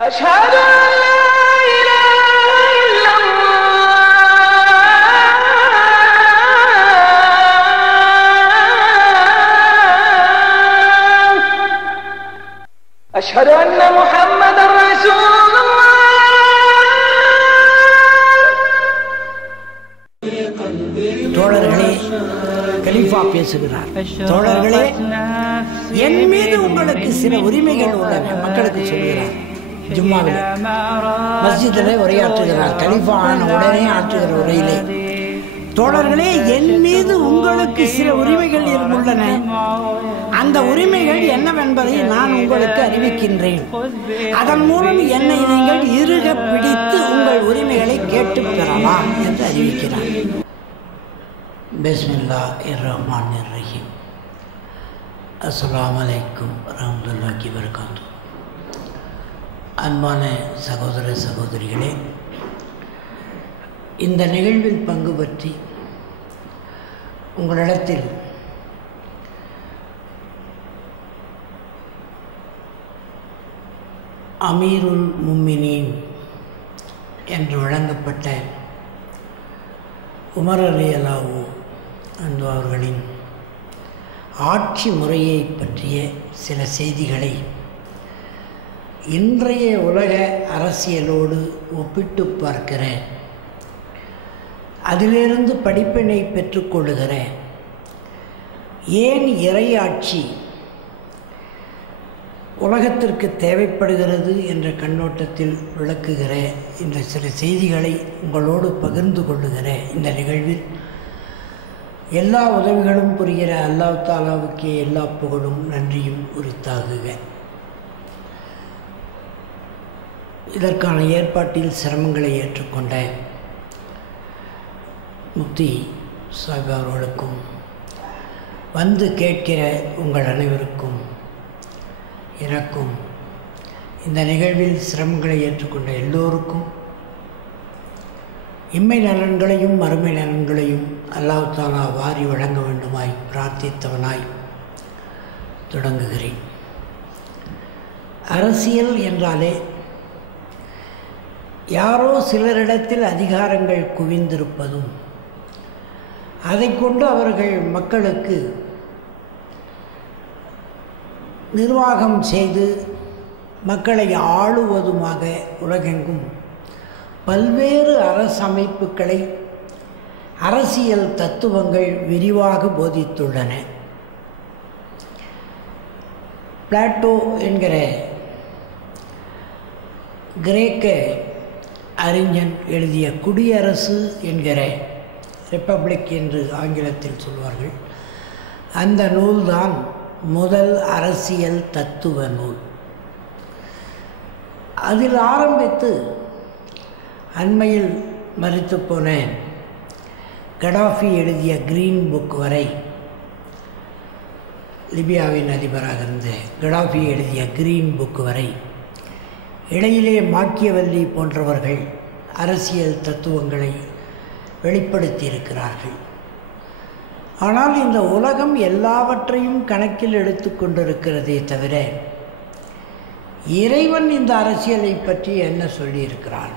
أشهد أن لا إله إلا الله أشهد أن محمدا رسول الله தோழர்களே, கலீஃபா பேசுகிறார். தோழர்களே, என் மீது உங்களுக்கு சில உரிமைகள் உள்ளன. மக்களுக்கு சொல்கிறார். ஜும்மாவில் மஸ்ஜிதிலே உரையாற்றுகிறார். கலீஃபா ஆன உடனே ஆற்றுகிற உரையிலே, தோழர்களே, என் மீது உங்களுக்கு சில உரிமைகள் உள்ளன. அந்த உரிமைகள் என்னவென்பதை நான் உங்களுக்கு அறிவிக்கின்றேன். அதன் மூலம் என்னை நீங்கள் இறுக பிடித்து உங்கள் உரிமைகளை கேட்டு பெறலாம் என்று அறிவிக்கிறார். பிஸ்மில்லாஹிர் ரஹ்மானிர் ரஹீம். அஸ்ஸலாமு அலைக்கும் வரஹ்மத்துல்லாஹி வபரகாத்துஹு. அன்பான சகோதர சகோதரிகளே, இந்த நிகழ்வில் பங்கு பற்றி உங்களிடத்தில் அமீருல் முஃமினீன் என்று வழங்கப்பட்ட உமர் ரலியல்லாஹு அன்ஹு அவர்களின் ஆட்சி முறையை பற்றிய சில செய்திகளை இன்றைய உலக அரசியலோடு ஒப்பிட்டு பார்க்கிறேன். அதிலிருந்து படிப்பினை பெற்றுக்கொள்கிறேன். ஏன் இறையாட்சி உலகத்திற்கு தேவைப்படுகிறது என்ற கண்ணோட்டத்தில் விளக்குகிற இந்த சில செய்திகளை உங்களோடு பகிர்ந்து கொள்ளுகிற இந்த நிகழ்வில் எல்லா உதவிகளும் புரிகிற அல்லாஹ் தாலாவுக்கே எல்லா புகழும் நன்றியும் உரித்தாகுக. இதற்கான ஏற்பாட்டில் சிரமங்களை ஏற்றுக்கொண்ட முஃப்தி சாஹிப் அவர்களுக்கும் வந்து கேட்கிற உங்கள் அனைவருக்கும் எனக்கும் இந்த நிகழ்வில் சிரமங்களை ஏற்றுக்கொண்ட எல்லோருக்கும் இம்மை நலன்களையும் மறுமை நலன்களையும் அல்லாஹ் தஆலா வாரி வழங்க வேண்டுமாய் பிரார்த்தித்தவனாய் தொடங்குகிறேன். அரசியல் என்றாலே யாரோ சிலரிடத்தில் அதிகாரங்கள் குவிந்திருப்பதும் அதை கொண்டு அவர்கள் மக்களுக்கு நிர்வாகம் செய்து மக்களை ஆளுவதுமாக உலகெங்கும் பல்வேறு அரசமைப்புகளை அரசியல் தத்துவங்கள் விரிவாக போதித்துள்ளன. பிளாட்டோ என்கிற கிரேக்க அறிஞன் எழுதிய குடியரசு என்கிற ரிப்பப்ளிக் என்று ஆங்கிலத்தில் சொல்வார்கள், அந்த நூல்தான் முதல் அரசியல் தத்துவ நூல். அதில் ஆரம்பித்து அண்மையில் மரித்து போன கடாஃபி எழுதிய கிரீன் புக் வரை, லிபியாவின் அதிபராக இருந்த கடாஃபி எழுதிய கிரீன் புக் வரை, இடையிலே மாக்கியவல்லி போன்றவர்கள் அரசியல் தத்துவங்களை வெளிப்படுத்தியிருக்கிறார்கள். ஆனால் இந்த உலகம் எல்லாவற்றையும் கணக்கில் எடுத்து கொண்டிருக்கிறதே தவிர இறைவன் இந்த அரசியலை பற்றி என்ன சொல்லியிருக்கிறான்,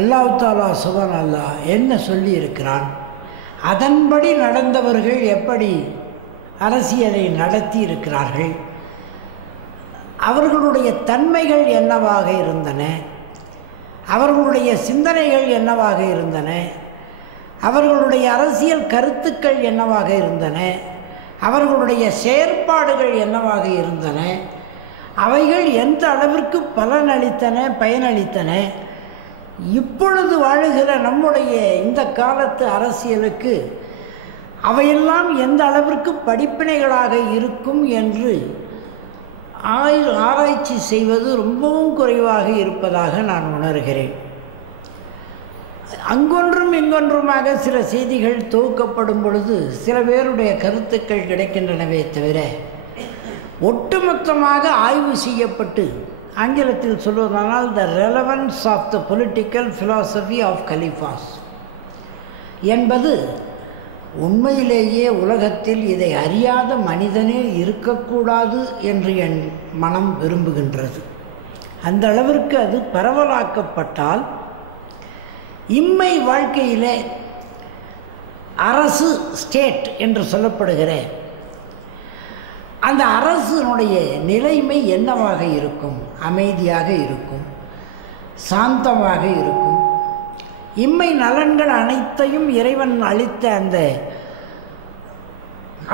அல்லாஹ் தஆலா சுப்ஹானஹு அல்லாஹ் என்ன சொல்லியிருக்கிறான், அதன்படி நடந்தவர்கள் எப்படி அரசியலை நடத்தி இருக்கிறார்கள், அவர்களுடைய தன்மைகள் என்னவாக இருந்தன, அவர்களுடைய சிந்தனைகள் என்னவாக இருந்தன, அவர்களுடைய அரசியல் கருத்துக்கள் என்னவாக இருந்தன, அவர்களுடைய செயற்பாடுகள் என்னவாக இருந்தன, அவைகள் எந்த அளவிற்கு பலனளித்தன, பயனளித்தன, இப்பொழுது வாழுகிற நம்முடைய இந்த காலத்து அரசியலுக்கு அவையெல்லாம் எந்த அளவிற்கு படிப்பினைகளாக இருக்கும் என்று ஆராய்ச்சி செய்வது ரொம்பவும் குறைவாக இருப்பதாக நான் உணர்கிறேன். அங்கொன்றும் இங்கொன்றுமாக சில செய்திகள் தொகுக்கப்படும் பொழுது சில பேருடைய கருத்துக்கள் கிடைக்கின்றனவே தவிர ஒட்டுமொத்தமாக ஆய்வு செய்யப்பட்டு, ஆங்கிலத்தில் சொல்வதனால் the relevance of the political philosophy of caliphs என்பது உண்மையிலேயே உலகத்தில் இதை அறியாத மனிதனே இருக்கக்கூடாது என்று என் மனம் விரும்புகின்றது. அந்த அளவிற்கு அது பரவலாக்கப்பட்டால் இம்மை வாழ்க்கையிலே அரசு ஸ்டேட் என்று சொல்லப்படுகிற அந்த அரசினுடைய நிலைமை என்னவாக இருக்கும்? அமைதியாக இருக்கும், சாந்தமாக இருக்கும். இம்மை நலன்கள் அனைத்தையும் இறைவன் அளித்த அந்த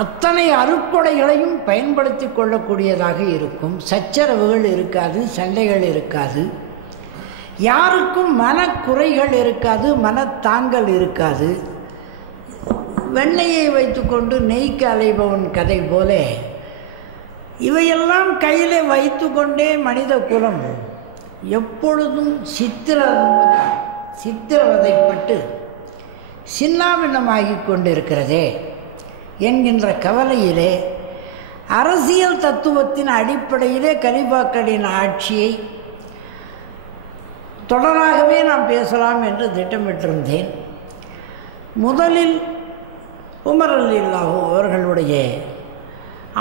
அத்தனை அருட்கொடைகளையும் பயன்படுத்தி கொள்ளக்கூடியதாக இருக்கும். சச்சரவுகள் இருக்காது, சண்டைகள் இருக்காது, யாருக்கும் மனக்குறைகள் இருக்காது, மனத்தாங்கல் இருக்காது. வெண்ணையை வைத்துக்கொண்டு நெய்க்கு அலைபவன் கதை போல இவையெல்லாம் கையில் வைத்து கொண்டே மனித குலம் எப்பொழுதும் சித்திரவதைப்பட்டு சின்னாபின்னமாகி கொண்டிருக்கிறதே என்கின்ற கவலையிலே அரசியல் தத்துவத்தின் அடிப்படையிலே கலிபாக்களின் ஆட்சியை தொடராகவே நாம் பேசலாம் என்று திட்டமிட்டிருந்தேன். முதலில் உமர் ரலியல்லாஹு அவர்களுடைய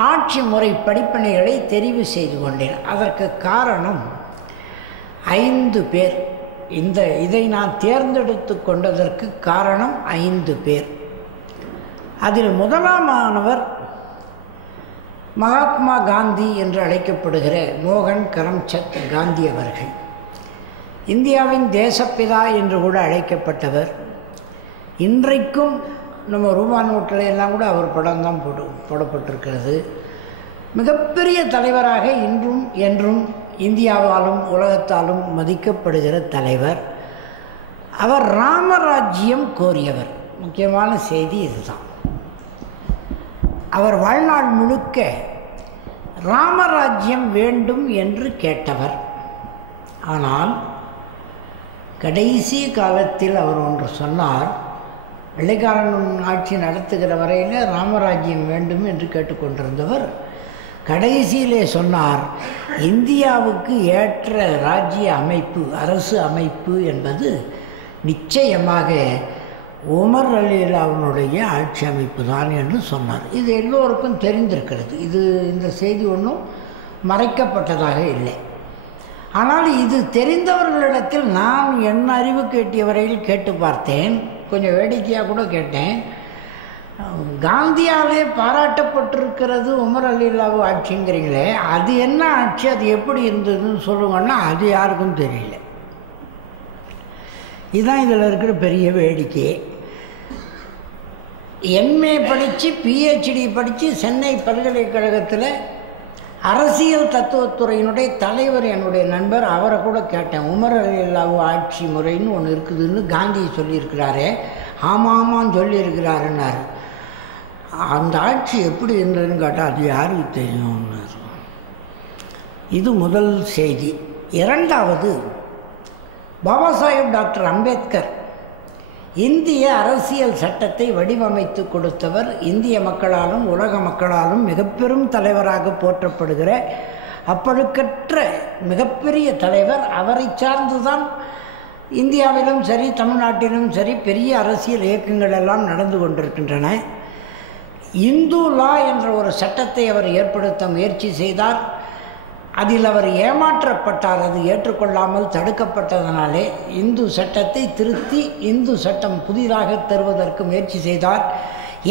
ஆட்சி முறை படிப்பினைகளை தெரிவு செய்து கொண்டேன். அதற்கு காரணம் 5 பேர். இதை நான் தேர்ந்தெடுத்து கொண்டதற்கு காரணம் 5 பேர். அதில் முதலாமானவர் மகாத்மா காந்தி என்று அழைக்கப்படுகிற மோகன் கரம்சந்த் காந்தி அவர்கள். இந்தியாவின் தேசப்பிதா என்று கூட அழைக்கப்பட்டவர். இன்றைக்கும் நம்ம ரூபா நோட்டில் எல்லாம் கூட அவர் படம் தான் போடப்பட்டிருக்கிறது. மிகப்பெரிய தலைவராக இன்றும் என்றும் இந்தியாவாலும் உலகத்தாலும் மதிக்கப்படுகிற தலைவர். அவர் ராமராஜ்யம் கோரியவர். முக்கியமான செய்தி இதுதான். அவர் வாழ்நாள் முழுக்க ராமராஜ்யம் வேண்டும் என்று கேட்டவர். ஆனால் கடைசி காலத்தில் அவர் ஒன்று சொன்னார். வெள்ளைக்காரன் ஆட்சி நடத்துகிற வரையில் ராமராஜ்யம் வேண்டும் என்று கேட்டுக்கொண்டிருந்தவர் கடைசியிலே சொன்னார், இந்தியாவுக்கு ஏற்ற ராஜ்ய அமைப்பு, அரசு அமைப்பு என்பது நிச்சயமாக உமர் ரலியல்லாஹுவினுடைய ஆட்சி அமைப்பு தான் என்று சொன்னார். இது எல்லோருக்கும் தெரிந்திருக்கிறது. இந்த செய்தி ஒன்றும் மறைக்கப்பட்டதாக இல்லை. ஆனால் இது தெரிந்தவர்களிடத்தில் நான் என் அறிவு கேட்டிய வரையில் கேட்டு பார்த்தேன். கொஞ்சம் வேடிக்கையாக கூட கேட்டேன். காந்தியாலே பாராட்டப்பட்டிருக்கிறது உமர் ரலியல்லாஹு ஆட்சிங்கிறீங்களே, அது என்ன ஆட்சி, அது எப்படி இருந்ததுன்னு சொல்லுங்கன்னா அது யாருக்கும் தெரியல. இதுதான் இதில் இருக்கிற பெரிய வேடிக்கை. எம்ஏ படித்து பிஹெச்டி படித்து சென்னை பல்கலைக்கழகத்தில் அரசியல் தத்துவத்துறையினுடைய தலைவர் என்னுடைய நண்பர். அவரை கூட கேட்டேன், உமர் ரலியல்லாஹு ஆட்சி முறைன்னு ஒன்று இருக்குதுன்னு காந்தி சொல்லியிருக்கிறாரே. ஆமாம் சொல்லியிருக்கிறாருன்னாரு. அந்த ஆட்சி எப்படி இருந்ததுன்னு கேட்டால் அது யாருக்கு தெரியும்னாரு. இது முதல் செய்தி. இரண்டாவது, பாபா சாஹேப் டாக்டர் அம்பேத்கர் இந்திய அரசியல் சட்டத்தை வடிவமைத்து கொடுத்தவர். இந்திய மக்களாலும் உலக மக்களாலும் மிகப்பெரும் தலைவராக போற்றப்படுகிற அப்பழுக்கற்ற மிகப்பெரிய தலைவர். அவரை சார்ந்துதான் இந்தியாவிலும் சரி தமிழ்நாட்டிலும் சரி பெரிய அரசியல் இயக்கங்கள் எல்லாம் நடந்து கொண்டிருக்கின்றன. இந்து லா என்ற ஒரு சட்டத்தை அவர் ஏற்படுத்த முயற்சி செய்தார். அதில் அவர் ஏமாற்றப்பட்டார். அது ஏற்றுக்கொள்ளாமல் தடுக்கப்பட்டதனாலே இந்து சட்டத்தை திருத்தி இந்து சட்டம் புதிதாக தருவதற்கு முயற்சி செய்தார்.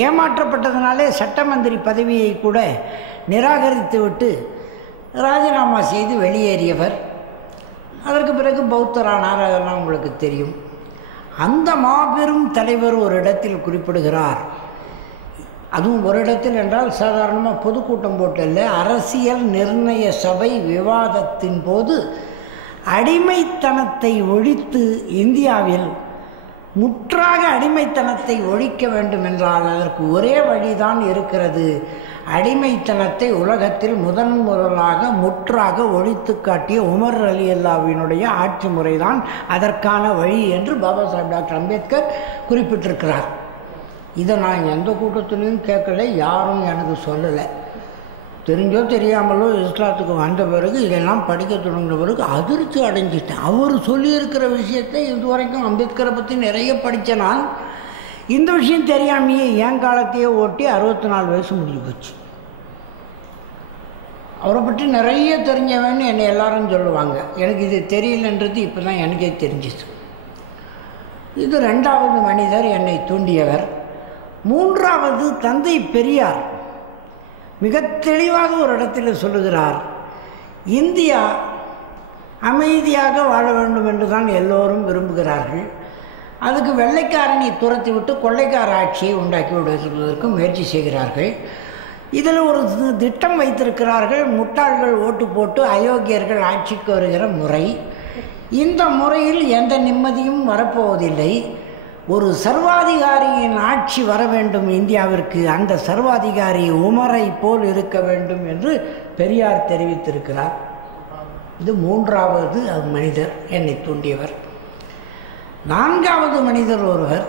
ஏமாற்றப்பட்டதனாலே சட்டமந்திரி பதவியை கூட நிராகரித்துவிட்டு ராஜினாமா செய்து வெளியேறியவர். அதற்கு பிறகு பௌத்தரானார். அதெல்லாம் உங்களுக்கு தெரியும். அந்த மாபெரும் தலைவர் ஒரு இடத்தில் குறிப்பிடுகிறார். அதுவும் ஒரு இடத்தில் என்றால் சாதாரணமாக பொதுக்கூட்டம் போட்டல்ல, அரசியல் நிர்ணய சபை விவாதத்தின் போது அடிமைத்தனத்தை ஒழித்து இந்தியாவில் முற்றாக அடிமைத்தனத்தை ஒழிக்க வேண்டும் என்றால் அதற்கு ஒரே வழிதான் இருக்கிறது. அடிமைத்தனத்தை உலகத்தில் முதலாக முற்றாக ஒழித்து காட்டிய உமர் ரலியல்லாஹுவினுடைய ஆட்சி முறைதான் அதற்கான வழி என்று பாபா சாஹேப் டாக்டர் அம்பேத்கர் குறிப்பிட்டிருக்கிறார். இதை நான் எந்த கூட்டத்திலையும் கேட்கல, யாரும் எனக்கு சொல்லலை. தெரிஞ்சோ தெரியாமலோ இஸ்லாத்துக்கு வந்த பிறகு இதெல்லாம் படிக்க தொடங்கின பிறகு அதிர்ச்சி அடைஞ்சிட்டேன். அவர் சொல்லியிருக்கிற விஷயத்தை இதுவரைக்கும் அம்பேத்கரை பற்றி நிறைய படித்த நான் இந்த விஷயம் தெரியாமையே என் காலத்தையே ஓட்டி 64 வயசு முடிஞ்சு போச்சு. அவரை பற்றி நிறைய தெரிஞ்சவன்னு என்னை எல்லாரும் சொல்லுவாங்க. எனக்கு இது தெரியலன்றது இப்போ தான் எனக்கே தெரிஞ்சிச்சு. இது 2வது மனிதர் என்னை தூண்டியவர். 3வது தந்தை பெரியார் மிக தெளிவாக ஒரு இடத்தில் சொல்லுகிறார், இந்தியா அமைதியாக வாழ வேண்டும் என்று தான் எல்லோரும் விரும்புகிறார்கள். அதுக்கு வெள்ளைக்காரனை துரத்தி விட்டு கொள்ளைக்கார ஆட்சியை உண்டாக்கி விடுவதற்கு முயற்சி செய்கிறார்கள். இதில் ஒரு திட்டம் வைத்திருக்கிறார்கள், முட்டாள்கள் ஓட்டு போட்டு அயோக்கியர்கள் ஆட்சிக்கு வருகிற முறை. இந்த முறையில் எந்த நிம்மதியும் வரப்போவதில்லை. ஒரு சர்வாதிகாரியின் ஆட்சி வர வேண்டும் இந்தியாவிற்கு. அந்த சர்வாதிகாரி உமரை போல் இருக்க வேண்டும் என்று பெரியார் தெரிவித்திருக்கிறார். இது 3வது மனிதர் என்னை தூண்டியவர். 4வது மனிதர் ஒருவர்,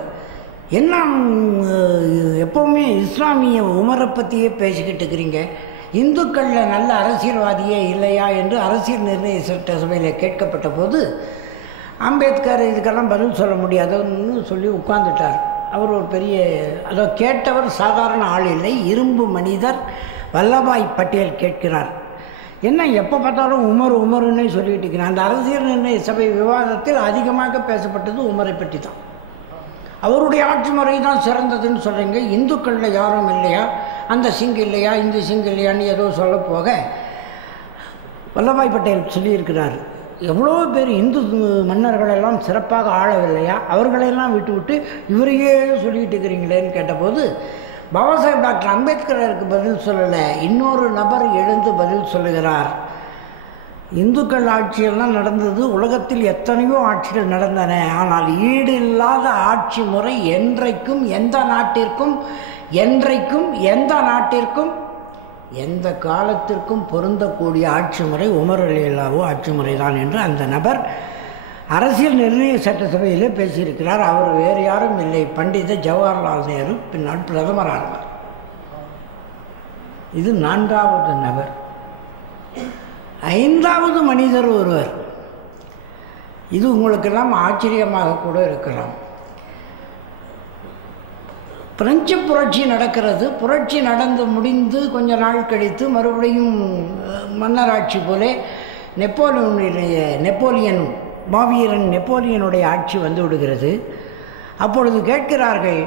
என்ன எப்போவுமே இஸ்லாமிய உமரை பற்றியே பேசிக்கிட்டு இருக்கிறீங்க, இந்துக்களில் நல்ல அரசியல்வாதியே இல்லையா என்று அரசியல் நிர்ணய சட்ட சபையில் கேட்கப்பட்ட போது அம்பேத்கர் இதுக்கெல்லாம் பதில் சொல்ல முடியாதுன்னு சொல்லி உட்கார்ந்துட்டார். அவர் ஒரு பெரிய, அதோ கேட்டவர் சாதாரண ஆள் இல்லை, இரும்பு மனிதர் வல்லபாய் பட்டேல் கேட்கிறார், என்ன எப்போ பார்த்தாலும் உமருன்னே சொல்லிட்டு இருக்கிறேன். அந்த அரசியல் நிர்ணய சபை விவாதத்தில் அதிகமாக பேசப்பட்டது உமரை பற்றி தான். அவருடைய ஆட்சி முறை தான் சிறந்ததுன்னு சொல்கிறீங்க, இந்துக்களில் யாரும் இல்லையா, அந்த சிங்கு இல்லையா, இந்த சிங்கு இல்லையான்னு ஏதோ சொல்ல போக வல்லபாய் பட்டேல் சொல்லியிருக்கிறார், எவ்வளோ பேர் இந்து மன்னர்களெல்லாம் சிறப்பாக ஆளவில்லையா, அவர்களெல்லாம் விட்டு விட்டு இவரையே சொல்லிகிட்டு இருக்கிறீங்களேன்னு கேட்டபோது பாபா சாஹேப் டாக்டர் அம்பேத்கருக்கு பதில் சொல்லலை, இன்னொரு நபர் எழுந்து பதில் சொல்லுகிறார், இந்துக்கள் ஆட்சியெல்லாம் நடந்தது, உலகத்தில் எத்தனையோ ஆட்சிகள் நடந்தன, ஆனால் ஈடு இல்லாத ஆட்சி முறை என்றைக்கும் எந்த நாட்டிற்கும் எந்த காலத்திற்கும் பொருந்தக்கூடிய ஆட்சி முறை உமர் அலியல்லாவோ ஆட்சி முறை தான் என்று அந்த நபர் அரசியல் நிர்ணய சட்டசபையிலே பேசியிருக்கிறார். அவர் வேறு யாரும் இல்லை, பண்டித ஜவஹர்லால் நேரு, பின்னால் பிரதமர் ஆனார். இது 4வது நபர். 5வது மனிதர் ஒருவர், இது உங்களுக்கெல்லாம் ஆச்சரியமாக கூட இருக்கலாம். பிரெஞ்சு புரட்சி நடக்கிறது. புரட்சி நடந்து முடிந்து கொஞ்ச நாள் கழித்து மறுபடியும் மன்னராட்சி போல நெப்போலியன் மாவீரன் நெப்போலியனுடைய ஆட்சி வந்து விடுகிறது. அப்பொழுது கேட்கிறார்கள்,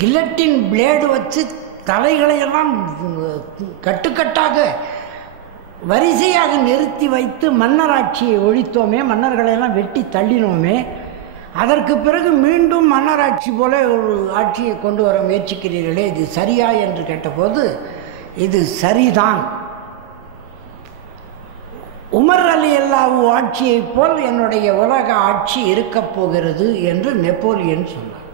கில்லட்டின் பிளேடு வச்சு தலைகளையெல்லாம் கட்டுக்கட்டாக வரிசையாக நிறுத்தி வைத்து மன்னராட்சியை ஒழித்தோமே, மன்னர்களையெல்லாம் வெட்டி தள்ளினோமே, அதற்கு பிறகு மீண்டும் மன்னராட்சி போல ஒரு ஆட்சியை கொண்டு வர முயற்சிக்கிறீர்களே, இது சரியா என்று கேட்டபோது இது சரிதான், உமர் அலியல்லாஹு ஆட்சியைப் போல் என்னுடைய உலக ஆட்சி இருக்கப் போகிறது என்று நெப்போலியன் சொன்னார்.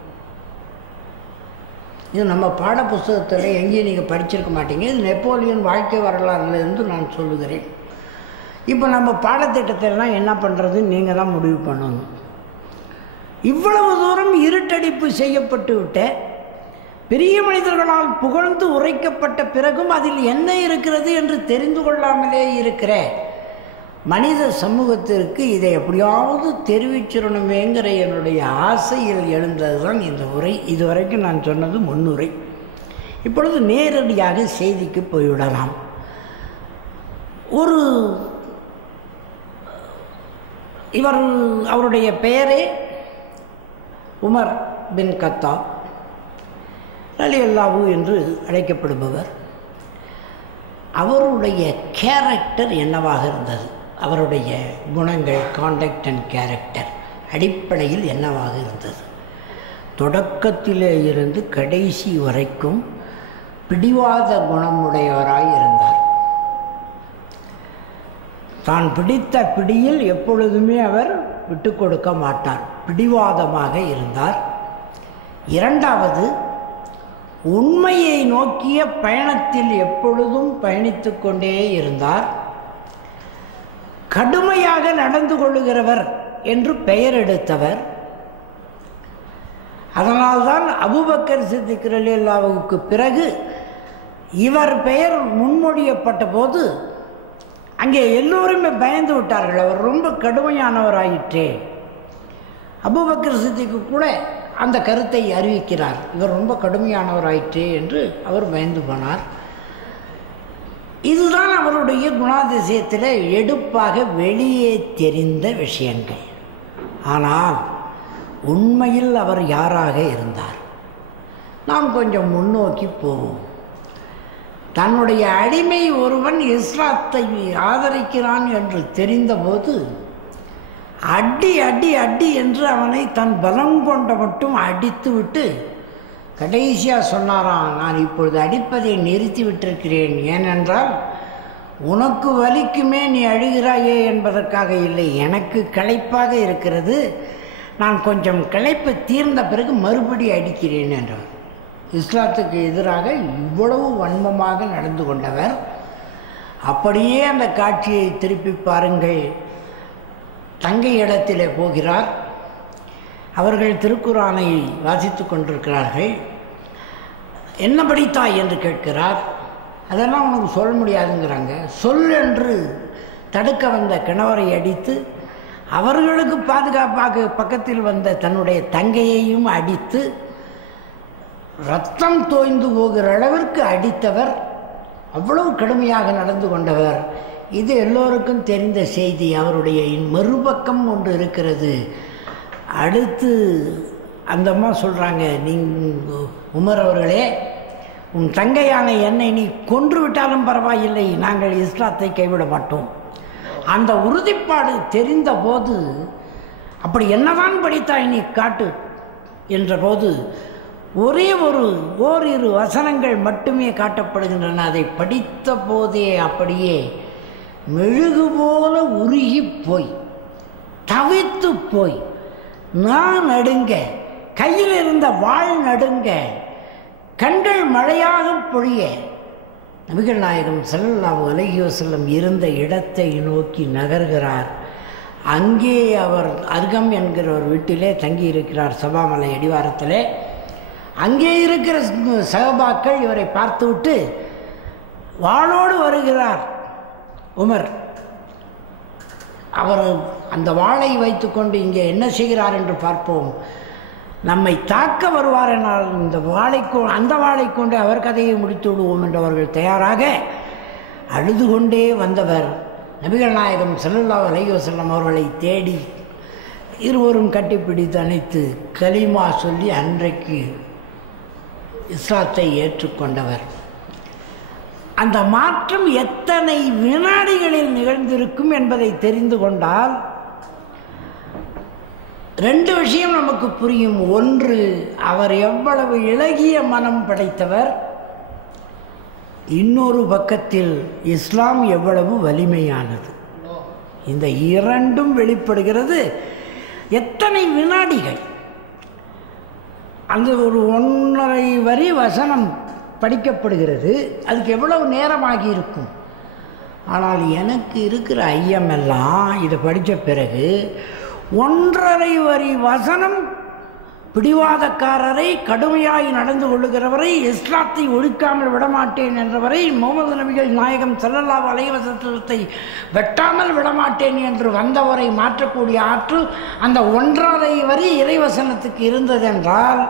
இது நம்ம பாட புஸ்தகத்தில் எங்கேயும் நீங்கள் படிச்சிருக்க மாட்டீங்க. இது நெப்போலியன் வாழ்க்கை வரலாறுலேருந்து நான் சொல்லுகிறேன். இப்போ நம்ம பாடத்திட்டத்திலாம் என்ன பண்ணுறதுன்னு நீங்கள் தான் முடிவு பண்ணணும். இவ்வளவு தூரம் இருட்டடிப்பு செய்யப்பட்டு விட்ட பெரிய மனிதர்களால் புகழ்ந்து உரைக்கப்பட்ட பிறகும் அதில் என்ன இருக்கிறது என்று தெரிந்து கொள்ளாமலே இருக்கிற மனித சமூகத்திற்கு இதை எப்படியாவது தெரிவிச்சிடணுமேங்கிற என்னுடைய ஆசையில் எழுந்தது தான் இந்த உரை. இதுவரைக்கும் நான் சொன்னது முன்னுரை. இப்பொழுது நேரடியாக செய்திக்கு போய்விடலாம். அவருடைய பெயரே உமர் பின் கத்தாப் ரலியல்லாஹு என்று அழைக்கப்படுபவர். அவருடைய கேரக்டர் என்னவாக இருந்தது, அவருடைய குணங்கள், காண்டக்ட் அண்ட் கேரக்டர் அடிப்படையில் என்னவாக இருந்தது? தொடக்கத்திலே இருந்து கடைசி வரைக்கும் பிடிவாத குணமுடையவராய் இருந்தார். தான் பிடித்த பிடியில் எப்பொழுதுமே அவர் விட்டு கொடுக்க மாட்டார், பிடிவாதமாக இருந்தார். 2வது, உண்மையை நோக்கிய பயணத்தில் எப்பொழுதும் பயணித்து கொண்டே இருந்தார். கடுமையாக நடந்து கொள்ளுகிறவர் என்று பெயர் எடுத்தவர். அதனால்தான் அபூபக்கர் சித்திக் ரலியல்லாஹுவுக்கு பிறகு இவர் பெயர் முன்மொழியப்பட்ட போது அங்கே எல்லோருமே பயந்து விட்டார்கள். அவர் ரொம்ப கடுமையானவராயிற்றே. அபூபக்கர் சித்திக்கு கூட அந்த கருத்தை அறிவிக்கிறார், இவர் ரொம்ப கடுமையானவராயிற்றே என்று அவர் பயந்து போனார். இதுதான் அவருடைய குணாதிசயத்தில் எடுப்பாக வெளியே தெரிந்த விஷயங்கள். ஆனால் உண்மையில் அவர் யாராக இருந்தார்? நாம் கொஞ்சம் முன்னோக்கி போவோம். தன்னுடைய அடிமை ஒருவன் இஸ்லாத்தை ஆதரிக்கிறான் என்று தெரிந்தபோது அடி அடி அடி என்று அவனை தன் பலம் கொண்ட மட்டும் அடித்துவிட்டு கடைசியாக சொன்னாராம், நான் இப்பொழுது அடிப்பதை நிறுத்தி விட்டிருக்கிறேன். ஏனென்றால் உனக்கு வலிக்குமே நீ அழுகிறாயே என்பதற்காக இல்லை, எனக்கு களைப்பாக இருக்கிறது, நான் கொஞ்சம் களைப்பு தீர்ந்த பிறகு மறுபடி அடிக்கிறேன் என்றவர். இஸ்லாத்துக்கு எதிராக இவ்வளவு வன்மமாக நடந்து கொண்டவர். அப்படியே அந்த காட்சியை திருப்பி பாருங்கள். தங்கை இடத்திலே போகிறார். அவர்கள் திருக்குரானை வாசித்து கொண்டிருக்கிறார்கள். என்ன படித்தாய் என்று கேட்கிறார். அதெல்லாம் உனக்கு சொல்ல முடியாதுங்கிறாங்க. சொல் என்று தடுக்க வந்த கணவரை அடித்து, அவர்களுக்கு பாதுகாப்பாக பக்கத்தில் வந்த தன்னுடைய தங்கையையும் அடித்து ரத்தம் தோய்ந்து போகிற அளவிற்கு அடித்தவர். அவ்வளவு கடுமையாக நடந்து கொண்டவர். இது எல்லோருக்கும் தெரிந்த செய்தி. அவருடைய மறுபக்கம் ஒன்று இருக்கிறது. அடுத்து அந்த அம்மா சொல்கிறாங்க, உமர் அவர்களே, உன் தங்கையான என்னை நீ கொன்று விட்டாலும் பரவாயில்லை, நாங்கள் இஸ்லாத்தை கைவிட மாட்டோம். அந்த உறுதிப்பாடு தெரிந்த போது, அப்படி என்னதான் படித்தாய் நீ காட்டு என்ற போது ஓரிரு வசனங்கள் மட்டுமே காட்டப்படுகின்றன. அதை படித்த போதே அப்படியே மெழுகு போல உருகி போய் தவித்து போய் நான் நடுங்க, கையில் இருந்த வாள் நடுங்க, கண்கள் மழையாக பொழிய நபிகள் நாயகம் ஸல்லல்லாஹு அலைஹி வஸல்லம் இருந்த இடத்தை நோக்கி நகர்கிறார். அங்கே அவர் அர்கம் என்கிற ஒரு வீட்டிலே தங்கியிருக்கிறார், சபாமலை அடிவாரத்திலே. அங்கே இருக்கிற சஹாபாக்கள் இவரை பார்த்துவிட்டு வாளோடு வருகிறார் உமர். அவர் அந்த வாளை வைத்துக்கொண்டு இங்கே என்ன செய்கிறார் என்று பார்ப்போம், நம்மை தாக்க வருவார் என்னால் அந்த வாளை கொண்டு அவர் கதையை முடித்து விடுவோம் என்று அவர்கள் தயாராக அழுது கொண்டே வந்தவர் நபிகள் நாயகம் ஸல்லல்லாஹு அலைஹி வஸல்லம் அவர்களை தேடி இருவரும் கட்டிப்பிடித்து அணைத்து கலிமா சொல்லி அன்றைக்கு இஸ்லாத்தை ஏற்றுக்கொண்டவர். அந்த மாற்றம் எத்தனை வினாடிகளில் நிகழ்ந்திருக்கும் என்பதை தெரிந்து கொண்டால் ரெண்டு விஷயம் நமக்கு புரியும். ஒன்று, அவர் எவ்வளவு இளகிய மனம் படைத்தவர். இன்னொரு பக்கத்தில் இஸ்லாம் எவ்வளவு வலிமையானது. இந்த இரண்டும் வெளிப்படுகிறது. எத்தனை வினாடிகள்! அந்த ஒரு 1.5 வரி வசனம் படிக்கப்படுகிறது. அதுக்கு எவ்வளவு நேரமாகி இருக்கும். ஆனால் எனக்கு இருக்கிற ஐயமெல்லாம் இதை படித்த பிறகு 1.5 வரி வசனம் பிடிவாதக்காரரை, கடுமையாய் நடந்து கொள்ளுகிறவரை, இஸ்லாத்தை ஒழிக்காமல் விடமாட்டேன் என்றவரை, முகமது நபிகள் நாயகம் ஸல்லல்லாஹு அலைஹி வஸல்லத்தை வெட்டாமல் விடமாட்டேன் என்று வந்தவரை மாற்றக்கூடிய ஆற்றல் அந்த 1.5 வரி இறைவசனத்துக்கு இருந்ததென்றால்,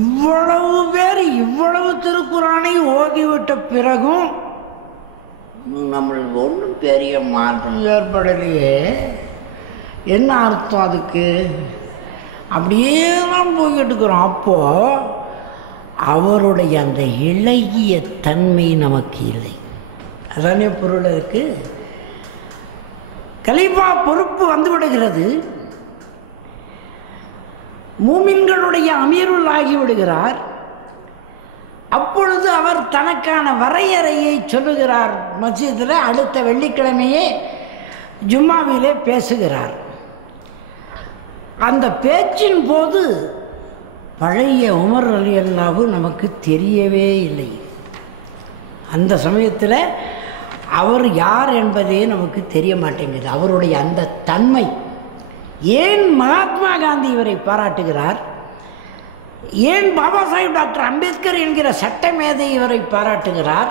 இவ்வளவு பேர் இவ்வளவு திருக்குரானை ஓதிவிட்ட பிறகும் நம்மளுக்கு ஒன்றும் பெரிய மாற்றம் ஏற்படலையே. என்ன அர்த்தம் அதுக்கு? அப்படியே தான் போய்கிட்டு இருக்கிறோம். அப்போது அவருடைய அந்த இளகிய தன்மை நமக்கு இல்லை. அதானே பொருள். இருக்கு கலீஃபா பொறுப்பு வந்துவிடுகிறது. மூமின்களுடைய அமீருல் ஆகிவிடுகிறார். அப்பொழுது அவர் தனக்கான வரையறையை சொல்லுகிறார். மஸ்ஜிதில் அடுத்த வெள்ளிக்கிழமையே ஜும்மாவிலே பேசுகிறார். அந்த பேச்சின் போது பழைய உமர் ரலியல்லாஹு நமக்கு தெரியவே இல்லை. அந்த சமயத்தில் அவர் யார் என்பதே நமக்கு தெரிய மாட்டேங்குது. அவருடைய அந்த தன்மை. ஏன் மகாத்மா காந்தி இவரை பாராட்டுகிறார்? ஏன் பாபா சாஹிப் டாக்டர் அம்பேத்கர் என்கிற சட்ட மேதை இவரை பாராட்டுகிறார்?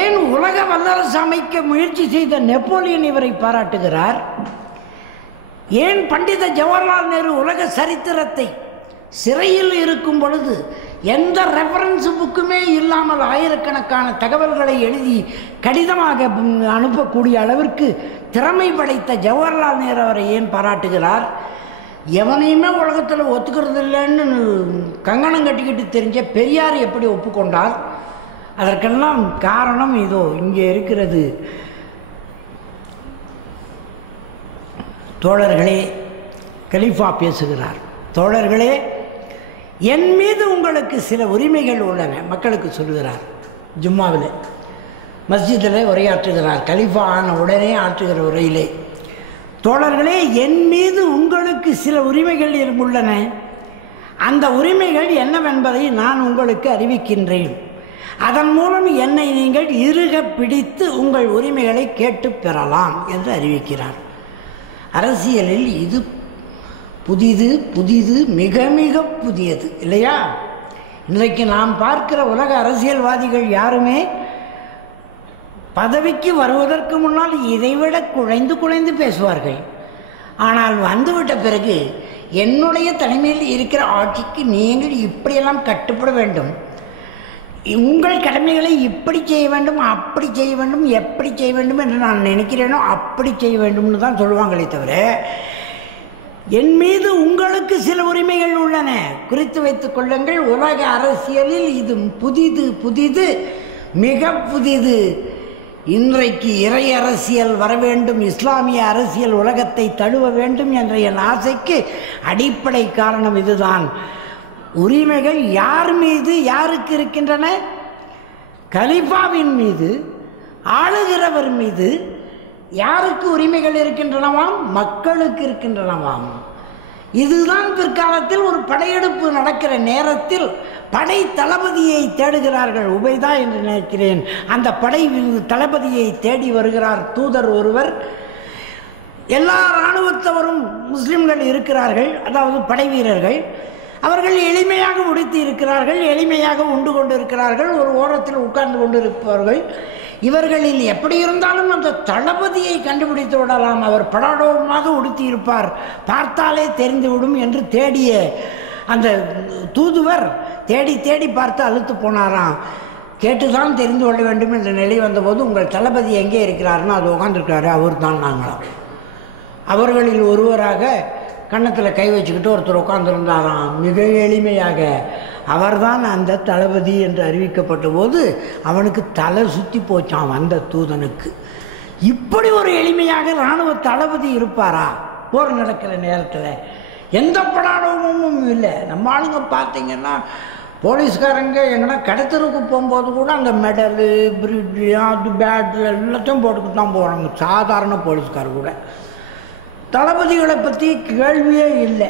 ஏன் உலக வல்லரசு அமைக்க முயற்சி செய்த நெப்போலியன் இவரை பாராட்டுகிறார்? ஏன் பண்டித ஜவஹர்லால் நேரு உலக சரித்திரத்தை சிறையில் இருக்கும் பொழுது எந்த ரெஃபரன்ஸ் புக்குமே இல்லாமல் ஆயிரக்கணக்கான தகவல்களை எழுதி கடிதமாக அனுப்பக்கூடிய அளவிற்கு திறமை படைத்த ஜவஹர்லால் நேரு அவரை ஏன் பாராட்டுகிறார்? எவனையுமே உலகத்தில் ஒத்துக்கிறது இல்லைன்னு கங்கணம் கட்டிக்கிட்டு தெரிஞ்ச பெரியார் எப்படி ஒப்புக்கொண்டார்? அதற்கெல்லாம் காரணம் இதோ இங்கே இருக்கிறது. தோழர்களே, கலீஃபா பேசுகிறார். தோழர்களே, என் மீது உங்களுக்கு சில உரிமைகள் உள்ளன. மக்களுக்கு சொல்லுகிறார். ஜும்மாவில் மஸ்ஜிதில் உரையாற்றுகிறார். கலீஃபா ஆன உடனே ஆற்றுகிற உரையிலே, தோழர்களே, என் மீது உங்களுக்கு சில உரிமைகள் உள்ளன. அந்த உரிமைகள் என்னவென்பதை நான் உங்களுக்கு அறிவிக்கின்றேன். அதன் மூலம் என்னை நீங்கள் இறுக பிடித்து உங்கள் உரிமைகளை கேட்டு பெறலாம் என்று அறிவிக்கிறார். அரசியலில் இது புதிது, மிக மிக புதியது இல்லையா? இன்றைக்கு நாம் பார்க்கிற உலக அரசியல்வாதிகள் யாருமே பதவிக்கு வருவதற்கு முன்னால் இதைவிட குழைந்து பேசுவார்கள். ஆனால் வந்துவிட்ட பிறகு என்னுடைய தலைமையில் இருக்கிற ஆட்சிக்கு நீங்கள் இப்படியெல்லாம் கட்டுப்பட வேண்டும், உங்கள் கடமைகளை இப்படி செய்ய வேண்டும், அப்படி செய்ய வேண்டும், எப்படி செய்ய வேண்டும் என்று நான் நினைக்கிறேனோ அப்படி செய்ய வேண்டும்னு தான் சொல்லுவாங்களே தவிர, என் மீது உங்களுக்கு சில உரிமைகள் உள்ளன, குறித்து வைத்துக் கொள்ளுங்கள். உலக அரசியலில் இது புதிது, மிக புதிது. இன்றைக்கு இறை அரசியல் வர வேண்டும், இஸ்லாமிய அரசியல் உலகத்தை தழுவ வேண்டும் என்ற என் ஆசைக்கு அடிப்படை காரணம் இதுதான். உரிமைகள் யார் மீது யாருக்கு இருக்கின்றன? கலீஃபாவின் மீது, ஆளுகிறவர் மீது. யாருக்கு உரிமைகள் இருக்கின்றனவாம்? மக்களுக்கு இருக்கின்றனவாம். இதுதான் பிற்காலத்தில் ஒரு படையெடுப்பு நடக்கிற நேரத்தில் படை தளபதியை தேடுகிறார்கள். உபைதா என்று நினைக்கிறேன். அந்த படை தளபதியை தேடி வருகிறார் தூதர் ஒருவர். எல்லா இராணுவத்தவரும் முஸ்லிம்கள் இருக்கிறார்கள், அதாவது படை வீரர்கள். அவர்கள் எளிமையாக உடுத்தி இருக்கிறார்கள், எளிமையாக உண்டு கொண்டு இருக்கிறார்கள், ஒரு ஓரத்தில் உட்கார்ந்து கொண்டு இருப்பவர்கள். இவர்களில் எப்படி இருந்தாலும் அந்த தளபதியை கண்டுபிடித்து விடலாம், அவர் படாடோமாக உடுத்தி இருப்பார், பார்த்தாலே தெரிந்துவிடும் என்று தேடிய அந்த தூதுவர் தேடி பார்த்து அழுத்து போனாராம். கேட்டுதான் தெரிந்து கொள்ள வேண்டும் என்ற நிலை வந்தபோது, உங்கள் தளபதி எங்கே இருக்கிறாருன்னு அது உட்காந்துருக்காரு, அவர் தான் நாங்களாம். அவர்களில் ஒருவராக கன்னத்தில் கை வச்சுக்கிட்டு ஒருத்தர் உட்காந்துருந்தாராம். மிக எளிமையாக அவர்தான் அந்த தளபதி என்று அறிவிக்கப்பட்ட போது அவனுக்கு தலை சுற்றி போச்சான் அந்த தூதனுக்கு. இப்படி ஒரு எளிமையாக இராணுவ தளபதி இருப்பாரா போர் நடக்கிற நேரத்தில்? எந்த படாடமும் இல்லை. நம்ம ஆளுங்க பார்த்தீங்கன்னா போலீஸ்காரங்க எங்கன்னா கடத்தருக்கு போகும்போது கூட அந்த மெடலு, பிரிட்ஜு, அது பேட்ஜு எல்லாத்தையும் போட்டுக்கிட்டு தான் போகிறாங்க. சாதாரண போலீஸ்கார் கூட. தளபதிகளை பற்றி கேள்வியே இல்லை.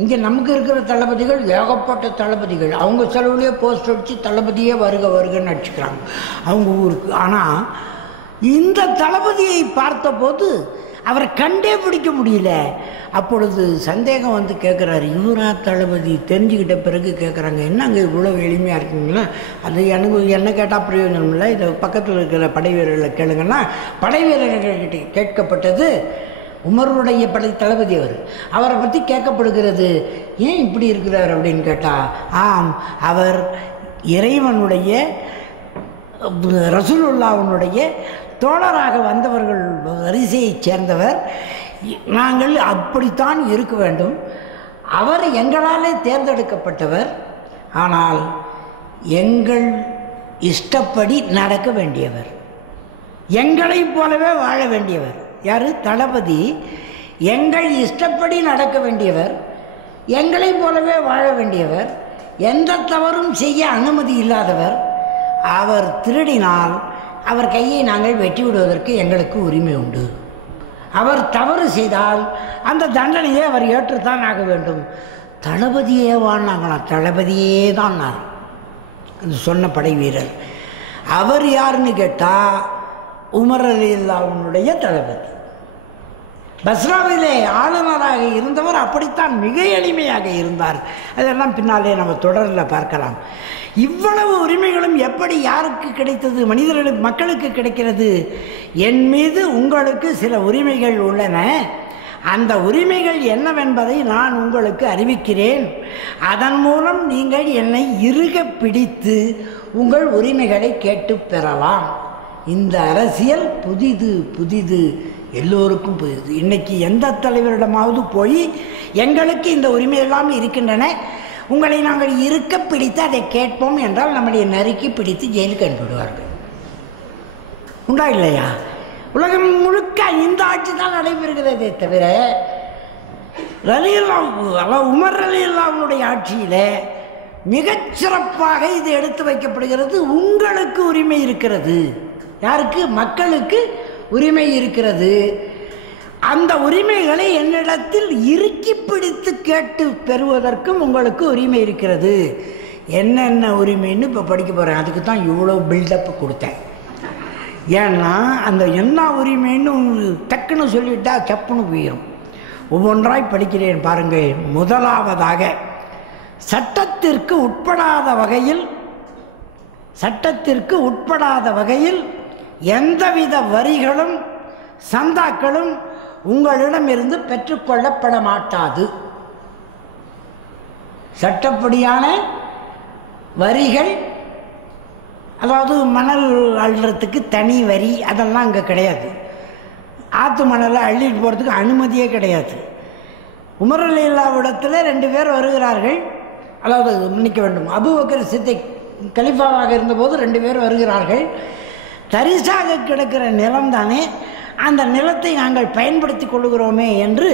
இங்கே நமக்கு இருக்கிற தளபதிகள் ஏகப்பட்ட தளபதிகள். அவங்க செலவுலேயே போஸ்ட் அடித்து தளபதியே வருகன்னு அடிச்சுக்கிறாங்க அவங்க ஊருக்கு. ஆனால் இந்த தளபதியை பார்த்தபோது அவரை கண்டே பிடிக்க முடியல. அப்பொழுது சந்தேகம் வந்து கேட்குறாரு, இவரா தளபதி? தெரிஞ்சுக்கிட்ட பிறகு கேட்குறாங்க, என்னங்க இவ்வளோ எளிமையாக இருக்குங்களா? அது என்ன கேட்டால் பிரயோஜனம் இல்லை, இதை பக்கத்தில் இருக்கிற படை வீரர்களை கேளுங்கன்னா, படை வீரர்கள்கிட்ட கேட்கப்பட்டது உமருடைய படை தளபதி அவரை பற்றி கேட்கப்படுகிறது. ஏன் இப்படி இருக்கிறார் அப்படின்னு கேட்டால், ஆம், அவர் இறைவனுடைய ரசூலுல்லாஹ்வுடைய தோழராக வந்தவர்கள் வரிசையைச் சேர்ந்தவர். நாங்கள் அப்படித்தான் இருக்க வேண்டும். அவர் எங்களாலே தேர்ந்தெடுக்கப்பட்டவர். ஆனால் எங்கள் இஷ்டப்படி நடக்க வேண்டியவர், எங்களைப் போலவே வாழ வேண்டியவர். யார்? தளபதி. எங்கள் இஷ்டப்படி நடக்க வேண்டியவர், எங்களைப் போலவே வாழ வேண்டியவர், எந்த தவறும் செய்ய அனுமதி இல்லாதவர். அவர் திருடினால் அவர் கையை நாங்கள் வெட்டி விடுவதற்கு எங்களுக்கு உரிமை உண்டு. அவர் தவறு செய்தால் அந்த தண்டனையை அவர் ஏற்றுத்தான் ஆக வேண்டும். தளபதியே வாழ்நாங்களாம், தளபதியே தான் நான் சொன்ன படை வீரர். அவர் யாருன்னு கேட்டால் உமர் ரலியல்லாஹுவுடைய தளபதி. பஸ்ராவிலே ஆளுநராக இருந்தவர் அப்படித்தான் மிக எளிமையாக இருந்தார். அதெல்லாம் பின்னாலே நம்ம தொடரில் பார்க்கலாம். இவ்வளவு உரிமைகளும் எப்படி யாருக்கு கிடைத்தது? மனிதர்களுக்கு, மக்களுக்கு கிடைக்கிறது. என் மீது உங்களுக்கு சில உரிமைகள் உள்ளன. அந்த உரிமைகள் என்னவென்பதை நான் உங்களுக்கு அறிவிக்கிறேன். அதன் மூலம் நீங்கள் என்னை இறுக பிடித்து உங்கள் உரிமைகளை கேட்டு பெறலாம். இந்த அரசியல் புதிது, எல்லோருக்கும் புதிது. இன்னைக்கு எந்த தலைவரிடமாவது போய் எங்களுக்கு இந்த உரிமையெல்லாம் இருக்கின்றன, உங்களை நாங்கள் இருக்க பிடித்து அதை கேட்போம் என்றால் நம்முடைய நறுக்கி பிடித்து ஜெயிலுக்கு அனுப்பிவிடுவார்கள். உண்டா இல்லையா? உலகம் முழுக்க இந்த ஆட்சி தான் நடைபெறுகிறதே தவிர உமர் ரலியல்லாஹுடைய ஆட்சியில் மிகச்சிறப்பாக இது எடுத்து வைக்கப்படுகிறது. உங்களுக்கு உரிமை இருக்கிறது. யாருக்கு? மக்களுக்கு உரிமை இருக்கிறது. அந்த உரிமைகளை என்னிடத்தில் இறுக்கி பிடித்து கேட்டு பெறுவதற்கும் உங்களுக்கு உரிமை இருக்கிறது. என்னென்ன உரிமைன்னு இப்போ படிக்க போகிறேன். அதுக்கு தான் இவ்வளோ பில்டப் கொடுத்தேன். ஏன்னா அந்த என்ன உரிமைன்னு டக்குன்னு சொல்லிவிட்டா சப்புன்னு போயிடும். ஒவ்வொன்றாய் படிக்கிறேன் பாருங்கள். முதலாவதாக, சட்டத்திற்கு உட்படாத வகையில் எந்தவித வரிகளும் சந்தாக்களும் உங்களிடமிருந்து பெற்றுக்கொள்ளப்பட மாட்டாது. சட்டப்படியான வரிகள், அதாவது மணல் அள்ளுறதுக்கு தனி வரி, அதெல்லாம் அங்கே கிடையாது. ஆற்று மணலை அள்ளிட்டு போகிறதுக்கு அனுமதியே கிடையாது. உமர் ரலியல்லாஹுவிடத்தில் 2 பேர் வருகிறார்கள். அதாவது மன்னிக்க வேண்டும், அபூபக்கர் சித்திக் கலீஃபாவாக இருந்தபோது 2 பேர் வருகிறார்கள். தரிசாக கிடக்கிற நிலம் தானே, அந்த நிலத்தை நாங்கள் பயன்படுத்தி கொள்ளுகிறோமே என்று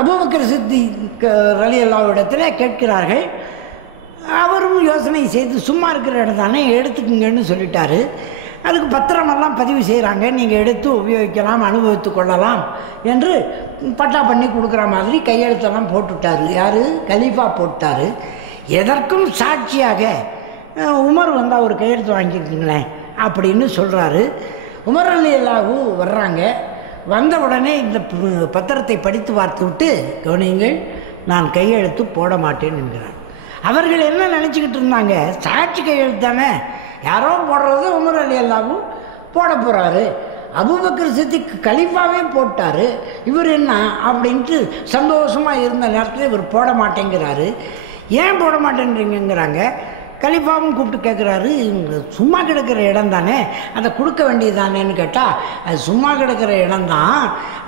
அபூபக்கர் சித்திக் ரலியல்லாஹுவிடத்தில் கேட்கிறார்கள். அவரும் யோசனை செய்து சும்மா இருக்கிற இடம் தானே எடுத்துக்குங்கன்னு சொல்லிட்டாரு. அதுக்கு பத்திரமெல்லாம் பதிவு செய்கிறாங்க. நீங்கள் எடுத்து உபயோகிக்கலாம், அனுபவித்து கொள்ளலாம் என்று பட்டா பண்ணி கொடுக்குற மாதிரி கையெழுத்தெல்லாம் போட்டுவிட்டார். யார்? கலீஃபா போட்டார். எதற்கும் சாட்சியாக உமர் வந்தால் ஒரு கையெழுத்து வாங்கிக்கோங்களேன் அப்படின்னு சொல்கிறாரு. உமர் ரலியல்லாஹு வர்றாங்க. வந்த உடனே இந்த பத்திரத்தை படித்து பார்த்து விட்டு, கவனியுங்கள், நான் கையெழுத்து போட மாட்டேன் என்கிறார். அவர்கள் என்ன நினச்சிக்கிட்டு இருந்தாங்க? சாட்சி கையெழுத்து தானே, யாரோ போடுறது உமர் ரலியல்லாஹு போட போகிறாரு. அபூபக்கர் சித்திக் கலீஃபாவே போட்டார், இவர் என்ன அப்படின்ட்டு சந்தோஷமாக இருந்த நேரத்தில் இவர் போட மாட்டேங்கிறாரு. ஏன் போட மாட்டேன்றீங்கிறாங்க. கலீஃபாவும் கூப்பிட்டு கேட்குறாரு, சும்மா கிடக்கிற இடம் தானே, அதை கொடுக்க வேண்டியது தானேன்னு கேட்டால், அது சும்மா கிடக்கிற இடம்தான்,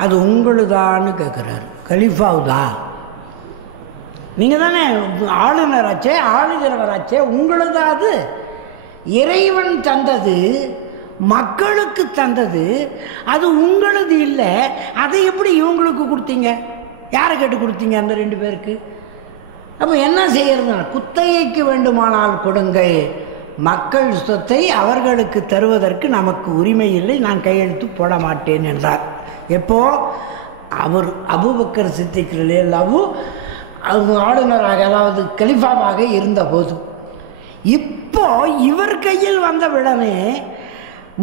அது உங்களுதான்னு கேட்குறாரு. கலீஃபாவுதா? நீங்கள் தானே ஆளுநராச்சே, ஆளுகிறவராச்சே, உங்களுதா? அது இறைவன் தந்தது, மக்களுக்கு தந்தது, அது உங்களது இல்லை. அதை எப்படி இவங்களுக்கு கொடுத்தீங்க? யாரை கேட்டு கொடுத்தீங்க அந்த 2 பேருக்கு? அப்போ என்ன செய்யறது? குத்தகைக்கு வேண்டுமானால் கொடுங்கள், மக்கள் சொத்தை அவர்களுக்கு தருவதற்கு நமக்கு உரிமை இல்லை, நான் கையெழுத்து போட மாட்டேன் என்றார். எப்போ? அவர் அபூபக்கர் சித்திக் ரலியல்லாஹு ஆளுநராக, அதாவது கலீஃபாவாக இருந்தபோது. இப்போ இவர் கையில் வந்த உடனே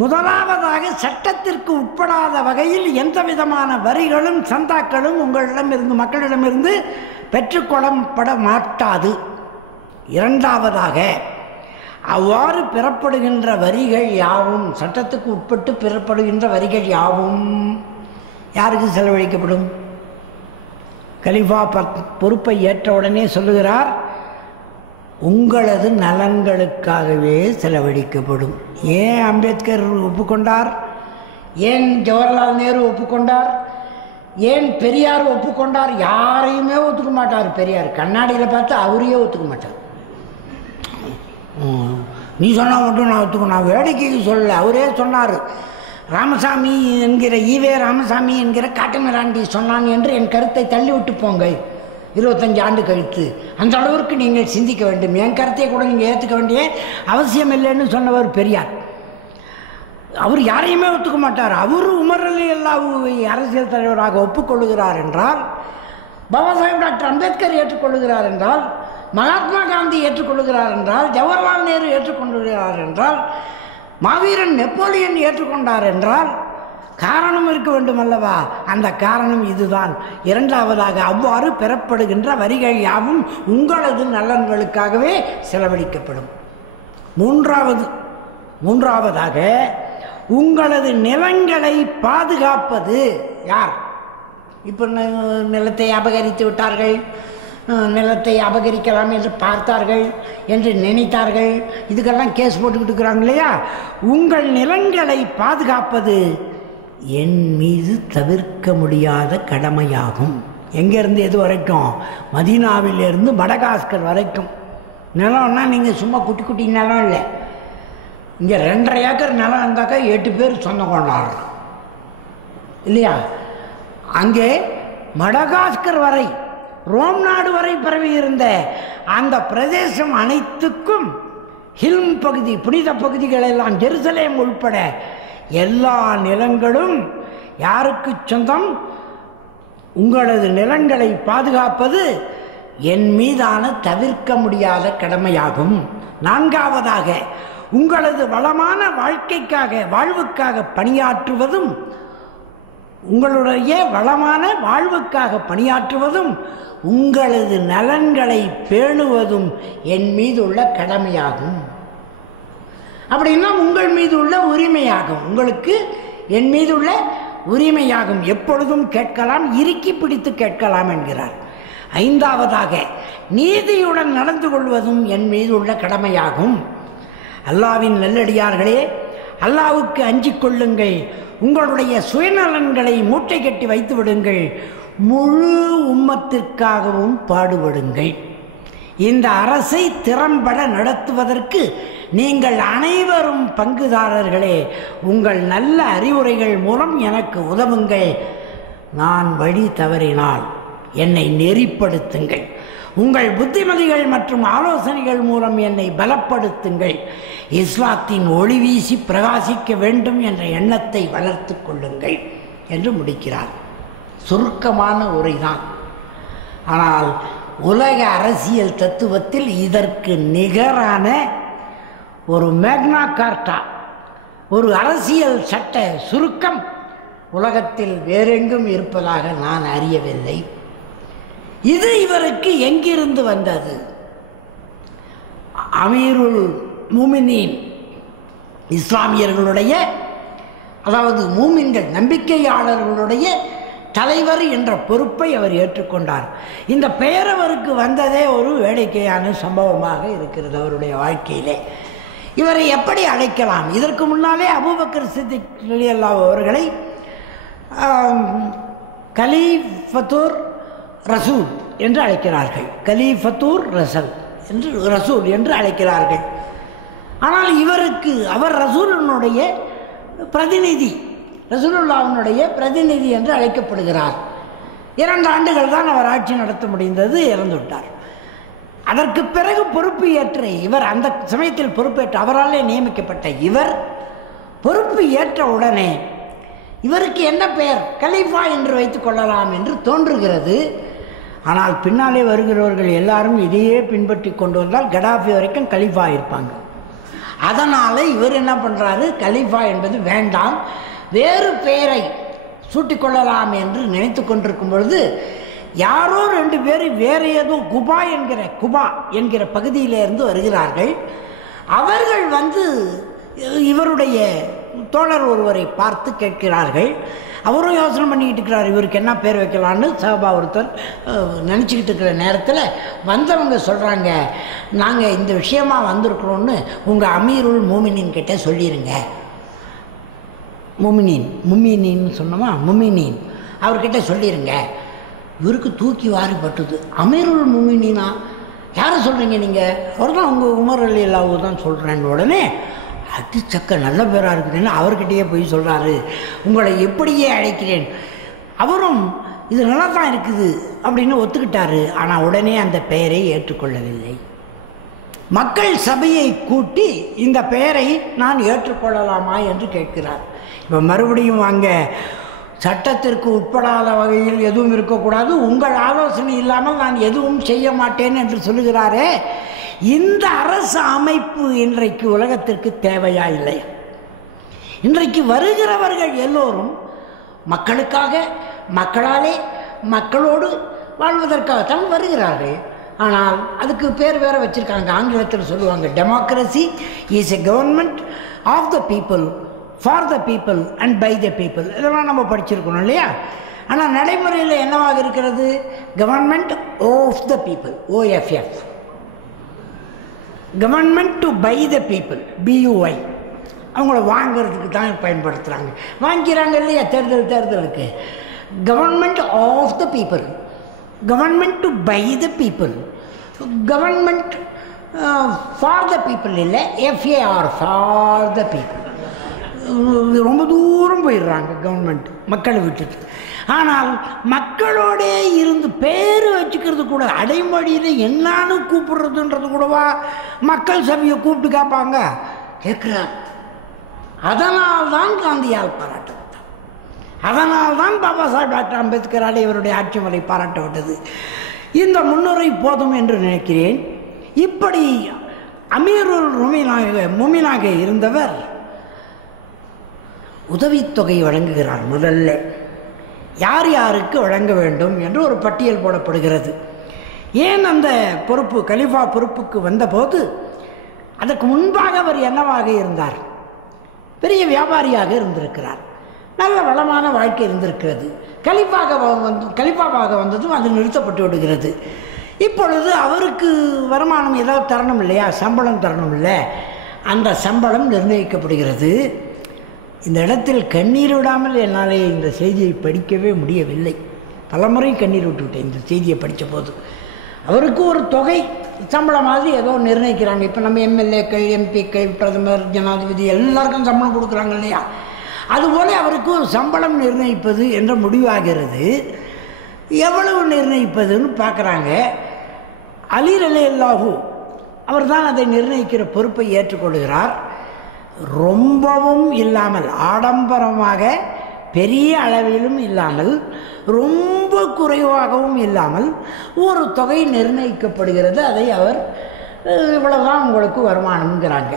முதலாவதாக, சட்டத்திற்கு உட்படாத வகையில் எந்த விதமான வரிகளும் சந்தாக்களும் உங்களிடமிருந்து, மக்களிடமிருந்து பெற்றுக்கொள்ளப்பட மாட்டாது. இரண்டாவதாக, அவ்வாறு பெறப்படுகின்ற வரிகள் யாவும், சட்டத்துக்கு உட்பட்டு பெறப்படுகின்ற வரிகள் யாவும் யாருக்கு செலவழிக்கப்படும்? கலீஃபா பொறுப்பை ஏற்ற உடனே சொல்லுகிறார், உங்களது நலன்களுக்காகவே செலவழிக்கப்படும். ஏன் அம்பேத்கர் ஒப்புக்கொண்டார்? ஏன் ஜவஹர்லால் நேரு ஒப்புக்கொண்டார்? ஏன் பெரியார் ஒப்புக்கொண்டார்? யாரையுமே ஒத்துக்க மாட்டார். பெரியார் கண்ணாடியில் பார்த்து அவரையே ஒத்துக்க மாட்டார். நீ சொன்னால் மட்டும் நான் ஒத்துக்கணும், நான் வேடிக்கைக்கு சொல்லலை, அவரே சொன்னார். ராமசாமி என்கிற ஈவே ராமசாமி என்கிற காட்டுமிராண்டி சொன்னான் என்று என் கருத்தை தள்ளிவிட்டு போங்க, 25 ஆண்டு கழித்து அந்த அளவிற்கு நீங்கள் சிந்திக்க வேண்டும், என் கருத்தை கூட நீங்கள் ஏற்றுக்க வேண்டிய அவசியம் இல்லைன்னு சொன்னவர் பெரியார். அவர் யாரையுமே ஒத்துக்க மாட்டார். அவர் உமர் ரலியல்லாஹுவை அரசியல் தலைவராக ஒப்புக்கொள்ளுகிறார் என்றால், பாபா சாஹேப் டாக்டர் அம்பேத்கர் ஏற்றுக்கொள்ளுகிறார் என்றால், மகாத்மா காந்தி ஏற்றுக்கொள்ளுகிறார் என்றால், ஜவஹர்லால் நேரு ஏற்றுக்கொள்ளுகிறார் என்றால், மாவீரன் நெப்போலியன் ஏற்றுக்கொண்டார் என்றால் காரணம் இருக்க வேண்டும் அல்லவா? அந்த காரணம் இதுதான். இரண்டாவதாக, அவ்வாறு பெறப்படுகின்ற வரிகள் யாவும் உங்களது நலன்களுக்காகவே செலவழிக்கப்படும். மூன்றாவதாக, உங்களது நிலங்களை பாதுகாப்பது யார்? இப்போ நிலத்தை அபகரித்து விட்டார்கள், நிலத்தை அபகரிக்கலாம் என்று பார்த்தார்கள் என்று நினைத்தார்கள், இதுக்கெல்லாம் கேஸ் போட்டுக்கிட்டு இருக்கிறாங்க இல்லையா? உங்கள் நிலங்களை பாதுகாப்பது என் மீது தவிர்க்க முடியாத கடமையாகும். எங்கேருந்து எது வரைக்கும்? மதீனாவிலிருந்து மடகாஸ்கர் வரைக்கும். நிலம்னா நீங்கள் சும்மா குட்டி குட்டி நிலம் இல்லை. இங்கே 2.5 ஏக்கர் நிலம் இருந்தாக்கா 8 பேர் சொந்தம் கொண்டாடுறோம் இல்லையா? அங்கே மடகாஸ்கர் வரை, ரோம் நாடு வரை பரவி இருந்த அந்த பிரதேசம் அனைத்துக்கும் ஹில்ம் பகுதி, புனித பகுதிகள் எல்லாம், ஜெருசலேம் உள்பட எல்லா நிலங்களும் யாருக்கு சொந்தம்? உங்களது நிலங்களை பாதுகாப்பது என் மீதான தவிர்க்க முடியாத கடமையாகும். 4வதாக, உங்களது வளமான வாழ்வுக்காக பணியாற்றுவதும், உங்களுடைய வளமான வாழ்வுக்காக பணியாற்றுவதும், உங்களது நலன்களை பேணுவதும் என் மீது உள்ள கடமையாகும். அப்படின்னா உங்கள் மீது உள்ள உரிமையாகும், உங்களுக்கு என் மீது உள்ள உரிமையாகும். எப்பொழுதும் கேட்கலாம், இறுக்கி பிடித்து கேட்கலாம் என்கிறார். 5வதாக, நீதியுடன் நடந்து கொள்வதும் என் மீது உள்ள கடமையாகும். அல்லாவின் நல்லடியார்களே, அல்லாவுக்கு அஞ்சிக் கொள்ளுங்கள். உங்களுடைய சுயநலன்களை மூட்டை கட்டி வைத்து விடுங்கள். முழு உம்மத்திற்காகவும் பாடுபடுங்கள். இந்த அரசை திறம்பட நடத்துவதற்கு நீங்கள் அனைவரும் பங்குதாரர்களே. உங்கள் நல்ல அறிவுரைகள் மூலம் எனக்கு உதவுங்கள். நான் வழி தவறினால் என்னை நெறிப்படுத்துங்கள். உங்கள் புத்திமதிகள் மற்றும் ஆலோசனைகள் மூலம் என்னை பலப்படுத்துங்கள். இஸ்லாத்தின் ஒளி வீசி பிரகாசிக்க வேண்டும் என்ற எண்ணத்தை வளர்த்து கொள்ளுங்கள் என்று முடிக்கிறார். சுருக்கமான உரைதான். ஆனால் உலக அரசியல் தத்துவத்தில் இதற்கு நிகரான ஒரு மேக்னா கார்ட்டா, ஒரு அரசியல் சட்ட சுருக்கம் உலகத்தில் வேறெங்கும் இருப்பதாக நான் அறியவில்லை. இது இவருக்கு எங்கிருந்து வந்தது? அமீருல் முமினீன், இஸ்லாமியர்களுடைய, அதாவது மூமின்கள் நம்பிக்கையாளர்களுடைய தலைவர் என்ற பொறுப்பை அவர் ஏற்றுக்கொண்டார். இந்த பெயர் அவருக்கு வந்ததே ஒரு வேடிக்கையான சம்பவமாக இருக்கிறது அவருடைய வாழ்க்கையிலே. இவரை எப்படி அழைக்கலாம்? இதற்கு முன்னாலே அபூபக்கர் சித்திக் ரலியல்லாஹு அவர்களை கலீஃபத்துர் ரசூல் என்று அழைக்கிறார்கள். கலீஃபத்துர் ரசூல் என்று அழைக்கிறார்கள். ஆனால் இவருக்கு அவர் ரசூலுடைய பிரதிநிதி, ரசூலுல்லாஹ்வுடைய பிரதிநிதி என்று அழைக்கப்படுகிறார். 2 ஆண்டுகள் தான் அவர் ஆட்சி நடத்த முடிந்தது, இறந்துவிட்டார். அதற்கு பிறகு பொறுப்பு ஏற்ற இவர், அந்த சமயத்தில் பொறுப்பேற்ற அவராலே நியமிக்கப்பட்ட இவர் பொறுப்பு ஏற்ற உடனே இவருக்கு என்ன பெயர்? கலீஃபா என்று வைத்துக் கொள்ளலாம் என்று தோன்றுகிறது. ஆனால் பின்னாலே வருகிறவர்கள் எல்லாரும் இதையே பின்பற்றி கொண்டு வந்தால் கடாஃபி வரைக்கும் கலீஃபா இருப்பாங்க. அதனால் இவர் என்ன பண்ணுறாரு? கலீஃபா என்பது வேண்டாம், வேறு பெயரை சூட்டிக்கொள்ளலாம் என்று நினைத்து கொண்டிருக்கும் பொழுது யாரோ 2 பேர் வேறு ஏதோ குபா என்கிற பகுதியிலிருந்து வருகிறார்கள். அவர்கள் வந்து இவருடைய தோழர் ஒருவரை பார்த்து கேட்கிறார்கள். அவரும் யோசனை பண்ணிக்கிட்டு இருக்கிறார், இவருக்கு என்ன பேர் வைக்கலான்னு. சஹாபா ஒருத்தர் நினச்சிக்கிட்டு இருக்கிற நேரத்தில் வந்தவங்க சொல்கிறாங்க, நாங்கள் இந்த விஷயமா வந்திருக்கிறோன்னு உங்கள் அமீருல் முமினீன் கிட்ட சொல்லிடுங்க. முமினின்னு சொன்னோமா, முமினீன் அவர்கிட்ட சொல்லிடுங்க. இவருக்கு தூக்கி வாரி பட்டுது. அமீருல் முமினீனா? யாரை சொல்கிறீங்க நீங்கள்? அவர் தான் உங்கள் உமர் ரலியல்லாஹு தான் சொல்கிறேன்னு உடனே அடிச்சக்க நல்ல பேராக இருக்குதுன்னு அவர்கிட்டயே போய் சொல்கிறாரு, உங்களை எப்படியே அழைக்கிறேன். அவரும் இது நல்லா தான் இருக்குது அப்படின்னு ஒத்துக்கிட்டாரு. ஆனால் உடனே அந்த பெயரை ஏற்றுக்கொள்ளவில்லை. மக்கள் சபையை கூட்டி இந்த பெயரை நான் ஏற்றுக்கொள்ளலாமா என்று கேட்கிறார். இப்போ மறுபடியும் அங்கே சட்டத்திற்கு உட்படாத வகையில் எதுவும் இருக்கக்கூடாது, உங்கள் ஆலோசனை இல்லாமல் நான் எதுவும் செய்ய மாட்டேன் என்று சொல்லுகிறாரே. இந்த அரசு அமைப்பு இன்றைக்கு உலகத்திற்கு தேவையா இல்லை? இன்றைக்கு வருகிறவர்கள் எல்லோரும் மக்களுக்காக, மக்களாலே, மக்களோடு வாழ்வதற்காகத்தான் வருகிறார்கள். ஆனால் அதுக்கு பேர் வேறு வச்சுருக்காங்க. ஆங்கிலத்தில் சொல்லுவாங்க, democracy is a government of the people, for the people and by the people. இதெல்லாம் நம்ம படிச்சிருக்கணும் இல்லையா? ஆனால் நடைமுறையில் என்னவாக இருக்கிறது? Government of the people, OFF. Government to buy the people, BUI. அவங்கள வாங்கிறதுக்கு தான் பயன்படுத்துகிறாங்க. வாங்கிக்கிறாங்க இல்லையா தேர்தலுக்கு. Government of the people, government to buy the people, government for the people இல்லை, FAR, ஃபார் த பீப்புள். ரொம்ப தூரம் போயிடுறாங்க கவர்மெண்ட் மக்களை விட்டுட்டு. ஆனால் மக்களோடே இருந்து பேர் வச்சுக்கிறது கூட, அடைமொழியில் என்னான்னு கூப்பிடுறதுன்றது கூடவா மக்கள் சபையை கூப்பிட்டு கேட்பாங்க? கேட்குறார். அதனால்தான் காந்தியால் பாராட்டப்பட்டார். அதனால்தான் பாபா சாஹேப் டாக்டர் அம்பேத்கரால் இவருடைய ஆட்சி முறை பாராட்டப்பட்டது. இந்த முன்னுரை போதும் என்று நினைக்கிறேன். இப்படி அமீருல் முமினாக இருந்தவர் உதவித்தொகை வழங்குகிறார். முதல்ல யார் யாருக்கு வழங்க வேண்டும் என்று ஒரு பட்டியல் போடப்படுகிறது. ஏன் அந்த பொறுப்பு, கலிஃபா பொறுப்புக்கு வந்தபோது அதற்கு முன்பாக அவர் என்னவாக இருந்தார்? பெரிய வியாபாரியாக இருந்திருக்கிறார். நல்ல வளமான வாழ்க்கை இருந்திருக்கிறது. கலிஃபாவாக வந்ததும் அது நிறுத்தப்பட்டு விடுகிறது. இப்பொழுது அவருக்கு வருமானம் ஏதாவது தரணும் இல்லையா, சம்பளம் தரணும் இல்லை, அந்த சம்பளம் நிர்ணயிக்கப்படுகிறது. இந்த இடத்தில் கண்ணீர் விடாமல் என்னால் இந்த செய்தியை படிக்கவே முடியவில்லை. பலமுறை கண்ணீர் விட்டுவிட்டேன் இந்த செய்தியை படித்த போது. அவருக்கு ஒரு தொகை சம்பளம் மாதிரி ஏதோ நிர்ணயிக்கிறாங்க. இப்போ நம்ம MLAக்கள், MPக்கள், பிரதமர், ஜனாதிபதி எல்லாருக்கும் சம்பளம் கொடுக்குறாங்க இல்லையா, அதுபோல் அவருக்கு ஒரு சம்பளம் நிர்ணயிப்பது என்ற முடிவாகிறது. எவ்வளவு நிர்ணயிப்பதுன்னு பார்க்குறாங்க. அலி ரலியல்லாஹு அவர் தான் அதை நிர்ணயிக்கிற பொறுப்பை ஏற்றுக்கொள்கிறார். ரொம்பவும் இல்லாமல், ஆடம்பரமாக பெரிய அளவிலும் இல்லாமல், ரொம்ப குறைவாகவும் இல்லாமல் ஒரு தொகை நிர்ணயிக்கப்படுகிறது. அதை அவர் இவ்வளோதான் உங்களுக்கு வருமானம்ங்கிறாங்க.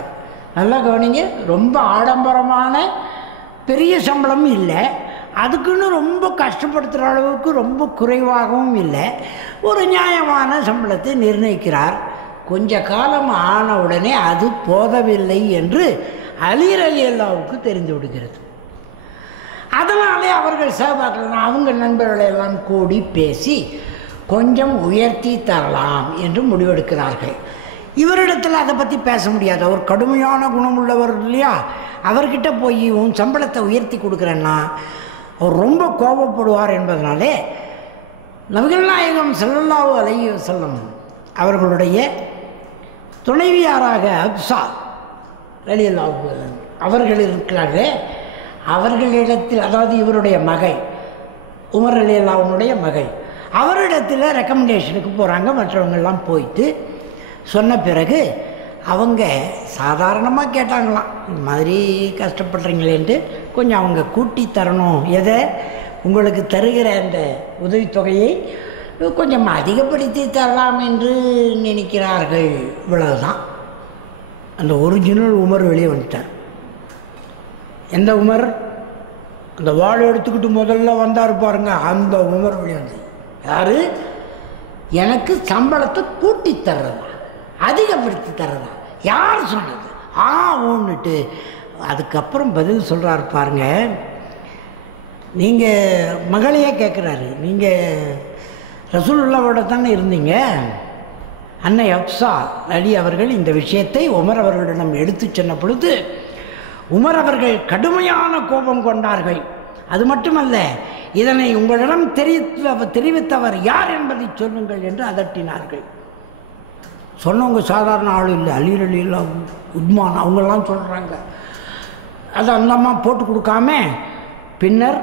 நல்லா கவனிங்க. ரொம்ப ஆடம்பரமான பெரிய சம்பளம் இல்லை, அதுக்குன்னு ரொம்ப கஷ்டப்படுத்துகிற அளவுக்கு ரொம்ப குறைவாகவும் இல்லை, ஒரு நியாயமான சம்பளத்தை நிர்ணயிக்கிறார். கொஞ்ச காலம் ஆன உடனே அது போதவில்லை என்று அலி ரலியல்லாஹுவுக்கு தெரிந்து விடுகிறது. அதனாலே அவர்கள் சகபாக்கள், அவங்க நண்பர்களை எல்லாம் கூடி பேசி கொஞ்சம் உயர்த்தி தரலாம் என்று முடிவெடுக்கிறார்கள். இவரிடத்தில் அதை பற்றி பேச முடியாது. அவர் கடுமையான குணமுள்ளவர் இல்லையா, அவர்கிட்ட போய் உன் சம்பளத்தை உயர்த்தி கொடுக்குறேன்னா அவர் ரொம்ப கோபப்படுவார் என்பதனாலே நபிகள் நாயகம் ஸல்லல்லாஹு அலைஹி வஸல்லம் அவர்களுடைய துணைவியாராக ஹப்ஸா ரலியல்லாஹு அவர்கள் இருக்கிறார்களே, அவர்களிடத்தில், அதாவது இவருடைய மகள் உமர் ரலியல்லாஹுனுடைய மகள், அவரிடத்தில் ரெக்கமெண்டேஷனுக்கு போகிறாங்க. மற்றவங்கெல்லாம் போயிட்டு சொன்ன பிறகு அவங்க சாதாரணமாக கேட்டாங்களாம், இந்த மாதிரி கஷ்டப்படுறீங்களேன்ட்டு கொஞ்சம் அவங்க கூட்டி தரணும், எதை உங்களுக்கு தருகிற அந்த உதவித்தொகையை கொஞ்சம் அதிகப்படுத்தி தரலாம் என்று நினைக்கிறார்கள். இவ்வளவுதான். அந்த ஒரிஜினல் உமர் வெளியே வந்துட்டார். எந்த உமர்? அந்த வாள் எடுத்துக்கிட்டு முதல்ல வந்தார் பாருங்க, அந்த உமர் வெளியே வந்து, யாரு? எனக்கு சம்பளத்தை கூட்டி தர்றதா, அதிகப்படுத்தி தர்றதா, யார் சொன்னது? ஒன்றுட்டு அதுக்கப்புறம் பதில் சொல்கிறார் பாருங்க. நீங்கள் மகளையே கேட்குறாரு, நீங்கள் ரசூலுல்லாவோட தானே இருந்தீங்க. அன்னை ஹப்ஸா அலி அவர்கள் இந்த விஷயத்தை உமர் அவர்களிடம் எடுத்து சொன்ன பொழுது உமர் அவர்கள் கடுமையான கோபம் கொண்டார்கள். அது மட்டுமல்ல, இதனை உங்களிடம் தெரிவித்தவர் யார் என்பதை சொல்லுங்கள் என்று அதட்டினார்கள். சொன்னவங்க சாதாரண ஆள் இல்லை, அலி ரலியல்லாஹு உத்மான் அவங்கெல்லாம் சொல்கிறாங்க. அதை அந்த அம்மா போட்டு கொடுக்காம பின்னர்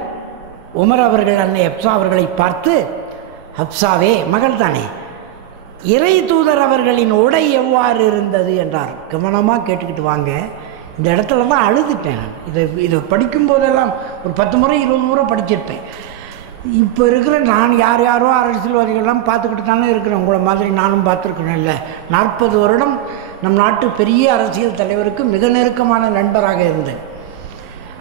உமர் அவர்கள் அன்னை ஹப்ஸா அவர்களை பார்த்து, ஹப்ஸாவே, மகள் தானே, இறை தூதர் அவர்களின் உடை எவ்வாறு இருந்தது என்றார். கவனமாக கேட்டுக்கிட்டு வாங்க. இந்த இடத்துல தான் அழுதுட்டேன். இதை படிக்கும்போதெல்லாம் ஒரு 10 முறை 20 முறை படிச்சிருப்பேன். இப்போ இருக்கிற நான் யாரோ அரசியல்வாதிகள்லாம் பார்த்துக்கிட்டு தானே இருக்கிறேன். உங்களை மாதிரி நானும் பார்த்துருக்கணும் இல்லை. 40 வருடம் நம் நாட்டு பெரிய அரசியல் தலைவருக்கு மிக நெருக்கமான நண்பராக இருந்தேன்.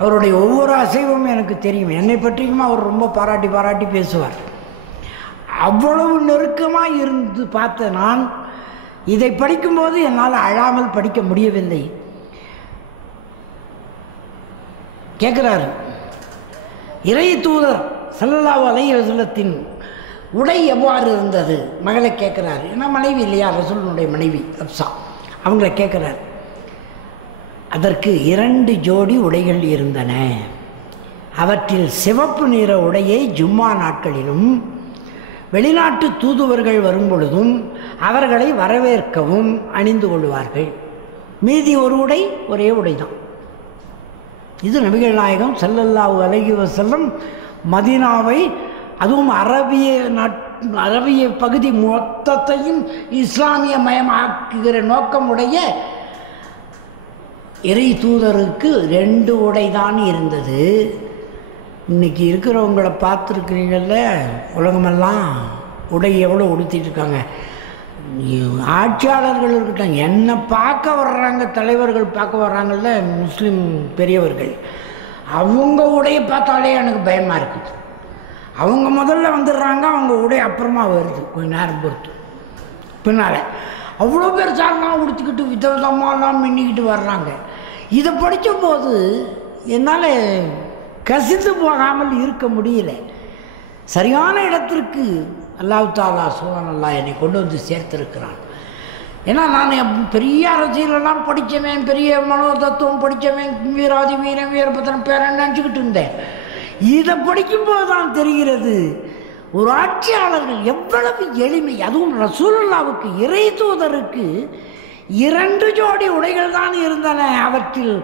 அவருடைய ஒவ்வொரு அசைவும் எனக்கு தெரியும். என்னை பற்றியும் அவர் ரொம்ப பாராட்டி பேசுவார். அவ்வளவு நெருக்கமாக இருந்து பார்த்த நான் இதை படிக்கும்போது என்னால் அழாமல் படிக்க முடியவில்லை. கேட்குறாரு, இறை தூதர் ஸல்லல்லாஹு அலைஹி வஸல்லத்தின் உடை எவ்வாறு இருந்தது மகளை கேட்குறாரு. ஏன்னா மனைவி இல்லையா, ரசூலுடைய மனைவி ஹப்ஸா, அவங்கள கேட்குறாரு. அதற்கு 2 ஜோடி உடைகள் இருந்தன. அவற்றில் சிவப்பு நிற உடையை ஜும்மா நாட்களிலும் வெளிநாட்டு தூதுவர்கள் வரும்பொழுதும் அவர்களை வரவேற்கவும் அணிந்து கொள்வார்கள். மீதி ஒரு உடை ஒரே உடை தான். இது நபிகள் நாயகம் ஸல்லல்லாஹு அலைஹி வஸல்லம் மதீனாவை, அதுவும் அரபிய பகுதி மொத்தத்தையும் இஸ்லாமிய மயமாக்குகிற நோக்கமுடைய இறை தூதருக்கு 2 உடை தான் இருந்தது. இன்றைக்கி இருக்கிறவங்கள பார்த்துருக்குறீங்கள, உலகமெல்லாம் உடை எவ்வளோ உடுத்திட்டு இருக்காங்க. ஆட்சியாளர்கள் இருக்கட்டும், என்னை பார்க்க வர்றாங்க, தலைவர்கள் பார்க்க வர்றாங்கல்ல, முஸ்லீம் பெரியவர்கள், அவங்க உடையை பார்த்தாலே எனக்கு பயமாக இருக்குது. அவங்க முதல்ல வந்துடுறாங்க, அவங்க உடை அப்புறமா வருது கொஞ்சம் நேரம் பொறுத்து. பின்னால் அவ்வளோ பேர் சார்லாம் உடுத்திக்கிட்டு விதவிதமாலாம் மின்னிக்கிட்டு வர்றாங்க. இதை படித்த போது என்னால் கசிந்து போகாமல் இருக்க முடியல. சரியான இடத்திற்கு அல்லாஹ் தாலா சுப்ஹானல்லாஹ் என்னை கொண்டு வந்து சேர்த்திருக்கிறான். ஏன்னா நான் பெரிய அரசியலெல்லாம் படித்தவன், பெரிய மனோ தத்துவம் படித்தவன், வீராதி வீரன் வீரபத்திரன் பேரன் நினச்சிக்கிட்டு இருந்தேன். இதை படிக்கும்போது தான் தெரிகிறது ஒரு ஆட்சியாளர்கள் எவ்வளவு எளிமை. அதுவும் ரசூலுல்லாவுக்கு இறை தூதருக்கு 2 ஜோடி உடைகள் தான் இருந்தன. அவற்றில்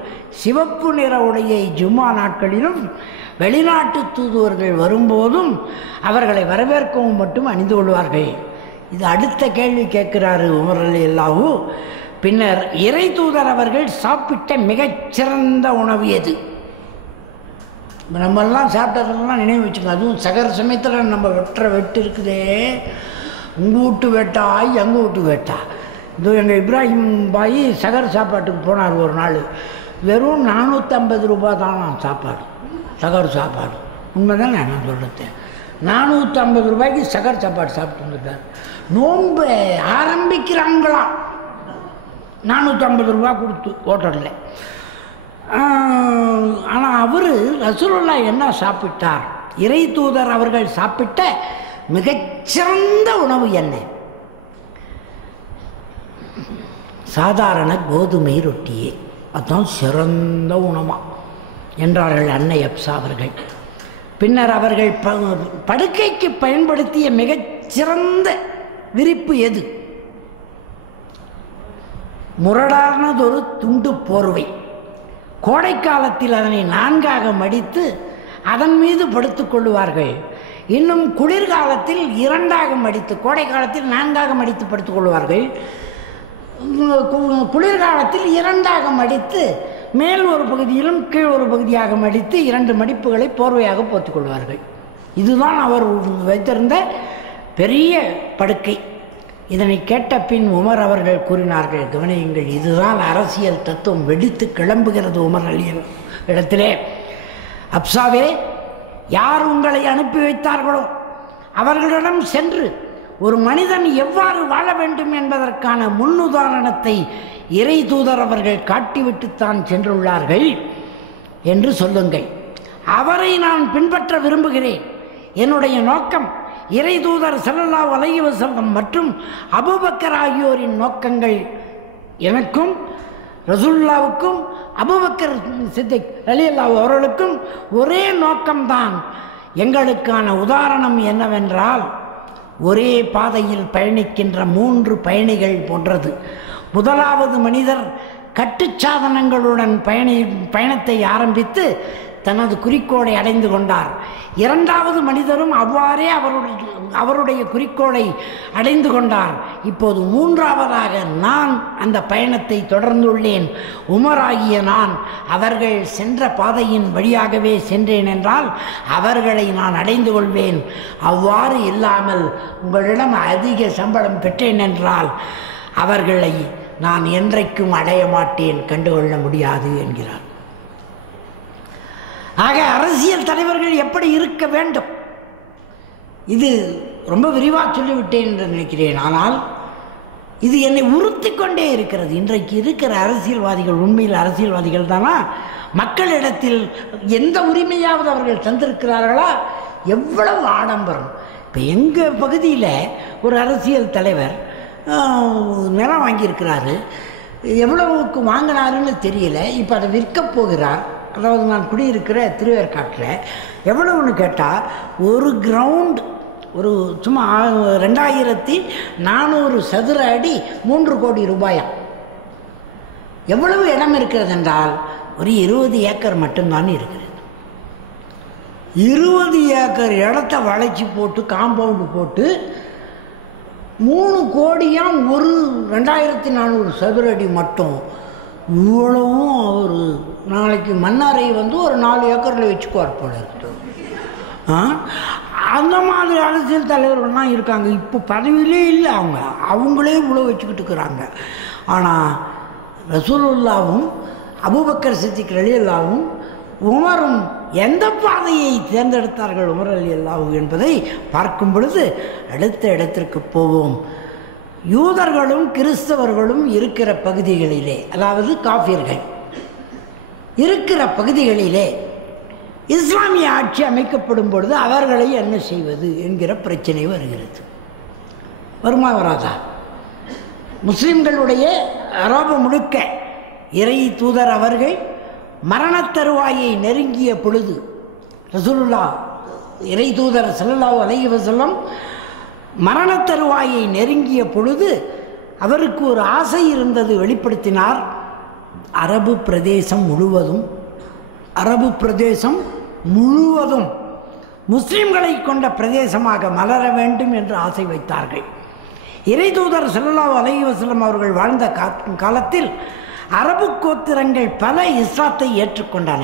சிவப்பு நிற உடையை ஜும்மா நாட்களிலும் வெளிநாட்டு தூதுவர்கள் வரும்போதும் அவர்களை வரவேற்கவும் மட்டும் அணிந்து கொள்வார்கள். இது அடுத்த கேள்வி கேட்கிறாரு உமர் ரலியல்லாஹு. பின்னர் இறை தூதர் அவர்கள் சாப்பிட்ட மிகச்சிறந்த உணவு எது? நம்மெல்லாம் சாப்பிட்டதெல்லாம் நினைவு வச்சுக்கோங்க. அதுவும் சகர சமயத்தில் நம்ம வெட்டு இருக்குதே, உங்கள் வீட்டு வேட்டா எங்கள் வீட்டு வேட்டா. இதோ எங்கள் இப்ராஹிம் பாய் சகர் சாப்பாட்டுக்கு போனார் ஒரு நாள். வெறும் 450 ரூபா தான் சாப்பாடு, சகர் சாப்பாடு. உண்மை தானே நான் சொல்கிறது. 450 ரூபாய்க்கு சகர் சாப்பாடு சாப்பிட்டு வந்துட்டார். நோன்பு ஆரம்பிக்கிறாங்களாம் 450 ரூபா கொடுத்து ஹோட்டலில். ஆனால் அவர் ரசூலுல்லாஹ் என்ன சாப்பிட்டார்? இறை தூதர் அவர்கள் சாப்பிட்ட மிகச்சிறந்த உணவு என்ன? சாதாரண கோதுமை ரொட்டியே, அதுதான் சிறந்த உணவா என்றார்கள் அன்னை ஹப்ஸா அவர்கள். பின்னர் அவர்கள் படுக்கைக்கு பயன்படுத்திய மிகச்சிறந்த விரிப்பு எது? முரடானதொரு துண்டு போர்வை. கோடை காலத்தில் அதனை 4ஆக மடித்து அதன் மீது படுத்துக் கொள்வார்கள். இன்னும் குளிர்காலத்தில் 2ஆக மடித்து, கோடை காலத்தில் 4ஆக மடித்து படுத்துக் கொள்வார்கள். குளிர்காலத்தில் 2ஆக மடித்து மேல் ஒரு பகுதியிலும் கீழ் ஒரு பகுதியாக மடித்து 2 மடிப்புகளை போர்வையாக போர்த்திக் கொள்வார்கள். இதுதான் அவர் வைத்திருந்த பெரிய படுக்கை. இதனை கேட்ட பின் உமர் அவர்கள் கூறினார்கள், கவனியுங்கள், இதுதான் அரசியல் தத்துவம் வெடித்து கிளம்புகிறது உமர் அலியின் இடத்திலே. ஹப்ஸாவே, யார் உங்களை அனுப்பி வைத்தார்களோ அவர்களிடம் சென்று ஒரு மனிதன் எவ்வாறு வாழ வேண்டும் என்பதற்கான முன்னுதாரணத்தை இறை தூதர் அவர்கள் காட்டிவிட்டுத்தான் சென்றுள்ளார்கள் என்று சொல்லுங்கள். அவரை நான் பின்பற்ற விரும்புகிறேன். என்னுடைய நோக்கம் இறை தூதர் ஸல்லல்லாஹு அலைஹி வஸல்லம் மற்றும் அபூபக்கர் ஆகியோரின் நோக்கங்கள். எனக்கும் ரசூலுல்லாவுக்கும் அபூபக்கர் சித்திக் ரலியல்லாஹு அவர்களுக்கும் ஒரே நோக்கம்தான். எங்களுக்கான உதாரணம் என்னவென்றால், ஒரே பாதையில் பயணிக்கின்ற 3 பயணிகள் போன்றது. முதலாவது மனிதர் கட்டுச்சாதனங்களுடன் பயணத்தை ஆரம்பித்து தனது குறிக்கோளை அடைந்து கொண்டார். 2வது மனிதரும் அவ்வாறே அவருடைய குறிக்கோளை அடைந்து கொண்டார். இப்போது 3வதாக நான் அந்த பயணத்தை தொடர்ந்துள்ளேன். உமராகிய நான் அவர்கள் சென்ற பாதையின் வழியாகவே சென்றேன் என்றால் அவர்களை நான் அடைந்து கொள்வேன். அவ்வாறு இல்லாமல் உங்களிடம் அதிக சம்பளம் பெற்றேன் என்றால் அவர்களை நான் என்றைக்கும் அடைய மாட்டேன், கண்டுகொள்ள முடியாது என்கிறார். ஆக அரசியல் தலைவர்கள் எப்படி இருக்க வேண்டும், இது ரொம்ப விரிவாக சொல்லிவிட்டேன் என்று நினைக்கிறேன். ஆனால் இது என்னை உறுத்தி கொண்டே இருக்கிறது. இன்றைக்கு இருக்கிற அரசியல்வாதிகள் உண்மையில் அரசியல்வாதிகள் தானா? மக்களிடத்தில் எந்த உரிமையாவது அவர்கள் தந்திருக்கிறார்களா? எவ்வளவு ஆடம்பரம்! இப்போ எங்கள் பகுதியில் ஒரு அரசியல் தலைவர் நிலம் வாங்கியிருக்கிறாரு. எவ்வளவுக்கு வாங்கினாருன்னு தெரியல. இப்போ அதை விற்க போகிறார். அதாவது நான் குடியிருக்கிற திருவேற்காட்டில் எவ்வளவுன்னு கேட்டால், ஒரு கிரவுண்ட் ஒரு சும்மா 2400 சதுர அடி 3 கோடி ரூபாயா. எவ்வளவு இடம் இருக்கிறது என்றால் ஒரு 20 ஏக்கர் மட்டும்தான் இருக்கிறது. 20 ஏக்கர் இடத்த வளைச்சி போட்டு காம்பவுண்டு போட்டு 3 கோடியாம் ஒரு 2400 சதுர அடி மட்டும். இவ்வளவும் அவர் நாளைக்கு மன்னாரை ஒரு 4 ஏக்கரில் வச்சுக்குவார் போல இருக்கட்டும். அந்த மாதிரி அரசியல் தலைவர்கள்லாம் இருக்காங்க. இப்போ பதவியிலே இல்லை. அவங்களே இவ்வளோ வச்சுக்கிட்டு இருக்கிறாங்க. ஆனால் ரசூலுல்லாவும் அபூபக்கர் சித்திக் ரலியல்லாஹுவும் உமரும் எந்த பாதையை தேர்ந்தெடுத்தார்கள் உமர் ரலியல்லாஹு என்பதை பார்க்கும் பொழுது அடுத்த இடத்திற்கு போவோம். யூதர்களும் கிறிஸ்தவர்களும் இருக்கிற பகுதிகளிலே, அதாவது காஃபிர்கள் இருக்கிற பகுதிகளிலே இஸ்லாமிய ஆட்சி அமைக்கப்படும் பொழுது அவர்களை என்ன செய்வது என்கிற பிரச்சனை வருகிறது. வருமா வராதா? முஸ்லிம்களுடைய அரபு முழுக்க இறை தூதர் அவர்கள் மரணத்தருவாயை நெருங்கிய பொழுது, ரசூலுல்லாஹ் இறை தூதர் ஸல்லல்லாஹு அலைஹி வஸல்லம் மரணத்தருவாயை நெருங்கிய பொழுது அவருக்கு ஒரு ஆசை இருந்தது, வெளிப்படுத்தினார். அரபு பிரதேசம் முழுவதும் முஸ்லிம்களை கொண்ட பிரதேசமாக மலர வேண்டும் என்று ஆசை வைத்தார்கள். இறை தூதர் ஸல்லல்லாஹு அலைஹி வஸல்லம் அவர்கள் வாழ்ந்த காலத்தில் அரபு கோத்திரங்கள் பல இஸ்லாத்தை ஏற்றுக்கொண்டன.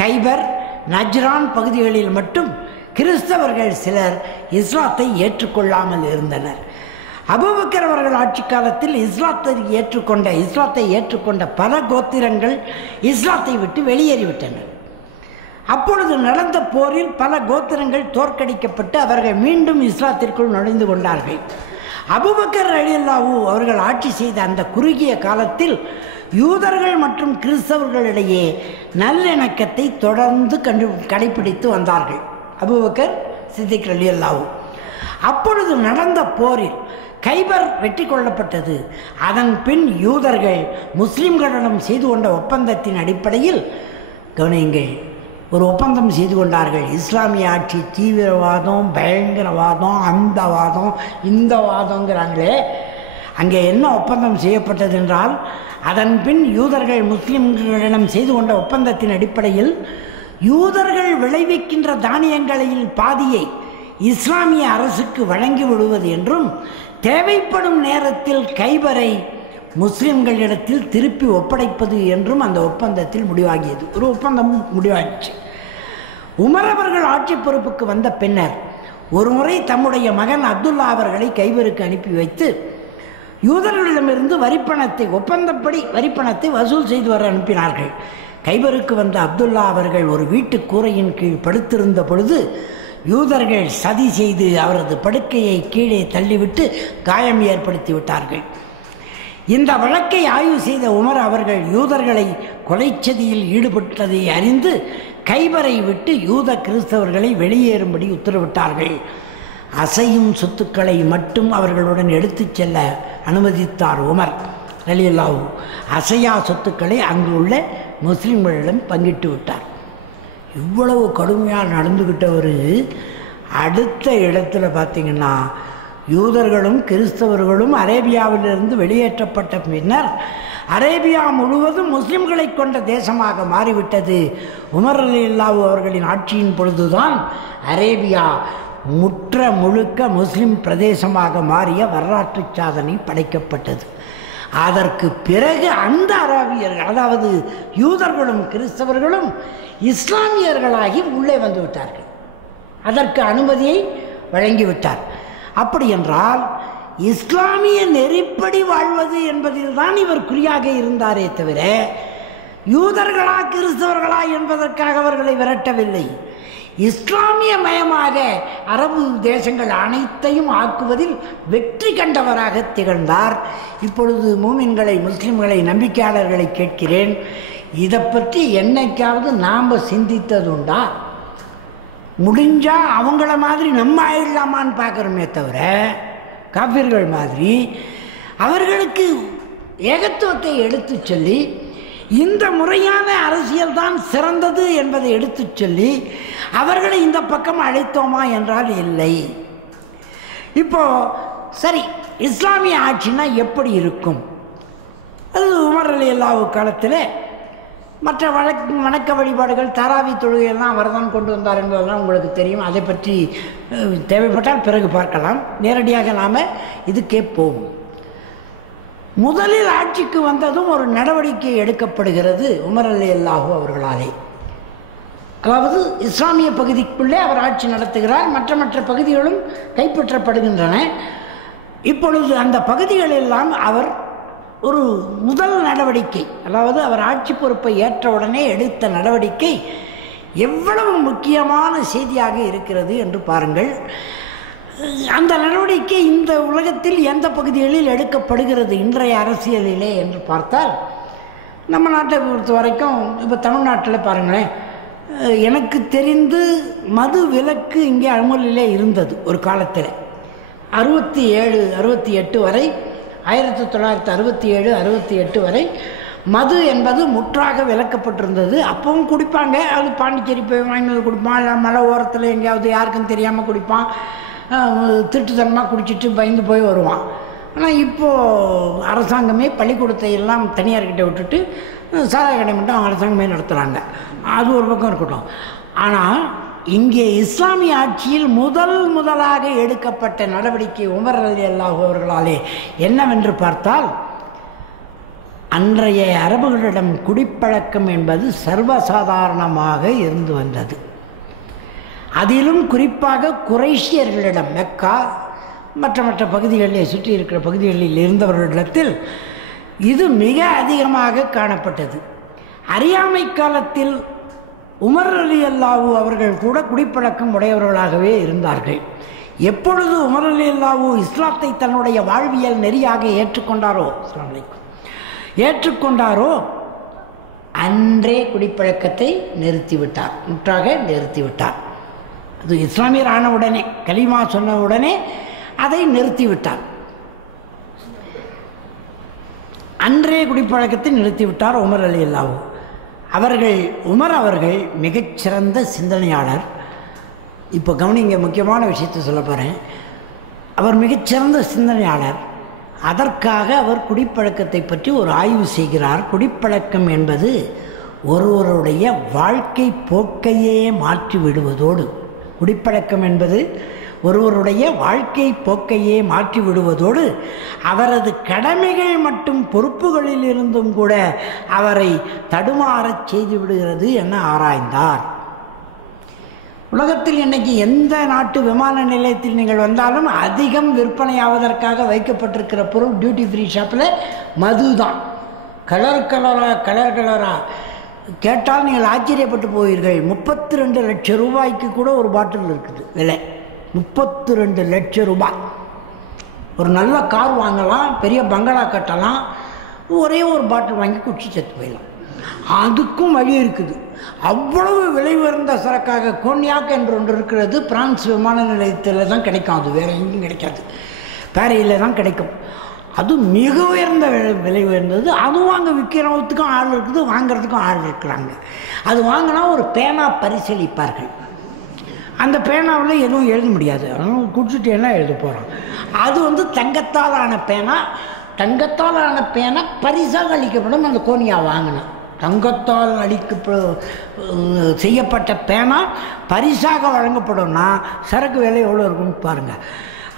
கைபர், நஜ்ரான் பகுதிகளில் மட்டும் கிறிஸ்தவர்கள் சிலர் இஸ்லாத்தை ஏற்றுக்கொள்ளாமல் இருந்தனர். அபூபக்கர் அவர்கள் ஆட்சி காலத்தில் இஸ்லாத்தை ஏற்றுக்கொண்ட பல கோத்திரங்கள் இஸ்லாத்தை விட்டு வெளியேறிவிட்டனர். அப்பொழுது நடந்த போரில் பல கோத்திரங்கள் தோற்கடிக்கப்பட்டு அவர்கள் மீண்டும் இஸ்லாத்திற்குள் நுழைந்து கொண்டார்கள். அபூபக்கர் ரலியல்லாஹு அவர்கள் ஆட்சி செய்த அந்த குறுகிய காலத்தில் யூதர்கள் மற்றும் கிறிஸ்தவர்களிடையே நல்லிணக்கத்தை தொடர்ந்து கடைபிடித்து வந்தார்கள் அபூபக்கர் சித்திக் ரலியல்லாஹு. அப்பொழுது நடந்த போரில் கைபர் வெற்றி கொள்ளப்பட்டது. அதன் பின் யூதர்கள் முஸ்லிம்களிடம் செய்து கொண்ட ஒப்பந்தத்தின் அடிப்படையில் கவனியுங்கள், ஒரு ஒப்பந்தம் செய்து கொண்டார்கள். இஸ்லாமிய ஆட்சி தீவிரவாதம், பயங்கரவாதம், அந்த வாதம் இந்த வாதங்கிறாங்களே, அங்கே என்ன ஒப்பந்தம் செய்யப்பட்டது என்றால், அதன் பின் யூதர்கள் முஸ்லிம்களிடம் செய்து கொண்ட ஒப்பந்தத்தின் அடிப்படையில் யூதர்கள் விளைவிக்கின்ற தானியங்களில் பாதியை இஸ்லாமிய அரசுக்கு வழங்கி விடுவது என்றும், தேவைப்படும் நேரத்தில் கைபரை முஸ்லிம்களிடத்தில் திருப்பி ஒப்படைப்பது என்றும் அந்த ஒப்பந்தத்தில் முடிவாகியது. ஒரு ஒப்பந்தம் முடிவாகிச்சு. உமர் அவர்கள் ஆட்சி பொறுப்புக்கு வந்த பின்னர் ஒரு முறை தம்முடைய மகன் அப்துல்லா அவர்களை கைபருக்கு அனுப்பி வைத்து யூதர்களிடமிருந்து ஒப்பந்தப்படி வரிப்பணத்தை வசூல் செய்து வர அனுப்பினார்கள். கைபருக்கு வந்த அப்துல்லா அவர்கள் ஒரு வீட்டு கூரையின் கீழ் படுத்திருந்த பொழுது யூதர்கள் சதி செய்து அவரது படுக்கையை கீழே தள்ளிவிட்டு காயம் ஏற்படுத்தி விட்டார்கள். இந்த வழக்கை ஆய்வு செய்த உமர் அவர்கள் யூதர்களை கொலைச்சதியில் ஈடுபட்டதை அறிந்து கைபரை விட்டு யூத கிறிஸ்தவர்களை வெளியேறும்படி உத்தரவிட்டார்கள். அசையும் சொத்துக்களை மட்டும் அவர்களுடன் எடுத்துச் செல்ல அனுமதித்தார் உமர் ரலியல்லாஹு. அசையா சொத்துக்களை அங்குள்ள முஸ்லிம்களிடம் பங்கிட்டு விட்டார். இவ்வளவு கடுமையாக நடந்துக்கிட்டவர் அடுத்த இடத்துல பார்த்திங்கன்னா, யூதர்களும் கிறிஸ்தவர்களும் அரேபியாவிலிருந்து வெளியேற்றப்பட்ட பின்னர் அரேபியா முழுவதும் முஸ்லிம்களை கொண்ட தேசமாக மாறிவிட்டது. உமர் ரலியல்லாஹு அவர்களின் ஆட்சியின் பொழுதுதான் அரேபியா முழுக்க முஸ்லிம் பிரதேசமாக மாறிய வரலாற்று சாதனை படைக்கப்பட்டது. அதற்கு பிறகு அந்த அரேபியர்கள், அதாவது யூதர்களும் கிறிஸ்தவர்களும் இஸ்லாமியர்களாகி உள்ளே வந்து விட்டார்கள். அதற்கு அனுமதியை வழங்கிவிட்டார். அப்படி என்றால் இஸ்லாமிய நெறிப்படி வாழ்வது என்பதில் தான் இவர் குறியாக இருந்தாரே தவிர யூதர்களா கிறிஸ்தவர்களா என்பதற்காக அவர்களை விரட்டவில்லை. இஸ்லாமிய மயமாக அரபு தேசங்கள் அனைத்தையும் ஆக்குவதில் வெற்றி கண்டவராக திகழ்ந்தார். இப்பொழுது மூமின்களை, முஸ்லிம்களை, நம்பிக்கையாளர்களை கேட்கிறேன், இதை பற்றி என்னைக்காவது நாம் சிந்தித்ததுண்டா? முடிஞ்சால் அவங்கள மாதிரி நம்ம ஆயிடலாமான்னு பார்க்குறோமே தவிர காபிர்கள் மாதிரி அவர்களுக்கு ஏகத்துவத்தை எடுத்து சொல்லி இந்த முறையான அரசியல் தான் சிறந்தது என்பதை எடுத்து சொல்லி அவர்களை இந்த பக்கம் அழைத்தோமா என்றால் இல்லை. இப்போ சரி, இஸ்லாமிய ஆட்சினா எப்படி இருக்கும்? அது உமர் ரலியல்லாஹு காலத்தில் மற்ற வணக்க வழிபாடுகள் தராவி தொழுகையெல்லாம் அவர் தான் கொண்டு வந்தார் என்பதெல்லாம் உங்களுக்கு தெரியும். அதை பற்றி தேவைப்பட்டால் பிறகு பார்க்கலாம். நேரடியாக நாம் இதுக்கே போவோம். முதலில் ஆட்சிக்கு வந்ததும் ஒரு நடவடிக்கை எடுக்கப்படுகிறது உமர் ரலியல்லாஹு அவர்களாலே. அதாவது இஸ்லாமிய பகுதிக்குள்ளே அவர் ஆட்சி நடத்துகிறார், மற்ற பகுதிகளும் கைப்பற்றப்படுகின்றன. இப்பொழுது அந்த பகுதிகளெல்லாம் அவர் ஒரு முதல் நடவடிக்கை, அதாவது அவர் ஆட்சி பொறுப்பை ஏற்றவுடனே எடுத்த நடவடிக்கை எவ்வளவு முக்கியமான செய்தியாக இருக்கிறது என்று பாருங்கள். அந்த நடவடிக்கை இந்த உலகத்தில் எந்த பகுதிகளில் எடுக்கப்படுகிறது இன்றைய அரசியலிலே என்று பார்த்தால், நம்ம நாட்டை பொறுத்த வரைக்கும் இப்போ தமிழ்நாட்டில் பாருங்களேன், எனக்கு தெரிந்து மது விலக்கு இங்கே அமலிலே இருந்தது ஒரு காலத்தில். 67, 68 வரை, 1967, 68 வரை மது என்பது முற்றாக விலக்கப்பட்டிருந்தது. அப்பவும் குடிப்பாங்க. அது பாண்டிச்சேரி போய் வாங்கினது குடிப்பான், இல்லை மலை ஓரத்தில் எங்கேயாவது யாருக்கும் தெரியாமல் குடிப்பான், திருட்டுத்தனமாக குடிச்சிட்டு பயந்து போய் வருவான். ஆனால் இப்போது அரசாங்கமே பள்ளிக்கூடத்தை எல்லாம் தனியார்கிட்ட விட்டுட்டு சாராய கடை மட்டும் அரசாங்கமே நடத்துகிறாங்க. அது ஒரு பக்கம் இருக்கட்டும். ஆனால் இங்கே இஸ்லாமிய ஆட்சியில் முதலாக எடுக்கப்பட்ட நடவடிக்கை உமர் ரலியல்லாஹு அவர்களாலே என்னவென்று பார்த்தால், அன்றைய அரபுகளிடம் குடிப்பழக்கம் என்பது சர்வசாதாரணமாக இருந்து வந்தது. அதிலும் குறிப்பாக குறைஷியர்களிடம், மெக்கா மற்ற பகுதிகளில் சுற்றி இருக்கிற பகுதிகளில் இருந்தவர்களிடத்தில் இது மிக அதிகமாக காணப்பட்டது. அறியாமை காலத்தில் உமர் ரலியல்லாஹு அவர்கள் கூட குடிப்பழக்கம் உடையவர்களாகவே இருந்தார்கள். எப்பொழுது உமர் ரலியல்லாஹு இஸ்லாத்தை தன்னுடைய வாழ்வியல் நெறியாக ஏற்றுக்கொண்டாரோ அன்றே குடிப்பழக்கத்தை நிறுத்திவிட்டார், முற்றாக நிறுத்திவிட்டார். அது இஸ்லாமியர் ஆன உடனே, கலிமா சொன்ன உடனே அதை நிறுத்திவிட்டார். அன்றே குடிப்பழக்கத்தை நிறுத்திவிட்டார் உமர் ரலியல்லாஹு உமர் அவர்கள் மிகச்சிறந்த சிந்தனையாளர். இப்போ கவனிங்க, முக்கியமான விஷயத்தை சொல்ல போகிறேன். அவர் மிகச்சிறந்த சிந்தனையாளர். அதற்காக அவர் குடிப்பழக்கத்தை பற்றி ஒரு ஆய்வு செய்கிறார். குடிப்பழக்கம் என்பது ஒருவருடைய வாழ்க்கை போக்கையே மாற்றி விடுவதோடு, குடிப்பழக்கம் என்பது ஒருவருடைய வாழ்க்கை போக்கையே மாற்றி விடுவதோடு அவரது கடமைகள் மற்றும் பொறுப்புகளில் இருந்தும் கூட அவரை தடுமாறச் செய்து விடுகிறது என ஆராய்ந்தார். உலகத்தில் இன்றைக்கி எந்த நாட்டு விமான நிலையத்தில் நீங்கள் வந்தாலும் அதிகம் விற்பனையாவதற்காக வைக்கப்பட்டிருக்கிற பொருள் டியூட்டி ஃப்ரீ ஷாப்பில் மது தான். கலர் கலராக கேட்டால் நீங்கள் ஆச்சரியப்பட்டு போவீர்கள். 32 லட்சம் ரூபாய்க்கு கூட ஒரு பாட்டில் இருக்குது விலை. 32 லட்சம் ரூபாய். ஒரு நல்ல கார் வாங்கலாம், பெரிய பங்களா கட்டலாம், ஒரே ஒரு பாட்டில் வாங்கி குடிச்சு செத்து போயிடலாம். அதுக்கும் வழி இருக்குது. அவ்வளவு விலை உயர்ந்த சரக்காக கோன்யாக் என்று ஒன்று இருக்கிறது. பிரான்ஸ் விமான நிலையத்தில் தான் கிடைக்கும். அது வேறு எங்கேயும் கிடைக்காது, பாரிஸில் தான் கிடைக்கும். அது மிக உயர்ந்த விலை உயர்ந்தது. அதுவும் அங்கே விற்கிறதுக்கும் ஆள் இருக்குது, வாங்கிறதுக்கும் ஆள் இருக்கிறாங்க. அது வாங்கினா ஒரு பேனா பரிசீலிப்பார்கள். அந்த பேனாவில் எதுவும் எழுத முடியாது, குடிச்சிட்டு என்ன எழுத போகிறோம். அது தங்கத்தால் ஆன பேனா. தங்கத்தால் ஆன பேனா பரிசாக அளிக்கப்படும். அந்த கோனியா வாங்கினேன். தங்கத்தால் செய்யப்பட்ட பேனா பரிசாக வழங்கப்படும்னா சரக்கு விலை எவ்வளோ இருக்குன்னு பாருங்கள்.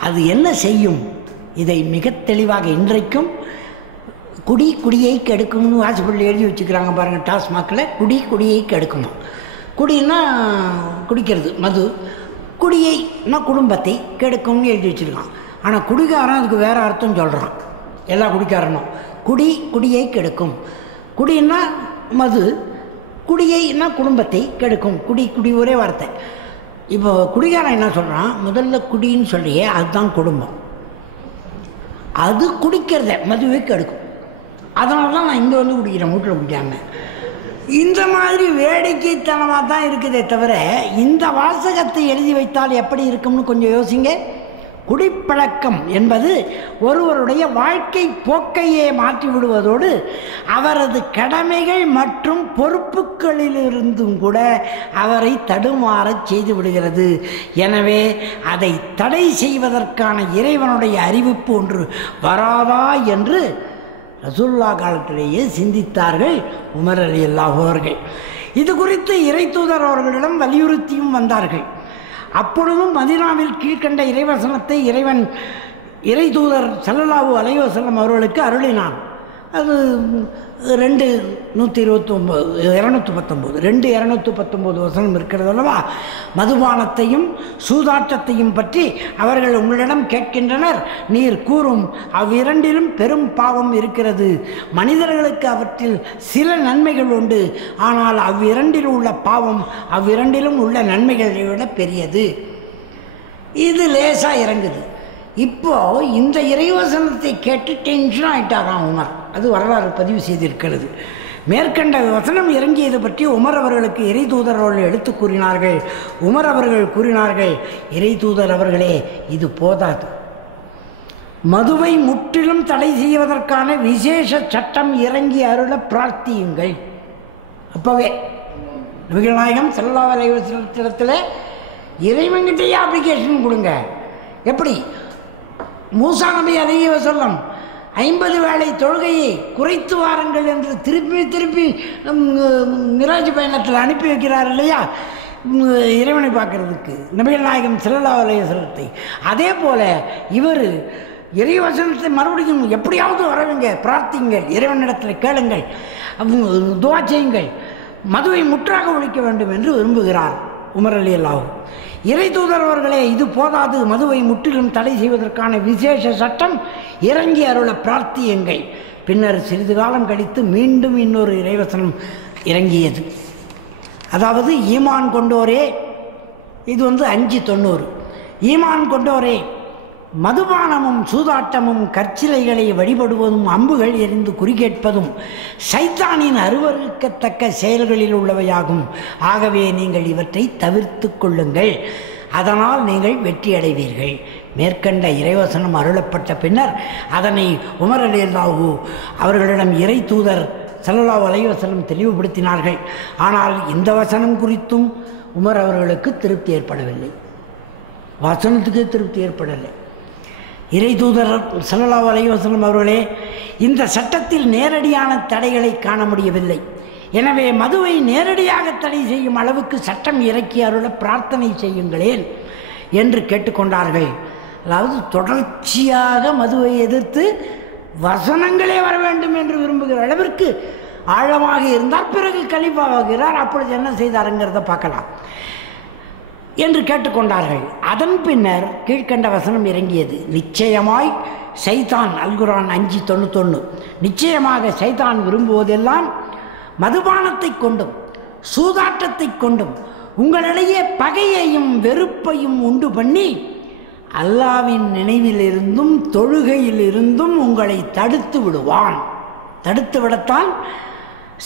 அது என்ன செய்யும்? இதை மிக தெளிவாக இன்றைக்கும் குடியை கெடுக்கும்னு வாசப்பள்ளி எழுதி வச்சுக்கிறாங்க பாருங்கள். டாஸ்மாகில் குடியை கெடுக்குமா. குடின்னா குடிக்கிறது மது, குடியைன்னா குடும்பத்தை கெடுக்கும்னு எழுதி வச்சுருக்கான். ஆனால் குடிகாரன் அதுக்கு வேறு அர்த்தம் சொல்கிறான். எல்லா குடிக்காரனும் குடியை கெடுக்கும். குடின்னா மது, குடியைன்னா குடும்பத்தை கெடுக்கும். குடி ஒரே வார்த்தை. இப்போ குடிகாரன் என்ன சொல்கிறான்? முதல்ல குடின்னு சொல்லியே அதுதான் குடும்பம். அது குடிக்கிறத மதுவை கெடுக்கும். அதனால தான் நான் இங்கே குடிக்கிறேன், வீட்டில் குடிக்காமல். இந்த மாதிரி வேடிக்கைத்தனமாக தான் இருக்குதே தவிர இந்த வாசகத்தை எழுதி வைத்தால் எப்படி இருக்கும்னு கொஞ்சம் யோசிங்க. குடிப்பழக்கம் என்பது ஒருவருடைய வாழ்க்கை போக்கையே மாற்றி விடுவதோடு அவரது கடமைகள் மற்றும் பொறுப்புகளிலிருந்தும் கூட அவரை தடுமாறச் செய்து விடுகிறது. எனவே அதை தடை செய்வதற்கான இறைவனுடைய அறிவிப்பு ஒன்று வராதா என்று ரசூலுல்லாஹ் காலத்திலேயே சிந்தித்தார்கள் உமர் ரலியல்லாஹு அவர்கள். இது குறித்து இறை தூதர் அவர்களிடம் வலியுறுத்தியும் வந்தார்கள். அப்பொழுதும் மதீனாவில் கீழ்கண்ட இறைவசனத்தை இறை தூதர் ஸல்லல்லாஹு அலைஹி வஸல்லம் அவர்களுக்கு அருளினான். அது 2:219 வசனம் இருக்கிறது அல்லவா? மதுபானத்தையும் சூதாட்டத்தையும் பற்றி அவர்கள் உங்களிடம் கேட்கின்றனர். நீர் கூறும் அவ்விரண்டிலும் பெரும் பாவம் இருக்கிறது. மனிதர்களுக்கு அவற்றில் சில நன்மைகள் உண்டு. ஆனால் அவ்விரண்டில் உள்ள பாவம் அவ்விரண்டிலும் உள்ள நன்மைகளை விட பெரியது. இது லேசாக இறங்குது. இப்போ இந்த இறைவசனத்தை கேட்டு டென்ஷன் ஆகிட்டாராம் உமர். அது வரலாறு பதிவு செய்திருக்கிறது. மேற்கண்ட வசனம் இறங்கியது பற்றி உமர் அவர்களுக்கு இறை தூதர் அவர்கள் எடுத்து கூறினார்கள். உமர் அவர்கள் கூறினார்கள், இறை தூதர் அவர்களே, இது போதாது. மதுவை முற்றிலும் தடை செய்வதற்கான விசேஷ சட்டம் இறங்கி அருள பிரார்த்தியுங்கள். அப்பவே நபிகள் நாயகம் ஸல்லல்லாஹு அலைஹி வஸல்லத்தில் இறைவன்கிட்டயே அப்ளிகேஷன் கொடுங்க. எப்படி? மூசா நபி அலைஹி வஸல்லம் 50 வேளை தொழுகையை குறைத்து வாருங்கள் என்று திருப்பி மிராஜ் பயணத்தில் அனுப்பி வைக்கிறார் இல்லையா, இறைவனை பார்க்கறதுக்கு நபிகள் நாயகம் ஸல்லல்லாஹு அலைஹி வஸல்லத்தை. அதே போல் இவர் இறைவசனத்தை மறுபடியும் எப்படியாவது வரவங்க, பிரார்த்திங்கள், இறைவனிடத்தில் கேளுங்கள், துஆ செய்யுங்கள், மதுவை முற்றாக ஒழிக்க வேண்டும் என்று விரும்புகிறார் உமர் ரலியல்லாஹு. இறை தூதர் அவர்களே, இது போதாது, மதுவை முற்றிலும் தடை செய்வதற்கான விசேஷ சட்டம் இறங்கி அருள பிரார்த்தியுங்கள். பின்னர் சிறிது காலம் கழித்து மீண்டும் இன்னொரு இறைவசனம் இறங்கியது. அதாவது, ஈமான் கொண்டோரே, இது 5:90, ஈமான் கொண்டோரே, மதுபானமும் சூதாட்டமும் கற்சிலைகளை வழிபடுவதும் அம்புகள் எறிந்து குறிகேட்பதும் சைத்தானின் அருவருக்கத்தக்க செயல்களில் உள்ளவையாகும். ஆகவே நீங்கள் இவற்றை தவிர்த்து கொள்ளுங்கள், அதனால் நீங்கள் வெற்றியடைவீர்கள். மேற்கண்ட இறைவசனம் அருளப்பட்ட பின்னர் அதனை உமர் ரலியல்லாஹு அவர்களிடம் இறை தூதர் ஸல்லல்லாஹு அலைஹி வஸல்லம் தெளிவுபடுத்தினார்கள். ஆனால் இந்த வசனம் குறித்தும் உமர் அவர்களுக்கு திருப்தி ஏற்படவில்லை. வசனத்துக்கு திருப்தி ஏற்படவில்லை. இறை தூதர் ஸல்லல்லாஹு அலைஹி வஸல்லம் அவர்களே, இந்த சட்டத்தில் நேரடியான தடைகளை காண முடியவில்லை. எனவே மதுவை நேரடியாக தடை செய்யும் அளவுக்கு சட்டம் இறக்கி அருள பிரார்த்தனை செய்யுங்களேன் என்று கேட்டுக்கொண்டார்கள். அதாவது தொடர்ச்சியாக மதுவை எதிர்த்து வசனங்களே வர வேண்டும் என்று விரும்புகிற அளவிற்கு ஆழமாக இருந்தால் பிறகு கலீஃபாவாகிறார். அப்பொழுது என்ன செய்தாருங்கிறத பார்க்கலாம் என்று கேட்டுக்கொண்டார்கள். அதன் பின்னர் கீழ்கண்ட வசனம் இறங்கியது. நிச்சயமாய் சைத்தான், அல்குரான் 5:91, நிச்சயமாக சைத்தான் விரும்புவதெல்லாம் மதுபானத்தை கொண்டும் சூதாட்டத்தை கொண்டும் உங்களிடையே பகையையும் வெறுப்பையும் உண்டு பண்ணி அல்லாவின் நினைவிலிருந்தும் தொழுகையிலிருந்தும் உங்களை தடுத்து விடுவான். தடுத்து விடத்தான்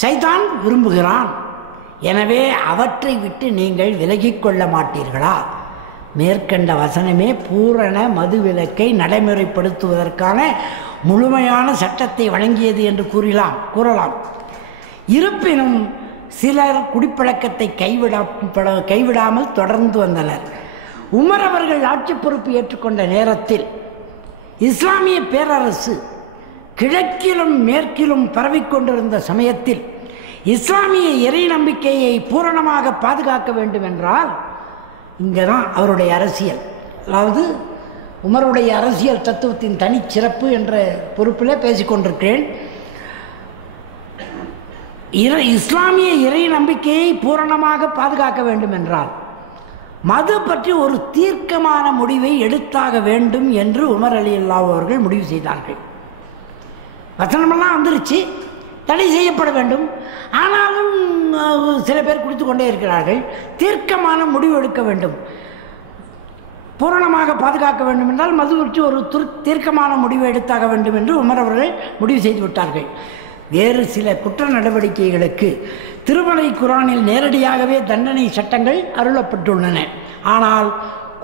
சைத்தான் விரும்புகிறான். எனவே அவற்றை விட்டு நீங்கள் விலகிக் கொள்ள மாட்டீர்களா? மேற்கண்ட வசனமே பூரண மதுவிலக்கை நடைமுறைப்படுத்துவதற்கான முழுமையான சட்டத்தை வழங்கியது என்று கூறலாம். இருப்பினும் சிலர் குடிப்பழக்கத்தை கைவிடாமல் தொடர்ந்து வந்தனர். உமர் அவர்கள் ஆட்சி பொறுப்பு ஏற்றுக்கொண்ட நேரத்தில் இஸ்லாமிய பேரரசு கிழக்கிலும் மேற்கிலும் பரவிக்கொண்டிருந்த சமயத்தில் இஸ்லாமிய இறை நம்பிக்கையை பூரணமாக பாதுகாக்க வேண்டும் என்றால் இங்கே தான் அவருடைய அரசியல், அதாவது உமருடைய அரசியல் தத்துவத்தின் தனிச்சிறப்பு என்ற பொறுப்பில் பேசிக்கொண்டிருக்கிறேன். இஸ்லாமிய இறை நம்பிக்கையை பூரணமாக பாதுகாக்க வேண்டும் என்றால் மது பற்றி ஒரு தீர்க்கமான முடிவை எடுத்தாக வேண்டும் என்று உமர் ரலியல்லாஹு அவர்கள் முடிவு செய்தார்கள். வசனமெல்லாம் வந்துருச்சு, தடை செய்யப்பட வேண்டும். ஆனாலும் சில பேர் குடித்து கொண்டே இருக்கிறார்கள். தீர்க்கமான முடிவு எடுக்க வேண்டும், பூரணமாக பாதுகாக்க வேண்டும் என்றால் மது பற்றி ஒரு தீர்க்கமான முடிவை எடுத்தாக வேண்டும் என்று உமர் அவர்கள் முடிவு செய்து விட்டார்கள். வேறு சில குற்ற நடவடிக்கைகளுக்கு திருமலை குரானில் நேரடியாகவே தண்டனை சட்டங்கள் அருளப்பட்டுள்ளன. ஆனால்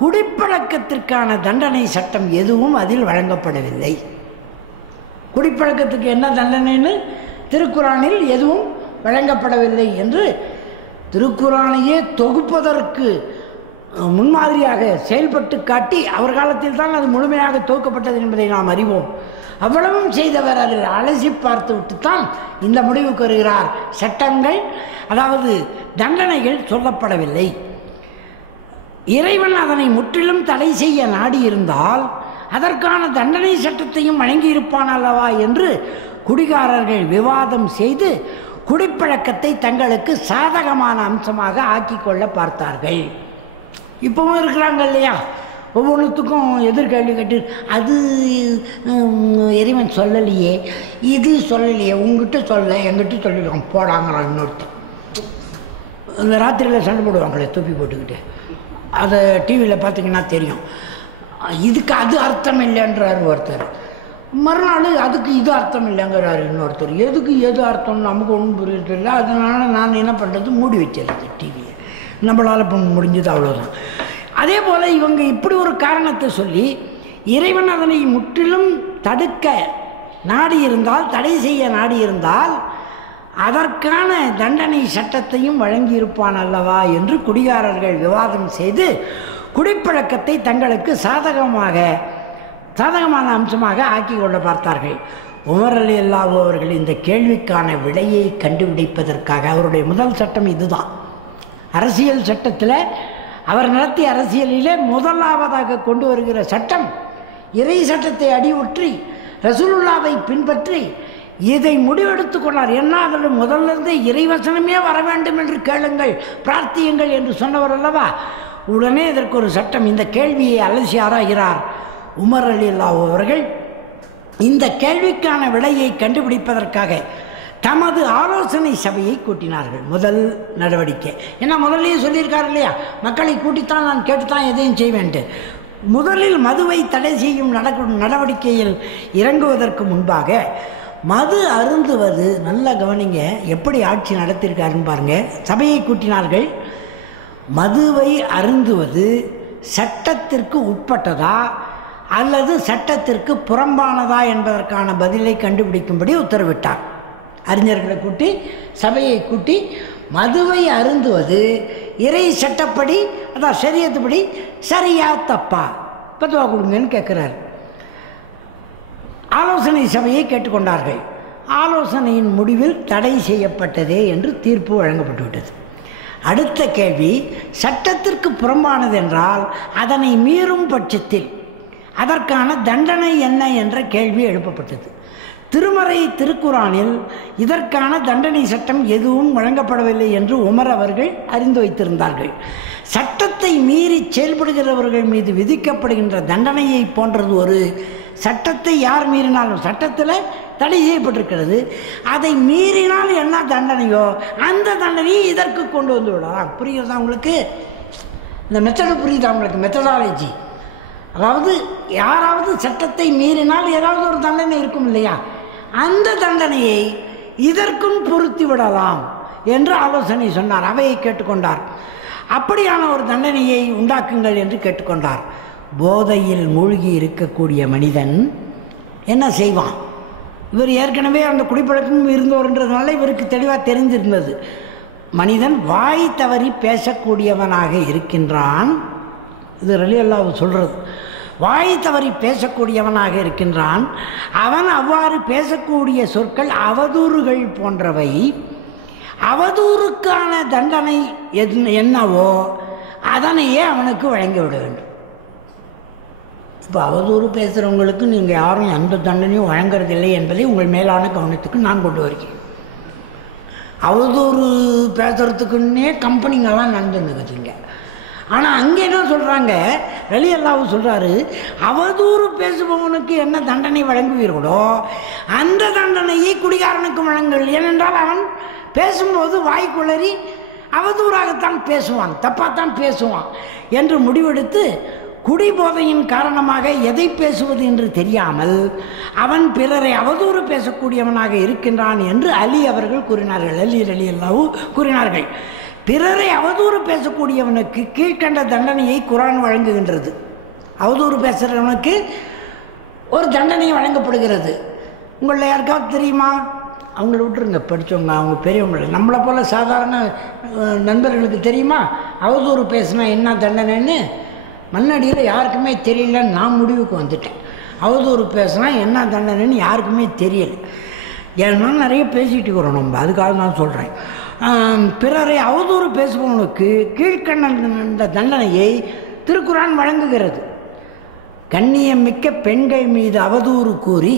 குடிப்பழக்கத்திற்கான தண்டனை சட்டம் எதுவும் அதில் வழங்கப்படவில்லை. குடிப்பழக்கத்துக்கு என்ன தண்டனைன்னு திருக்குரானில் எதுவும் வழங்கப்படவில்லை என்று திருக்குரானையே தொகுப்பதற்கு முன்மாதிரியாக செயல்பட்டு காட்டி அவர் காலத்தில் தான் அது முழுமையாக தொகுக்கப்பட்டது என்பதை நாம் அறிவோம். அவ்வளவும் செய்தவர் அதில் அலசி பார்த்து விட்டுத்தான் இந்த முடிவுக்கு வருகிறார். சட்டங்கள், அதாவது தண்டனைகள் சொல்லப்படவில்லை. இறைவன் அதனை முற்றிலும் தடை செய்ய நாடியிருந்தால் அதற்கான தண்டனை சட்டத்தையும் வழங்கியிருப்பான் அல்லவா என்று குடிகாரர்கள் விவாதம் செய்து குடிப்பழக்கத்தை தங்களுக்கு சாதகமான அம்சமாக ஆக்கிக்கொள்ள பார்த்தார்கள். இப்பவும் இருக்கிறாங்க இல்லையா, ஒவ்வொன்றுத்துக்கும் எதிர்கேள்வி கேட்டு அது இறைவன் சொல்லலையே, இது சொல்லலையே, உங்ககிட்ட சொல்ல எங்கிட்ட சொல்லிடுவான் போடாங்கிறான் இன்னொருத்தன். இந்த ராத்திரியில் சண்டை போடுவாங்களே தொப்பி போட்டுக்கிட்டு, அதை டிவியில் பார்த்தீங்கன்னா தெரியும். இதுக்கு அது அர்த்தம் இல்லைன்றார் ஒருத்தர், மறுநாள் அதுக்கு இது அர்த்தம் இல்லைங்கிறாரு இன்னொருத்தர். எதுக்கு எது அர்த்தம் நமக்கு ஒன்றும் புரியுது இல்லை. அதனால் நான் என்ன பண்ணுறது, மூடி வச்சிருது டிவியை, நம்மளால் இப்போ முடிஞ்சது அவ்வளோதான். அதே போல் இவங்க இப்படி ஒரு காரணத்தை சொல்லி இறைவன் அதனை முற்றிலும் தடுக்க நாடியிருந்தால், தடை செய்ய நாடியிருந்தால் அதற்கான தண்டனை சட்டத்தையும் வழங்கியிருப்பான் அல்லவா என்று குடிகாரர்கள் விவாதம் செய்து குடிப்பழக்கத்தை தங்களுக்கு சாதகமான அம்சமாக ஆக்கி கொள்ள பார்த்தார்கள். உமர் ரலியல்லாஹு அவர்கள் இந்த கேள்விக்கான விடையை கண்டுபிடிப்பதற்காக அவருடைய முதல் சட்டம் இதுதான். அரசியல் சட்டத்தில் அவர் நடத்திய அரசியலிலே முதலாவதாக கொண்டு வருகிற சட்டம் இறை சட்டத்தை அடிவுற்றி ரசூலுல்லாவை பின்பற்றி இதை முடிவெடுத்து கொண்டார். என்ன அதில் முதல்லிருந்தே இறைவசனமே வர வேண்டும் என்று கேளுங்கள், பிரார்த்தியுங்கள் என்று சொன்னவர் அல்லவா. உடனே இதற்கு ஒரு சட்டம். இந்த கேள்வியை அலசி ஆராய்கிறார் உமர் ரலியல்லாஹு அவர்கள். இந்த கேள்விக்கான விடையை கண்டுபிடிப்பதற்காக தமது ஆலோசனை சபையை கூட்டினார்கள். முதல் நடவடிக்கை ஏன்னா முதல்லையே சொல்லியிருக்காரு இல்லையா, மக்களை கூட்டித்தான் நான் கேட்டுத்தான் எதையும் செய்வேன்ட்டு. முதலில் மதுவை தடை செய்யும் நடவடிக்கையில் இறங்குவதற்கு முன்பாக மது அருந்துவது, நல்லா கவனிங்க எப்படி ஆட்சி நடத்தியிருக்காருன்னு பாருங்க. சபையை கூட்டினார்கள். மதுவை அருந்துவது சட்டத்திற்கு உட்பட்டதா அல்லது சட்டத்திற்கு புறம்பானதா என்பதற்கான பதிலை கண்டுபிடிக்கும்படி உத்தரவிட்டார். அறிஞர்களை கூட்டி, சபையை கூட்டி, மதுவை அருந்துவது இறை சட்டப்படி, அதான் ஷரியத்துப்படி சரியா தப்பா பத்துவா கொடுங்கன்னு கேட்குறார். ஆலோசனை சபையை கேட்டுக்கொண்டார்கள். ஆலோசனையின் முடிவில் தடை செய்யப்பட்டதே என்று தீர்ப்பு வழங்கப்பட்டுவிட்டது. அடுத்த கேள்வி, சட்டத்திற்கு புறம்பானது என்றால் அதனை மீறும் பட்சத்தில் அதற்கான தண்டனை என்ன என்ற கேள்வி எழுப்பப்பட்டது. திருமறை திருக்குரானில் இதற்கான தண்டனை சட்டம் எதுவும் வழங்கப்படவில்லை என்று உமர் அவர்கள் அறிந்து வைத்திருந்தார்கள். சட்டத்தை மீறி செயல்படுகிறவர்கள் மீது விதிக்கப்படுகின்ற தண்டனையை போன்றது ஒரு சட்டத்தை யார் மீறினாலும் சட்டத்தில் தடை செய்யப்பட்டிருக்கிறது, அதை மீறினால் என்ன தண்டனையோ அந்த தண்டனையை இதற்கு கொண்டு வந்து விடலாம். புரியுதா உங்களுக்கு? இந்த மெத்தடு புரியுதா உங்களுக்கு? மெத்தடாலஜி, அதாவது யாராவது சட்டத்தை மீறினால் ஏதாவது ஒரு தண்டனை இருக்கும் இல்லையா, அந்த தண்டனையை இதற்கும் பொருத்தி விடலாம் என்று ஆலோசனை சொன்னார். அவையை கேட்டுக்கொண்டார். அப்படியான ஒரு தண்டனையை உண்டாக்குங்கள் என்று கேட்டுக்கொண்டார். போதையில் மூழ்கி இருக்கக்கூடிய மனிதன் என்ன செய்வான்? இவர் ஏற்கனவே அந்த குடிப்பழக்கம் இருந்தவர்ன்றதுனால இவருக்கு தெளிவாக தெரிஞ்சிருந்தது. மனிதன் வாய் தவறி பேசக்கூடியவனாக இருக்கின்றான். இது ரலியல்லாஹு சொல்கிறது. வாய் தவறி பேசக்கூடியவனாக இருக்கின்றான். அவன் அவ்வாறு பேசக்கூடிய சொற்கள் அவதூறுகள் போன்றவை. அவதூறுக்கான தண்டனை என்னவோ அதனையே அவனுக்கு வழங்கிவிட வேண்டும். இப்போ அவதூறு பேசுகிறவங்களுக்கு நீங்கள் யாரும் எந்த தண்டனையும் வழங்குறதில்லை என்பதை உங்கள் மேலான கவனத்துக்கு நான் கொண்டு வருகிறேன். அவதூறு பேசுகிறதுக்குன்னே கம்பெனிங்கெல்லாம் நடந்துருக்குதுங்க. ஆனால் அங்கே என்ன சொல்கிறாங்க, ரலியல்லாஹு சொல்கிறாரு, அவதூறு பேசுபவனுக்கு என்ன தண்டனை வழங்குவீர்களோ அந்த தண்டனையை குடிகாரனுக்கு வழங்குங்கள். ஏனென்றால் அவன் பேசும்போது வாய்க்குளறி அவதூறாகத்தான் பேசுவான், தப்பாகத்தான் பேசுவான் என்று முடிவெடுத்து குடிபோதையின் காரணமாக எதை பேசுவது என்று தெரியாமல் அவன் பிறரை அவதூறு பேசக்கூடியவனாக இருக்கின்றான் என்று அலி அவர்கள் கூறினார்கள். அலி ரலியல்லாஹு கூறினார்கள், பிறரை அவதூறு பேசக்கூடியவனுக்கு கீழ்கண்ட தண்டனையை குர்ஆன் வழங்குகின்றது. அவதூறு பேசுகிறவனுக்கு ஒரு தண்டனை வழங்கப்படுகிறது. உங்களில் யாருக்காவது தெரியுமா? அவங்கள விட்டுருங்க, படித்தவங்க, அவங்க பெரியவங்க. நம்மளை போல் சாதாரண நண்பர்களுக்கு தெரியுமா அவதூறு பேசினா என்ன தண்டனைன்னு? முன்னாடியில் யாருக்குமே தெரியலன்னு நான் முடிவுக்கு வந்துட்டேன். அவதூறு பேசினா என்ன தண்டனைன்னு யாருக்குமே தெரியலை. ஏன்னா நிறைய பேசிகிட்டு இருக்கிறோம் நம்ம, அதுக்காக நான் சொல்கிறேன். பிறரை அவதூறு பேசுபவனுக்கு கீழ்கண்ட தண்டனையை திருக்குர்ஆன் வழங்குகிறது. கண்ணியமிக்க பெண்கள் மீது அவதூறு கூறி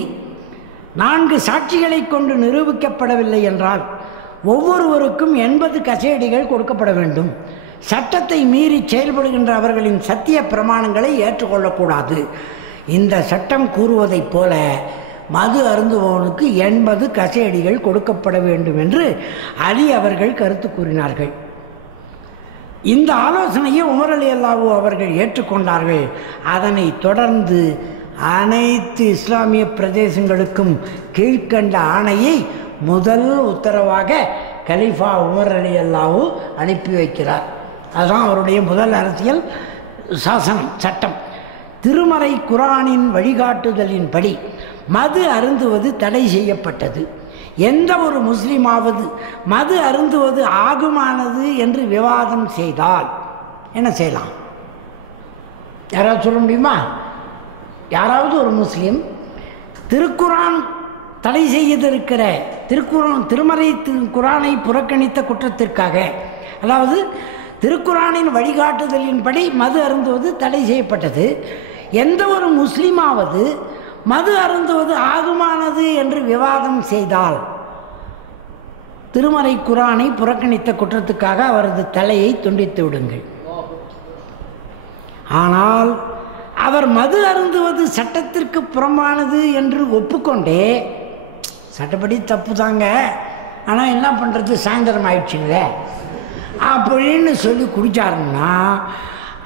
4 சாட்சிகளை கொண்டு நிரூபிக்கப்படவில்லை என்றால் ஒவ்வொருவருக்கும் 80 கசையடிகள் கொடுக்கப்பட வேண்டும். சட்டத்தை மீறி செயல்படுகின்ற அவர்களின் சத்திய பிரமாணங்களை ஏற்றுக்கொள்ளக்கூடாது. இந்த சட்டம் கூறுவதைப் போல மது அருந்துபவனுக்கு 80 கசையடிகள் கொடுக்கப்பட வேண்டும் என்று அலி அவர்கள் கருத்து கூறினார்கள். இந்த ஆலோசனையை உமர் ரலியல்லாஹு அவர்கள் ஏற்றுக்கொண்டார்கள். அதனை தொடர்ந்து அனைத்து இஸ்லாமிய பிரதேசங்களுக்கும் கீழ்கண்ட ஆணையை முதல் உத்தரவாக கலீஃபா உமர் ரலியல்லாஹு அனுப்பி வைக்கிறார். அதுதான் அவருடைய முதல் அரசியல் சாசனம், சட்டம். திருமறை குர்ஆனின் வழிகாட்டுதலின்படி மது அருந்துவது தடை செய்யப்பட்டது. எந்த ஒரு முஸ்லீமாவது மது அருந்துவது ஆகுமானது என்று விவாதம் செய்தால் என்ன செய்யலாம்? யாராவது சொல்ல முடியுமா? யாராவது ஒரு முஸ்லீம் திருக்குர்ஆன் தடை செய்திருக்கிற திருமறை குர்ஆனை புறக்கணித்த குற்றத்திற்காக, அதாவது திருக்குர்ஆனின் வழிகாட்டுதலின்படி மது அருந்துவது தடை செய்யப்பட்டது. எந்த ஒரு முஸ்லீமாவது மது அருந்துவது ஆகுமானது என்று விவாதம் செய்தால் திருமறை குர்ஆனை புறக்கணித்த குற்றத்துக்காக அவரது தலையை துண்டித்து விடுங்கள். ஆனால் அவர் மது அருந்துவது சட்டத்திற்கு புறம்பானது என்று ஒப்புக்கொண்டே, சட்டப்படி தப்பு தாங்க, ஆனால் என்ன பண்ணுறது, சாயந்தரம் ஆயிடுச்சுங்களே அப்படின்னு சொல்லி குடித்தாருன்னா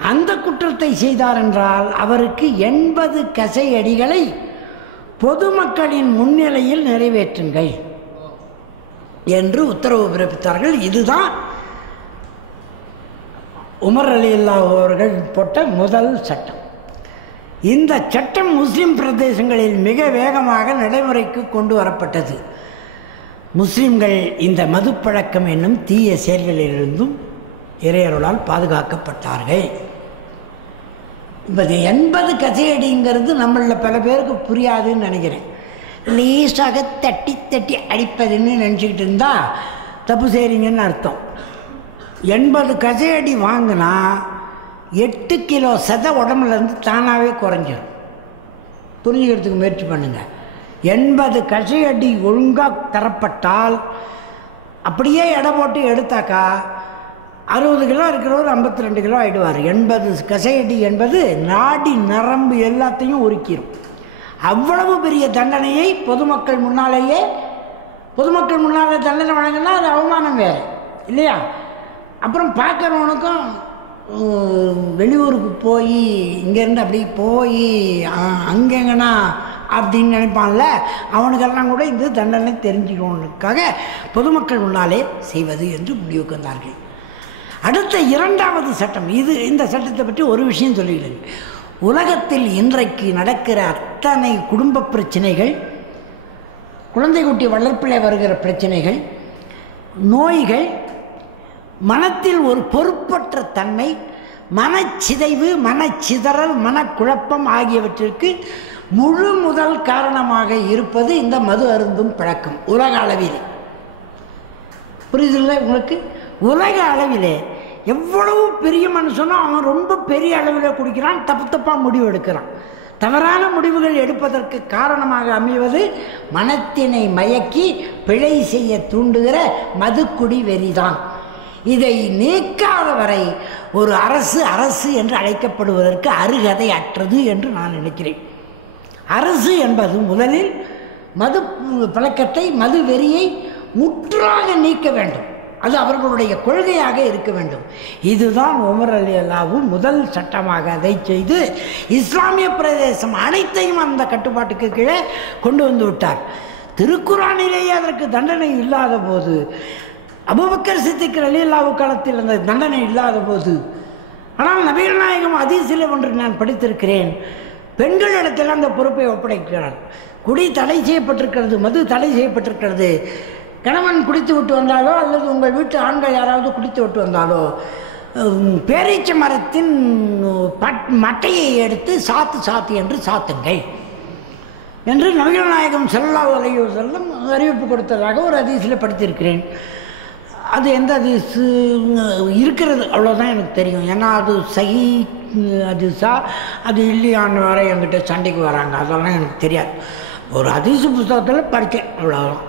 அந்த குற்றத்தை செய்தார் என்றால் அவருக்கு 80 கசையடிகளை பொதுமக்களின் முன்னிலையில் நிறைவேற்றுங்கள் என்று உத்தரவு பிறப்பித்தார்கள். இதுதான் உமர் ரலியல்லாஹு அவர்கள் போட்ட முதல் சட்டம். இந்த சட்டம் முஸ்லிம் பிரதேசங்களில் மிக வேகமாக நடைமுறைக்கு கொண்டு வரப்பட்டது. முஸ்லிம்கள் இந்த மதுப்பழக்கம் என்னும் தீய செயல்களிலிருந்தும் இறையருளால் பாதுகாக்கப்பட்டார்கள். இப்போ 80 கசையடிங்கிறது நம்மளில் பல பேருக்கு புரியாதுன்னு நினைக்கிறேன். லேசாக தட்டி தட்டி அடிப்பதுன்னு நினச்சிக்கிட்டு இருந்தால் தப்பு செய்கிறீங்கன்னு அர்த்தம். 80 கசையடி வாங்கினா 8 கிலோ சதை உடம்புலேருந்து தானாகவே குறைஞ்சிடும். புரிஞ்சுக்கிறதுக்கு முயற்சி பண்ணுங்கள். 80 கசையடி ஒழுங்காக தரப்பட்டால் அப்படியே எடை போட்டு எடுத்தாக்கா 60 கிலோ இருக்கிறவர் 52 கிலோ ஆகிடுவார். 80 கசையடி என்பது நாடி நரம்பு எல்லாத்தையும் உருக்கிடும். அவ்வளவு பெரிய தண்டனையை பொதுமக்கள் முன்னாலே தண்டனை வழங்கினா அது அவமானம் வேறு இல்லையா? அப்புறம் பார்க்குறவனுக்கும் வெளியூருக்கு போய் இங்கேருந்து அப்படி போய் அங்கெங்கன்னா அப்படின்னு நினைப்பான்ல, அவனுக்கெல்லாம் கூட இந்த தண்டனை தெரிஞ்சுக்கணுக்காக பொதுமக்கள் முன்னாலே செய்வது என்று முடிவுக்கு வந்தார்கள். அடுத்த 2வது சட்டம் இந்த சட்டத்தை பற்றி ஒரு விஷயம் சொல்லிடுங்க. உலகத்தில் இன்றைக்கு நடக்கிற அத்தனை குடும்ப பிரச்சனைகள், குழந்தை குட்டி வளர்ப்பில் வருகிற பிரச்சனைகள், நோய்கள், மனத்தில் ஒரு பொறுப்பற்ற தன்மை, மனச்சிதைவு, மனச்சிதறல், மனக்குழப்பம் ஆகியவற்றிற்கு முழு முதல் காரணமாக இருப்பது இந்த மது அருந்தும் பழக்கம். உலக அளவில் புரியுதில்லை உங்களுக்கு? உலக அளவிலே எவ்வளவு பெரிய மனுஷனோ அவன் ரொம்ப பெரிய அளவில் குடிக்கிறான், தப்பாக முடிவு எடுக்கிறான். தவறான முடிவுகள் எடுப்பதற்கு காரணமாக அமைவது மனத்தினை மயக்கி பிழை செய்ய தூண்டுகிற மதுக்குடி வெறிதான். இதை நீக்காத வரை ஒரு அரசு என்று அழைக்கப்படுவதற்கு அருகதை அற்றது என்று நான் நினைக்கிறேன். அரசு என்பது முதலில் மது பழக்கத்தை, மது வெறியை முற்றாக நீக்க வேண்டும். அது அவர்களுடைய கொள்கையாக இருக்க வேண்டும். இதுதான் உமர் ரலியல்லாஹு முதல் சட்டமாக அதை செய்து இஸ்லாமிய பிரதேசம் அனைத்தையும் அந்த கட்டுப்பாட்டுக்கு கீழே கொண்டு வந்து விட்டார். திருக்குரானிலேயே அதற்கு தண்டனை இல்லாத போது, அபூபக்கர் சித்திக் ரலியல்லாஹு காலத்தில் அந்த தண்டனை இல்லாத போது, ஆனால் நபிகள் நாயகம் ஹதீஸிலே ஒன்று நான் படித்திருக்கிறேன், பெண்களிடத்தில் அந்த பொறுப்பை ஒப்படைக்கிறார். குடி தடை செய்யப்பட்டிருக்கிறது, மது தடை செய்யப்பட்டிருக்கிறது. கணவன் குடித்து விட்டு வந்தாலோ அல்லது உங்கள் வீட்டு ஆண்கள் யாராவது குடித்து விட்டு வந்தாலோ பேரீச்ச மரத்தின் மட்டையை எடுத்து சாத்து என்று சாத்துங்கள் என்று நபிகள் நாயகம் ஸல்லல்லாஹு அலைஹி வஸல்லம் அறிவிப்பு கொடுத்ததாக ஒரு ஹதீஸில் படித்திருக்கிறேன். அது எந்த ஹதீஸு இருக்கிறது அவ்வளோதான் எனக்கு தெரியும். ஏன்னா அது சஹீ ஹதீஸா அது இல்லையான்னு வர என்கிட்ட சண்டைக்கு வராங்க, அதெல்லாம் எனக்கு தெரியாது. ஒரு ஹதீஸு புத்தகத்தில் படித்தேன், அவ்வளோதான்.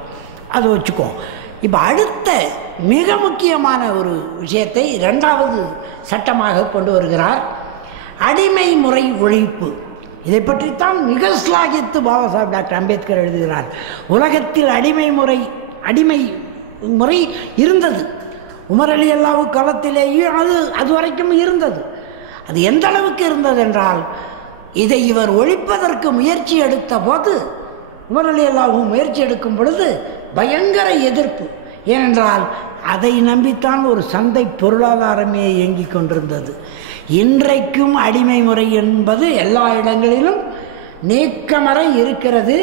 அதை வச்சுக்கோ. இப்போ அடுத்த மிக முக்கியமான ஒரு விஷயத்தை இரண்டாவது சட்டமாக கொண்டு வருகிறார், அடிமை முறை ஒழிப்பு. இதை பற்றித்தான் மிக ஸ்லாகித்து பாபா சாஹேப் டாக்டர் அம்பேத்கர் எழுதுகிறார். உலகத்தில் அடிமை முறை இருந்தது. உமர் ரலியல்லாஹு காலத்திலேயும் அது வரைக்கும் இருந்தது. அது எந்த அளவுக்கு இருந்தது என்றால், இதை இவர் ஒழிப்பதற்கு முயற்சி எடுத்த போது, உமர் ரலியல்லாஹு முயற்சி எடுக்கும் பொழுது பயங்கர எதிர்ப்பு. ஏனென்றால் அதை நம்பித்தான் ஒரு சந்தை பொருளாதாரமே இயங்கிக் கொண்டிருந்தது. இன்றைக்கும் அடிமை முறை என்பது எல்லா இடங்களிலும் நீக்கமற இருக்கிறது.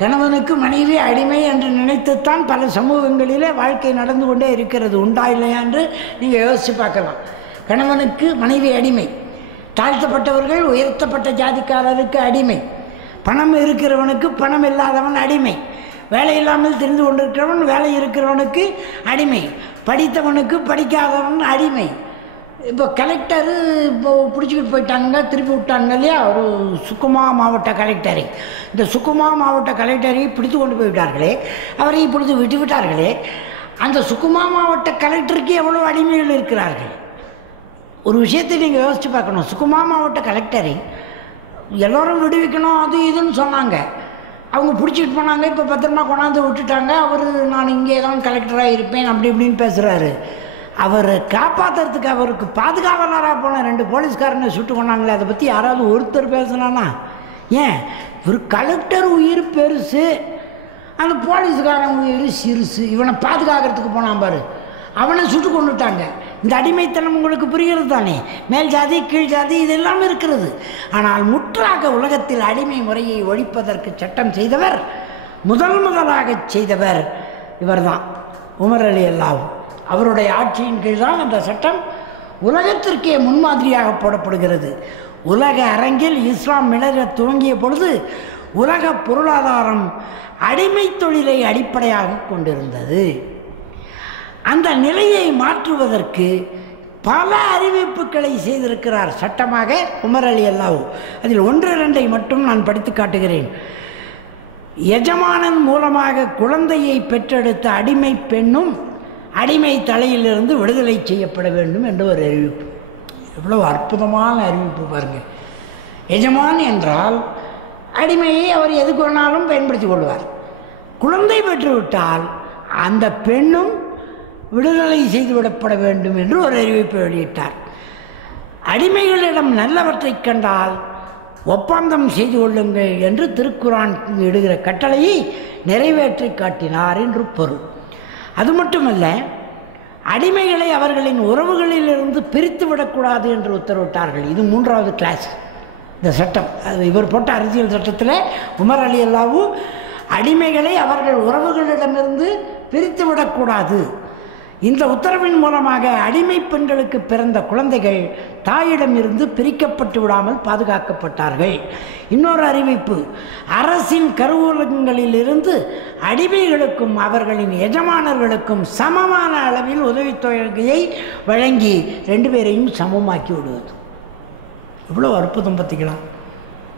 கணவனுக்கு மனைவி அடிமை என்று நினைத்துத்தான் பல சமூகங்களிலே வாழ்க்கை நடந்து கொண்டே இருக்கிறது. உண்டா இல்லையா என்று நீங்கள் யோசித்து பார்க்கலாம். கணவனுக்கு மனைவி அடிமை, தாழ்த்தப்பட்டவர்கள் உயர்த்தப்பட்ட ஜாதிக்காரருக்கு அடிமை, பணம் இருக்கிறவனுக்கு பணம் இல்லாதவன் அடிமை, வேலை இல்லாமல் தெரிந்து கொண்டிருக்கிறவன் வேலை இருக்கிறவனுக்கு அடிமை, படித்தவனுக்கு படிக்காதவன் அடிமை. இப்போ கலெக்டரு இப்போ பிடிச்சிக்கிட்டு போயிட்டாங்க, திருப்பி விட்டாங்க இல்லையா, ஒரு சுக்குமா மாவட்ட கலெக்டரை. இந்த சுக்குமா மாவட்ட கலெக்டரை பிடித்து கொண்டு போய்விட்டார்களே, அவரை இப்பொழுது விட்டுவிட்டார்களே. அந்த சுக்குமா மாவட்ட கலெக்டருக்கு எவ்வளோ அடிமைகள் இருக்கிறார்கள்? ஒரு விஷயத்தை நீங்கள் யோசித்து பார்க்கணும். சுக்குமா மாவட்ட கலெக்டரை எல்லோரும் விடுவிக்கணும் அது இதுன்னு சொன்னாங்க. அவங்க பிடிச்சிட்டு போனாங்க, இப்போ பத்திரமா கொண்டாந்து விட்டுட்டாங்க. அவர் நான் இங்கே தான் கலெக்டராக இருப்பேன் அப்படி இப்படின்னு பேசுகிறாரு. அவர் காப்பாற்றுறதுக்கு அவருக்கு பாதுகாவலராக போன 2 போலீஸ்காரனை சுட்டு கொண்டாங்களே, அதை பற்றி யாராவது ஒருத்தர் பேசினானா? ஏன், ஒரு கலெக்டர் உயிர் பெருசு, அந்த போலீஸ்காரன் உயிர் சிறுசு. இவனை பாதுகாக்கிறதுக்கு போனான் பாரு, அவனை சுட்டு கொண்டுட்டாங்க. இந்த அடிமைத்தனம் உங்களுக்கு புரிகிறது தானே? மேல் ஜாதி கீழ் ஜாதி இதெல்லாம் இருக்கிறது. ஆனால் முற்றாக உலகத்தில் அடிமை முறையை ஒழிப்பதற்கு சட்டம் செய்தவர், முதலாக செய்தவர் இவர்தான், உமர் ரலியல்லாஹு. அவருடைய ஆட்சியின் கீழ் தான் அந்த சட்டம் உலகத்திற்கே முன்மாதிரியாக போடப்படுகிறது. உலக அரங்கில் இஸ்லாம் மிளர துவங்கிய பொழுது உலக பொருளாதாரம் அடிமை தொழிலை அடிப்படையாக கொண்டிருந்தது. அந்த நிலையை மாற்றுவதற்கு பல அறிவிப்புகளை செய்திருக்கிறார் சட்டமாக உமர் ரலியல்லாஹு. அதில் 1-2 மட்டும் நான் படித்து காட்டுகிறேன். எஜமானன் மூலமாக குழந்தையை பெற்றெடுத்த அடிமை பெண்ணும் அடிமை தலையிலிருந்து விடுதலை செய்யப்பட வேண்டும் என்று ஒரு அறிவிப்பு. எவ்வளவு அற்புதமான அறிவிப்பு பாருங்கள். எஜமான் என்றால் அடிமையை அவர் எதுக்கு வேணாலும் பயன்படுத்திக் கொள்வார். குழந்தை பெற்றுவிட்டால் அந்த பெண்ணும் விடுதலை செய்துவிடப்பட வேண்டும் என்று ஒரு அறிவிப்பை வெளியிட்டார். அடிமைகளிடம் நல்லவற்றை கண்டால் ஒப்பந்தம் செய்து கொள்ளுங்கள் என்று திருக்குரான் இடுகிற கட்டளையை நிறைவேற்றி காட்டினார் என்று பொருள். அது மட்டுமல்ல, அடிமைகளை அவர்களின் உறவுகளிலிருந்து பிரித்து விடக்கூடாது என்று உத்தரவிட்டார்கள். இது 3வது கிளாஸ் இந்த சட்டம். அது இவர் போட்ட அரசியல் சட்டத்தில் உமர் ரலியல்லாஹு அடிமைகளை அவர்கள் உறவுகளிடமிருந்து பிரித்து விடக்கூடாது. இந்த உத்தரவின் மூலமாக அடிமை பெண்களுக்கு பிறந்த குழந்தைகள் தாயிடமிருந்து பிரிக்கப்பட்டு விடாமல் பாதுகாக்கப்பட்டார்கள். இன்னொரு அறிவிப்பு, அரசின் கருவூலங்களிலிருந்து அடிமைகளுக்கும் அவர்களின் எஜமானர்களுக்கும் சமமான அளவில் உதவித்தொகையை வழங்கி 2 பேரையும் சமமாக்கி விடுவது. இவ்வளோ அற்புதம் பார்த்தீங்களா?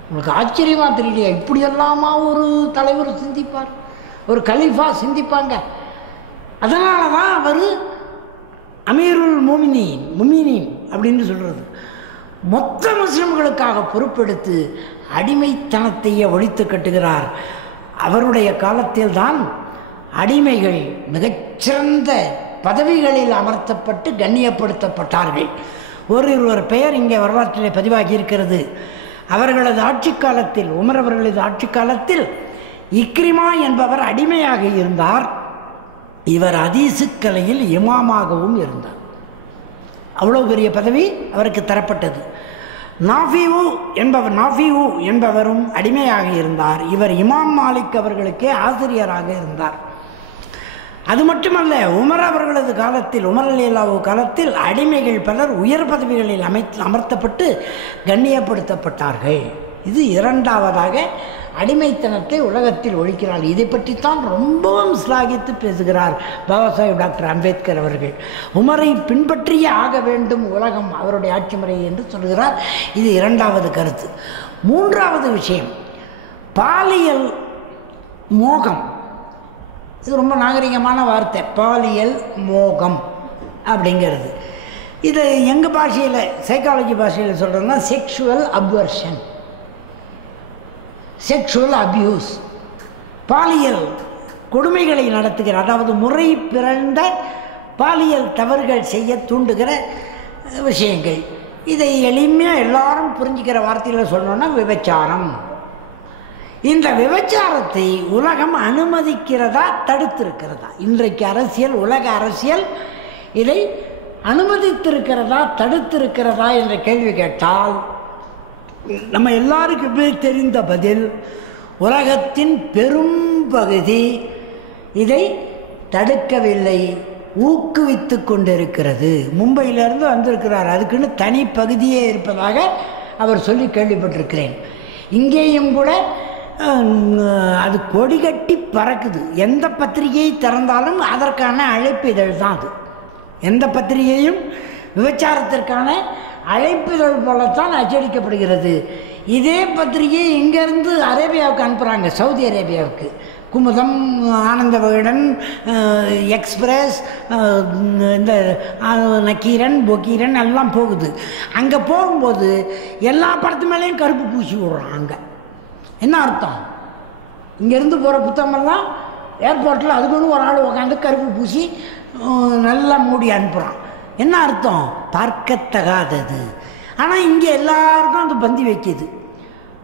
உங்களுக்கு ஆச்சரியமாக தெரியலையா? இப்படியெல்லாமா ஒரு தலைவர் சிந்திப்பார், ஒரு கலீஃபா சிந்திப்பாங்க? அதனால தான் அவர் அமீருல் முமினீன் அப்படின்னு சொல்கிறது. மொத்த முஸ்லிம்களுக்காக பொறுப்பெடுத்து அடிமைத்தனத்தையே ஒழித்து கட்டுகிறார். அவருடைய காலத்தில் தான் அடிமைகள் மிகச்சிறந்த பதவிகளில் அமர்த்தப்பட்டு கண்ணியப்படுத்தப்பட்டார்கள். ஒரு பெயர் இங்கே வரலாற்றிலே பதிவாகி இருக்கிறது. அவர்களது ஆட்சி காலத்தில், உமர் அவர்களது ஆட்சி காலத்தில் இக்ரிமா என்பவர் அடிமையாக இருந்தார். இவர் ஹதீசுக்கலையில் இமாமாகவும் இருந்தார். அவ்வளோ பெரிய பதவி அவருக்கு தரப்பட்டது. நாஃபியூ என்பவரும் அடிமையாக இருந்தார். இவர் இமாம் மாலிக் அவர்களுக்கே ஆசிரியராக இருந்தார். அது மட்டுமல்ல, உமர் அவர்களது காலத்தில், உமர் ரலியல்லாஹு காலத்தில் அடிமைகள் பலர் உயர் பதவிகளில் அமர்த்தப்பட்டு கண்ணியப்படுத்தப்பட்டார்கள். இது இரண்டாவதாக அடிமைத்தனத்தை உலகத்தில் ஒழிக்கிறார். இதை பற்றித்தான் ரொம்பவும் சிலாகித்து பேசுகிறார் பாபா சாஹிப் டாக்டர் அம்பேத்கர் அவர்கள். உமரை பின்பற்றியே ஆக வேண்டும் உலகம் அவருடைய ஆட்சி முறை என்று சொல்கிறார். இது இரண்டாவது கருத்து. மூன்றாவது விஷயம், பாலியல் மோகம். இது ரொம்ப நாகரிகமான வார்த்தை, பாலியல் மோகம் அப்படிங்கிறது. இது எங்கள் பாஷையில், சைக்காலஜி பாஷையில் சொல்கிறதுனா செக்ஷுவல் அப்வர்ஷன், செக்ஷுவல் அப்யூஸ். பாலியல் கொடுமைகளை நடத்துகிற, அதாவது முறை பிறந்த பாலியல் தவறுகள் செய்ய தூண்டுகிற விஷயங்கள். இதை எளிமையாக எல்லாரும் புரிஞ்சுக்கிற வார்த்தையில் சொல்லணும்னா விபச்சாரம். இந்த விபச்சாரத்தை உலகம் அனுமதிக்கிறதா தடுத்திருக்கிறதா? இன்றைக்கு அரசியல், உலக அரசியல் இதை அனுமதித்திருக்கிறதா தடுத்திருக்கிறதா என்ற கேள்வி கேட்டால் நம்ம எல்லாருக்குமே தெரிந்த பதில், உலகத்தின் பெரும் பகுதி இதை தடுக்கவில்லை, ஊக்குவித்து கொண்டிருக்கிறது. மும்பையிலிருந்து வந்திருக்கிறார், அதுக்குன்னு தனி பகுதியே இருப்பதாக அவர் சொல்லி கேள்விப்பட்டிருக்கிறேன். இங்கேயும் கூட அது கொடி கட்டி பறக்குது. எந்த பத்திரிகையை திறந்தாலும் அதற்கான அழைப்பிதழ் தான் அது. எந்த பத்திரிகையும் விபச்சாரத்திற்கான அழைப்பிதழ் போலத்தான் அச்சடிக்கப்படுகிறது. இதே பத்திரிகை இங்கேருந்து அரேபியாவுக்கு அனுப்புகிறாங்க, சவுதி அரேபியாவுக்கு. குமுதம், ஆனந்த விகடன், எக்ஸ்பிரஸ், இந்த நக்கீரன், பொக்கீரன் எல்லாம் போகுது. அங்கே போகும்போது எல்லா படத்து மேலேயும் கருப்பு பூசி விடுறான். அங்கே என்ன அர்த்தம்? இங்கேருந்து போகிற புத்தகமெல்லாம் ஏர்போர்ட்டில் அதுக்குன்னு ஒரு ஆள் உட்காந்து கருப்பு பூசி நல்லா மூடி அனுப்புகிறான். என்ன அர்த்தம்? பார்க்கத்தகாதது. ஆனால் இங்கே எல்லாருக்கும் அது பந்தி வைக்கிது.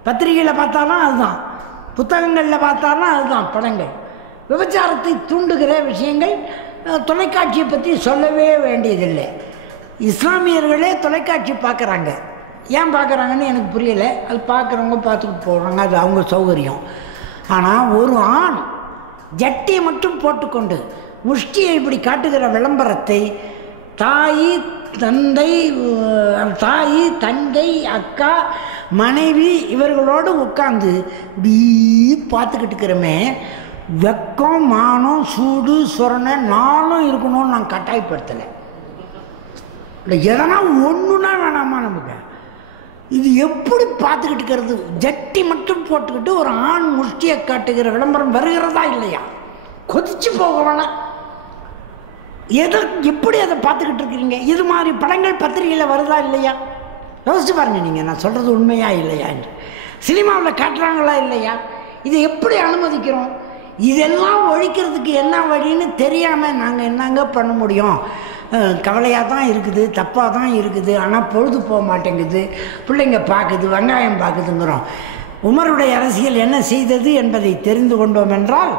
பத்திரிகையில் பார்த்தாலும் அதுதான், புத்தகங்களில் பார்த்தாலும் அதுதான் படங்கள். விபச்சாரத்தை தூண்டுகிற விஷயங்கள். தொலைக்காட்சியை பற்றி சொல்லவே வேண்டியதில்லை. இஸ்லாமியர்களே தொலைக்காட்சி பார்க்குறாங்க. ஏன் பார்க்குறாங்கன்னு எனக்கு புரியலை. அது பார்க்குறவங்க பார்த்துக்கிட்டு போடுறாங்க, அது அவங்க சௌகரியம். ஆனால் ஒரு ஆண் ஜட்டியை மட்டும் போட்டுக்கொண்டு முஷ்டியை இப்படி காட்டுகிற விளம்பரத்தை தாய், தங்கை, அக்கா, மனைவி இவர்களோடு உட்காந்து இப்படி பார்த்துக்கிட்டு இருக்கிறமே, வெக்கம், மானம், சூடு, சொரணை நாளும் இருக்கணும்னு நான் கட்டாயப்படுத்தலை. இல்லை எதனா ஒன்றுனா வேணாமா நமக்கு? இது எப்படி பார்த்துக்கிட்டு இருக்கிறது? ஜட்டி மட்டும் போட்டுக்கிட்டு ஒரு ஆண் முஷ்டியை காட்டுகிற விளம்பரம் வருகிறதா இல்லையா? கொதிச்சு போகலாம். எப்படி அதை பார்த்துக்கிட்டு இருக்கிறீங்க? இது மாதிரி படங்கள் பத்திரிகையில் வருதா இல்லையா? யோசிச்சு பாருங்க நீங்கள், நான் சொல்கிறது உண்மையா இல்லையா என்று. சினிமாவில் காட்டுறாங்களா இல்லையா? இதை எப்படி அனுமதிக்கிறோம்? இதெல்லாம் ஒழிக்கிறதுக்கு என்ன வழின்னு தெரியாமல் நாங்கள் என்னங்க பண்ண முடியும்? கவலையாக தான் இருக்குது, தப்பாக தான் இருக்குது. ஆனால் பொழுது போக மாட்டேங்குது, பிள்ளைங்க பார்க்குது, வெங்காயம் பார்க்குதுங்கிறோம். உமருடைய அரசியல் என்ன செய்தது என்பதை தெரிந்து கொண்டோம் என்றால்,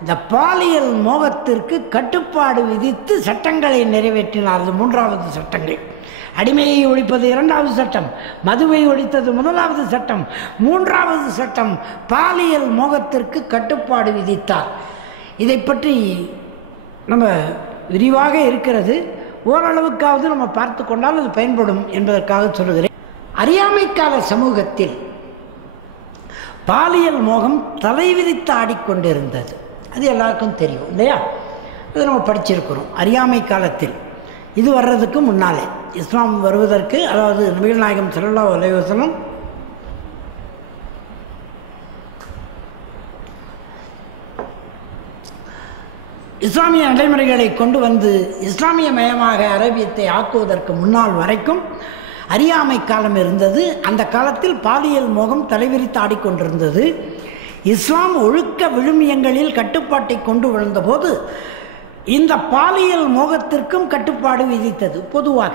இந்த பாலியல் மோகத்திற்கு கட்டுப்பாடு விதித்து சட்டங்களை நிறைவேற்றினார். அது மூன்றாவது சட்டங்கள். அடிமையை ஒழிப்பது இரண்டாவது சட்டம், மதுவை ஒழித்தது முதலாவது சட்டம், மூன்றாவது சட்டம் பாலியல் மோகத்திற்கு கட்டுப்பாடு விதித்தார். இதை பற்றி நம்ம விரிவாக இருக்கிறது, ஓரளவுக்காவது நம்ம பார்த்து கொண்டால் அது பயன்படும் என்பதற்காக சொல்லுகிறேன். அறியாமைக்கால சமூகத்தில் பாலியல் மோகம் தலைவிரித்து ஆடிக்கொண்டிருந்தது. அது எல்லாருக்கும் தெரியும் இல்லையா? அது நம்ம படிச்சிருக்கிறோம். அறியாமை காலத்தில், இது வர்றதுக்கு முன்னாலே, இஸ்லாம் வருவதற்கு, அதாவது நபிகள் நாயகம் ஸல்லல்லாஹு அலைஹி வஸல்லம் இஸ்லாமிய நடைமுறைகளை கொண்டு வந்து இஸ்லாமிய மயமாக அரேபியத்தை ஆக்குவதற்கு முன்னால் வரைக்கும் அறியாமை காலம் இருந்தது. அந்த காலத்தில் பாலியல் மோகம் தலைவிரித்து ஆடிக்கொண்டிருந்தது. இஸ்லாம் ஒழுக்க விழுமியங்களில் கட்டுப்பாட்டை கொண்டு வந்தபோது இந்த பாலியல் மோகத்திற்கும் கட்டுப்பாடு விதித்தது. பொதுவாக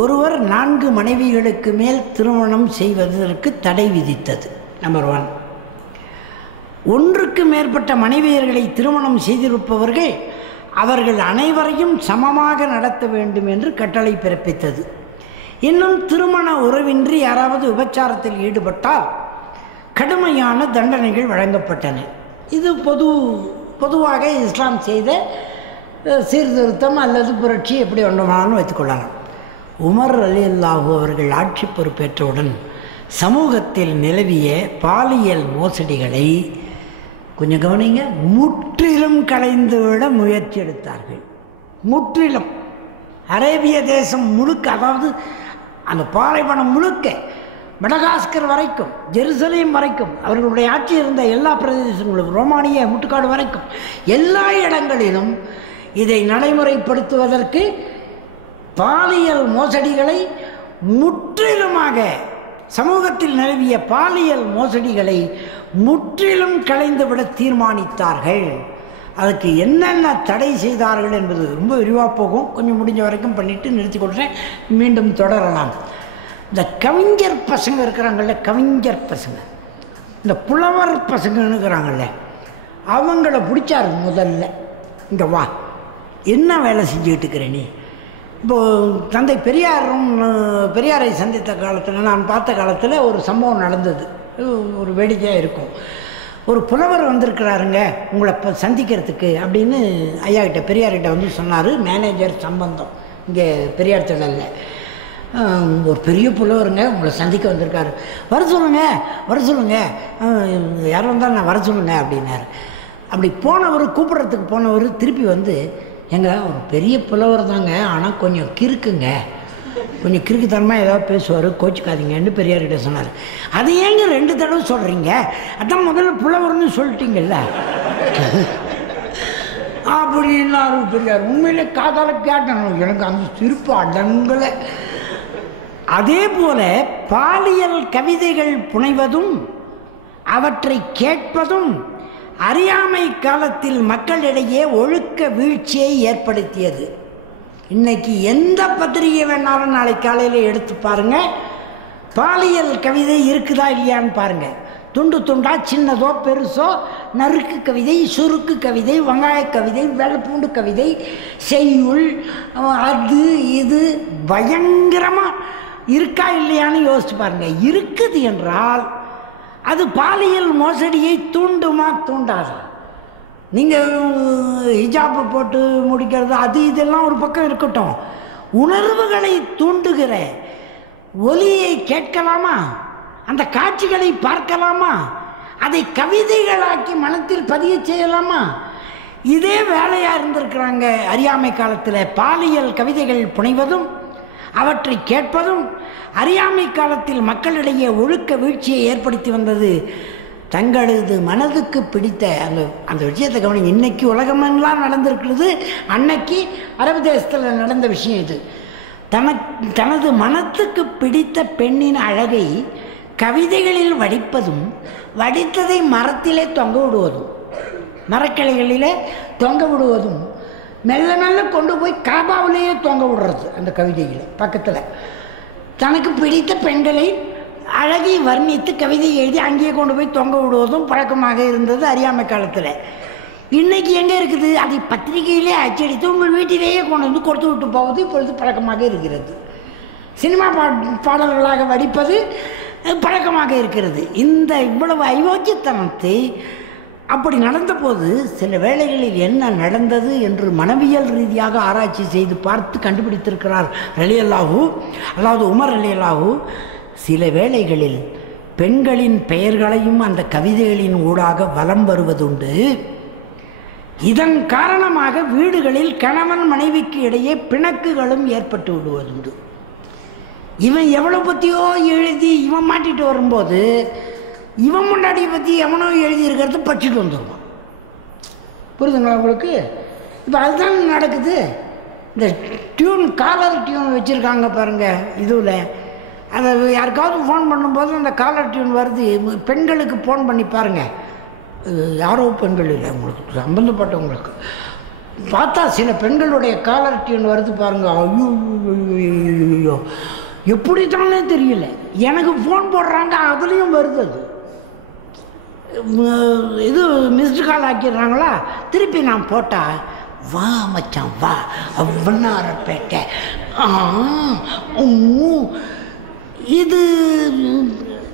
ஒருவர் 4 மனைவிகளுக்கு மேல் திருமணம் செய்வதற்கு தடை விதித்தது. நம்பர் 1. ஒன்றுக்கு மேற்பட்ட மனைவியர்களை திருமணம் செய்திருப்பவர்கள் அவர்கள் அனைவரையும் சமமாக நடத்த வேண்டும் என்று கட்டளை பிறப்பித்தது. இன்னும் திருமண உறவின்றி யாராவது விபச்சாரத்தில் ஈடுபட்டால் கடுமையான தண்டனைகள் வழங்கப்பட்டன. இது பொதுவாக இஸ்லாம் செய்த சீர்திருத்தம் அல்லது புரட்சி, எப்படி வேண்டுமானாலும் வைத்துக்கொள்ளலாம். உமர் ரலியல்லாஹு அவர்கள் ஆட்சி பொறுப்பேற்றவுடன் சமூகத்தில் நிலவிய பாலியல் மோசடிகளை கொஞ்சம் கவனிங்க, முற்றிலும் களைந்துவிட முயற்சி எடுத்தார்கள். முற்றிலும் அரேபிய தேசம் முழுக்க, அதாவது அந்த பாலைவனம் முழுக்க, மடகாஸ்கர் வரைக்கும், ஜெருசலேம் வரைக்கும், அவர்களுடைய ஆட்சி இருந்த எல்லா பிரதேசங்களும், ரோமானிய முட்டுக்காடு வரைக்கும், எல்லா இடங்களிலும் இதை நடைமுறைப்படுத்துவதற்கு பாலியல் மோசடிகளை முற்றிலுமாக, சமூகத்தில் நிலவிய பாலியல் மோசடிகளை முற்றிலும் களைந்துவிட தீர்மானித்தார்கள். அதுக்கு என்னென்ன தடை செய்தார்கள் என்பது ரொம்ப விரிவாக போகும். கொஞ்சம் முடிஞ்ச வரைக்கும் பண்ணிவிட்டு நிறுத்தி கொடுத்தேன், மீண்டும் தொடரலாம். இந்த கவிஞர் பசங்க இருக்கிறாங்கள்ல, கவிஞர் பசங்க, இந்த புலவர் பசங்கன்னு இருக்கிறாங்கள்ல, அவங்கள பிடிச்சாரு முதல்ல. இங்கே வா, என்ன வேலை செஞ்சுக்கிட்டு இருக்கிற நீ? இப்போது தந்தை பெரியாரை சந்தித்த காலத்தில், நான் பார்த்த காலத்தில் ஒரு சம்பவம் நடந்தது. ஒரு வேடிக்கையாக இருக்கும். ஒரு புலவர் வந்திருக்கிறாருங்க உங்களை சந்திக்கிறதுக்கு அப்படின்னு ஐயாக்கிட்ட, பெரியார்கிட்ட வந்து சொன்னார். மேனேஜர் சம்பந்தம் இங்கே பெரியார் திடலில் ஒரு பெரிய புலவருங்க உங்களை சந்திக்க வந்திருக்காரு, வர சொல்லுங்க, யாரும் வந்தால் நான் வர சொல்லுங்க அப்படின்னாரு. அப்படி போனவர், கூப்பிட்றதுக்கு போனவர் திருப்பி வந்து, எங்க ஒரு பெரிய புலவர் தாங்க, ஆனால் கொஞ்சம் கிறுக்குங்க, கொஞ்சம் கிறுக்குத்தனமாக ஏதாவது பேசுவார், கோச்சிக்காதீங்கன்னு பெரியார்கிட்ட சொன்னார். அது ஏங்க 2 தடவை சொல்கிறீங்க? அதான் முதல்ல புலவர்னு சொல்லிட்டீங்கல்ல அப்படின்னாரு பெரியார். உண்மையிலே காதால கேட்டணும், எனக்கு அந்த சிரிப்பு அடங்கலை. அதே போல பாலியல் கவிதைகள் புனைவதும் அவற்றை கேட்பதும் அறியாமை காலத்தில் மக்களிடையே ஒழுக்க வீழ்ச்சியை ஏற்படுத்தியது. இன்னைக்கு எந்த பத்திரிகை வேணாலும் நாளை காலையில் எடுத்து பாருங்க, பாலியல் கவிதை இருக்குதா இல்லையான்னு பாருங்க. துண்டு துண்டா, சின்னதோ பெருசோ, நறுக்கு கவிதை, சுருக்கு கவிதை, வெங்காய கவிதை, வெள்ளைப்பூண்டு கவிதை, செய்யுள், அது இது பயங்கரமாக இருக்கா இல்லையான்னு யோசிச்சு பாருங்க. இருக்குது என்றால் அது பாலியல் மோசடியை தூண்டுமா தூண்டாது? நீங்கள் ஹிஜாப்பு போட்டு முடிக்கிறது அது இதெல்லாம் ஒரு பக்கம் இருக்கட்டும், உணர்வுகளை தூண்டுகிற ஒலியை கேட்கலாமா? அந்த காட்சிகளை பார்க்கலாமா? அதை கவிதைகளாக்கி மனத்தில் பதிய செய்யலாமா? இதே வேலையாக இருந்திருக்கிறாங்க அறியாமை காலத்தில். பாலியல் கவிதைகள் புனைவதும் அவற்றை கேட்பதும் அறியாமை காலத்தில் மக்களிடையே ஒழுக்க வீழ்ச்சியை ஏற்படுத்தி வந்தது. தங்களது மனதுக்கு பிடித்த அந்த விஷயத்தை கவனிங்க. இன்னைக்கு உலகமெல்லாம் நடந்திருக்கிறது, அன்னைக்கு அரபு தேசத்தில் நடந்த விஷயம் இது. தனது மனத்துக்கு பிடித்த பெண்ணின் அழகை கவிதைகளில் வடிப்பதும், வடித்ததை மரத்திலே தொங்க விடுவதும், மரக்கிளைகளிலே தொங்க விடுவதும், மெல்ல மெல்ல கொண்டு போய் காபாவிலேயே தொங்க விடுறது. அந்த கவிதையில் பக்கத்தில் தனக்கு பிடித்த பெண்களை அழகை வர்ணித்து கவிதை எழுதி அங்கேயே கொண்டு போய் தொங்க விடுவதும் பழக்கமாக இருந்தது அறியாமை காலத்தில். இன்றைக்கி எங்கே இருக்குது? அதை பத்திரிகையிலே அச்சடித்து உங்கள் வீட்டிலேயே கொண்டு வந்து கொடுத்து விட்டு போவது இப்பொழுது பழக்கமாக இருக்கிறது. சினிமா பாடல்களாக வடிப்பது பழக்கமாக இருக்கிறது. இந்த இவ்வளவு அயோக்கியத்தனத்தை அப்படி நடந்தபோது சில வேளைகளில் என்ன நடந்தது என்று மனவியல் ரீதியாக ஆராய்ச்சி செய்து பார்த்து கண்டுபிடித்திருக்கிறார் ரலியல்லாஹு, அதாவது உமர் ரலியல்லாஹு. சில வேளைகளில் பெண்களின் பெயர்களையும் அந்த கவிதைகளின் ஊடாக வலம் வருவதுண்டு. இதன் காரணமாக வீடுகளில் கணவன் மனைவிக்கு இடையே பிணக்குகளும் ஏற்பட்டு விடுவதுண்டு. இவன் எவ்வளோ பற்றியோ எழுதி இவன் மாட்டிட்டு வரும்போது இவன் முன்னாடியை பற்றி எவனோ எழுதியிருக்கிறது படிச்சுட்டு வந்துடுவான். புரியுதுங்களா உங்களுக்கு? இப்போ அதுதான் நடக்குது. இந்த டியூன், காலர் டியூன் வச்சுருக்காங்க பாருங்கள். இதுவில் அதை யாருக்காவது ஃபோன் பண்ணும்போது அந்த காலர் டியூன் வருது. பெண்களுக்கு ஃபோன் பண்ணி பாருங்கள், யாரோ பெண்கள் இல்லை, உங்களுக்கு சம்பந்தப்பட்டவங்களுக்கு பார்த்தா சில பெண்களுடைய காலர் டியூன் வருது பாருங்க, ஐயோ எப்படி தானே தெரியல. எனக்கு ஃபோன் போடுறாங்க, அதுலேயும் வருது. அது இது மிஸ்டு கால் ஆக்கிடுறாங்களா, திருப்பி நான் போட்டால் வா மச்சான் வா வண்ணாரப்பேட்டை. இது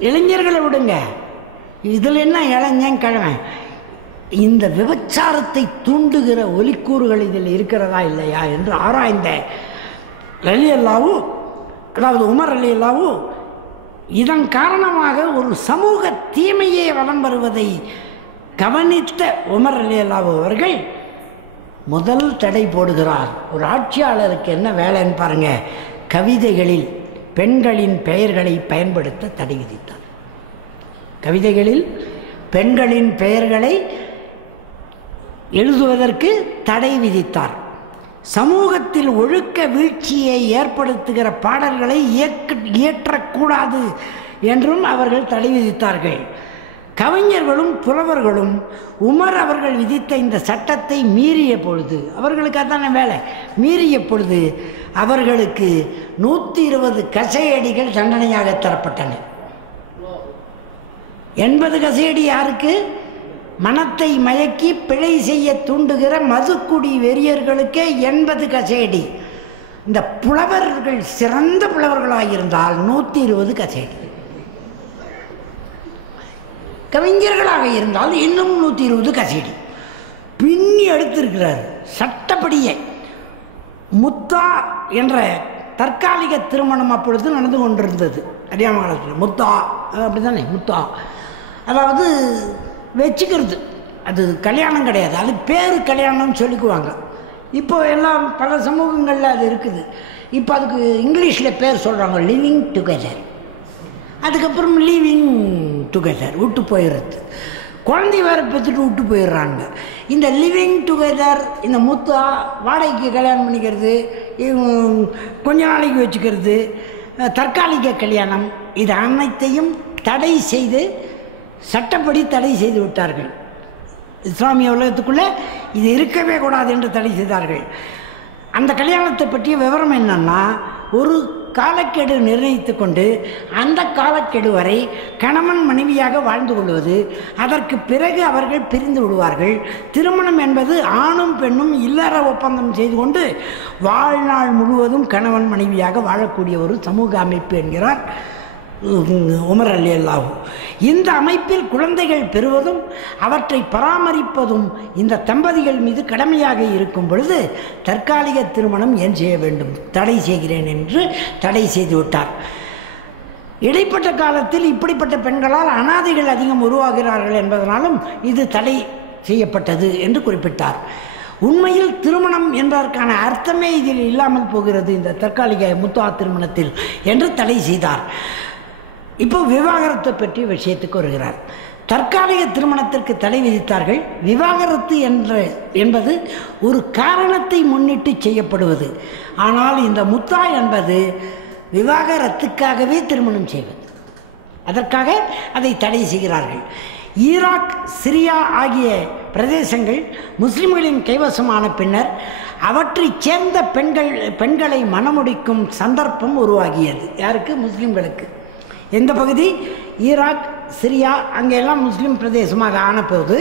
இளைஞர்களை விடுங்க, இதில் என்ன இளைஞன் கிழமை. இந்த விபச்சாரத்தை தூண்டுகிற ஒலிக்கூறுகள் இதில் இருக்கிறதா இல்லையா என்று ஆராய்ந்த ரலியல்லாஹு, அதாவது உமர் ரலியல்லாஹு, இதன் காரணமாக ஒரு சமூக தீமையே வலம் வருவதை கவனித்த உமர் ரலியல்லாஹு அவர்கள் முதல் தடை போடுகிறார். ஒரு ஆட்சியாளருக்கு என்ன வேலைன்னு பாருங்க, கவிதைகளில் பெண்களின் பெயர்களை பயன்படுத்த தடை விதித்தார். கவிதைகளில் பெண்களின் பெயர்களை எழுதுவதற்கு தடை விதித்தார். சமூகத்தில் ஒழுக்க வீழ்ச்சியை ஏற்படுத்துகிற பாடல்களை இயற்றக்கூடாது என்றும் அவர்கள் தடை விதித்தார்கள். கவிஞர்களும் புலவர்களும் உமர் அவர்கள் விதித்த இந்த சட்டத்தை மீறிய பொழுது, அவர்களுக்கு அதான வேலை, மீறிய பொழுது அவர்களுக்கு 120 கசையடிகள் தண்டனையாக தரப்பட்டன. 80 கசையடி யாருக்கு? மனத்தை மயக்கி பிழை செய்ய தூண்டுகிற மதுக்குடி வெறியர்களுக்கே 80 கசையடி. இந்த புலவர்கள் சிறந்த புலவர்களாக இருந்தால் 120 கசையடி. கவிஞர்களாக இருந்தால் இன்னும் 120 கசையடி பின்னி எடுத்திருக்கிறார். சட்டப்படியே முத்தா என்ற தற்காலிக திருமணம் அப்பொழுது நடந்து கொண்டிருந்தது அறியாம காலத்தில். முத்தா அப்படி தானே, முத்தா அதாவது வச்சுக்கிறது, அது கல்யாணம் கிடையாது, அது பேர் கல்யாணம்னு சொல்லிக்குவாங்க. இப்போ எல்லாம் பல சமூகங்களில் அது இருக்குது. இப்போ அதுக்கு இங்கிலீஷில் பேர் சொல்கிறாங்க, லிவிங் டுகெதர். அதுக்கப்புறம் லிவிங் டுகெதர் விட்டு போயிடுறது, குழந்தை வேறு பெற்றுட்டு விட்டு போயிடுறாங்க. இந்த லிவிங் டுகெதர், இந்த முத்தா, வாடகைக்கு கல்யாணம் பண்ணிக்கிறது, கொஞ்ச நாளைக்கு வச்சுக்கிறது, தற்காலிக கல்யாணம், இது அனைத்தையும் தடை செய்து, சட்டப்படி தடை செய்து விட்டார்கள். இஸ்லாமிய உலகத்துக்குள்ளே இது இருக்கவே கூடாது என்று தடை செய்தார்கள். அந்த கல்யாணத்தை பற்றிய விவரம் என்னன்னா, ஒரு காலக்கெடு நிர்ணயித்து கொண்டு அந்த காலக்கெடு வரை கணவன் மனைவியாக வாழ்ந்து கொள்வது, அதற்கு பிறகு அவர்கள் பிரிந்து விடுவார்கள். திருமணம் என்பது ஆணும் பெண்ணும் இல்லற ஒப்பந்தம் செய்து கொண்டு வாழ்நாள் முழுவதும் கணவன் மனைவியாக வாழக்கூடிய ஒரு சமூக அமைப்பு என்கிறார் உமர் ரலியல்லாஹு. இந்த அமைப்பில் குழந்தைகள் பெறுவதும் அவற்றை பராமரிப்பதும் இந்த தம்பதிகள் மீது கடமையாக இருக்கும் பொழுது தற்காலிக திருமணம் ஏன் செய்ய வேண்டும், தடை செய்கிறேன் என்று தடை செய்து விட்டார். இடைப்பட்ட காலத்தில் இப்படிப்பட்ட பெண்களால் அனாதைகள் அதிகம் உருவாகிறார்கள் என்பதனாலும் இது தடை செய்யப்பட்டது என்று குறிப்பிட்டார். உண்மையில் திருமணம் என்பதற்கான அர்த்தமே இதில் இல்லாமல் போகிறது இந்த தற்காலிக முத்தா திருமணத்தில் என்று தடை செய்தார். இப்போ விவாகரத்தை பற்றிய விஷயத்துக்கு வருகிறார். தற்காலிக திருமணத்திற்கு தடை விதித்தார்கள். விவாகரத்து என்பது ஒரு காரணத்தை முன்னிட்டு செய்யப்படுவது. ஆனால் இந்த முத்தா என்பது விவாகரத்துக்காகவே திருமணம் செய்வது, அதற்காக அதை தடை செய்கிறார்கள். ஈராக், சிரியா ஆகிய பிரதேசங்கள் முஸ்லிம்களின் கைவசமான பின்னர் அவற்றைச் சேர்ந்த பெண்களை மணமுடிக்கும் சந்தர்ப்பம் உருவாகியது. யாருக்கு? முஸ்லிம்களுக்கு. எந்த பகுதி? ஈராக், சிரியா, அங்கெல்லாம் முஸ்லீம் பிரதேசமாக ஆனபோது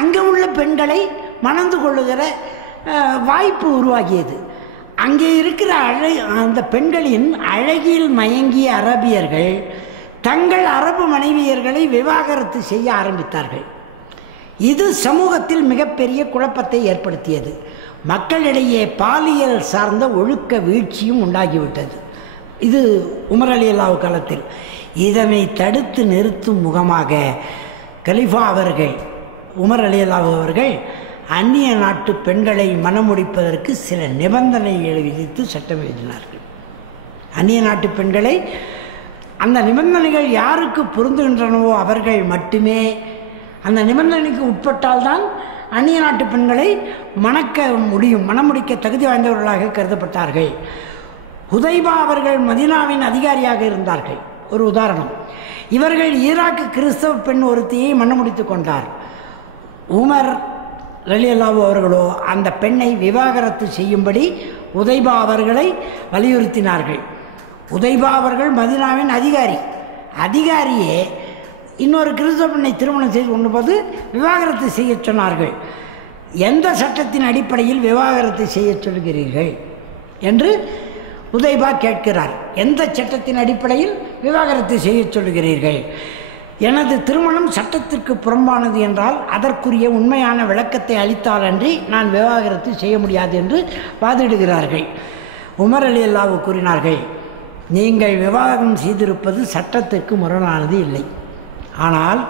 அங்கே உள்ள பெண்களை மணந்து கொள்ளுகிற வாய்ப்பு உருவாகியது. அங்கே இருக்கிற அந்த பெண்களின் அழகில் மயங்கிய அரபியர்கள் தங்கள் அரபு மனைவியர்களை விவாகரத்து செய்ய ஆரம்பித்தார்கள். இது சமூகத்தில் மிகப்பெரிய குழப்பத்தை ஏற்படுத்தியது. மக்களிடையே பாலியல் சார்ந்த ஒழுக்க வீழ்ச்சியும் உண்டாகிவிட்டது. இது உமர் ரலியல்லாஹு காலத்தில். இதனை தடுத்து நிறுத்தும் முகமாக கலிஃபா அவர்கள், உமர் ரலியல்லாஹு அவர்கள் அந்நிய நாட்டு பெண்களை மணமுடிப்பதற்கு சில நிபந்தனைகளை விதித்து சட்டம் எழுதினார்கள். அந்நிய நாட்டு பெண்களை, அந்த நிபந்தனைகள் யாருக்கு பொருந்துகின்றனவோ அவர்கள் மட்டுமே அந்த நிபந்தனைக்கு உட்பட்டால்தான் அந்நிய நாட்டு பெண்களை மணக்க முடியும், மணமுடிக்க தகுதி வாய்ந்தவர்களாக கருதப்பட்டார்கள். ஹுதைபா அவர்கள் மதீனாவின் அதிகாரியாக இருந்தார்கள். ஒரு உதாரணம், இவர்கள் ஈராக்கு கிறிஸ்தவ பெண் ஒருத்தியை மணமுடித்து கொண்டார். உமர் ரலியல்லாஹு அவர்களோ அந்த பெண்ணை விவாகரத்து செய்யும்படி உதைபா அவர்களை வலியுறுத்தினார்கள். உதைபா அவர்கள் மதீனாவின் அதிகாரியே இன்னொரு கிறிஸ்தவ பெண்ணை திருமணம் செய்து கொண்டபோது விவாகரத்து செய்ய சொன்னார்கள். எந்த சட்டத்தின் அடிப்படையில் விவாகரத்து செய்ய சொல்கிறீர்கள் என்று உதைபா கேட்கிறார். எந்த சட்டத்தின் அடிப்படையில் விவாகரத்து செய்ய சொல்கிறீர்கள்? எனது திருமணம் சட்டத்திற்கு புறம்பானது என்றால் அதற்குரிய உண்மையான விளக்கத்தை அளித்தாலன்றி நான் விவாகரத்து செய்ய முடியாது என்று வாதிடுகிறார்கள். உமர் ரலியல்லாஹு கூறினார்கள், நீங்கள் விவாகம் செய்திருப்பது சட்டத்திற்கு முரணானது இல்லை. ஆனால்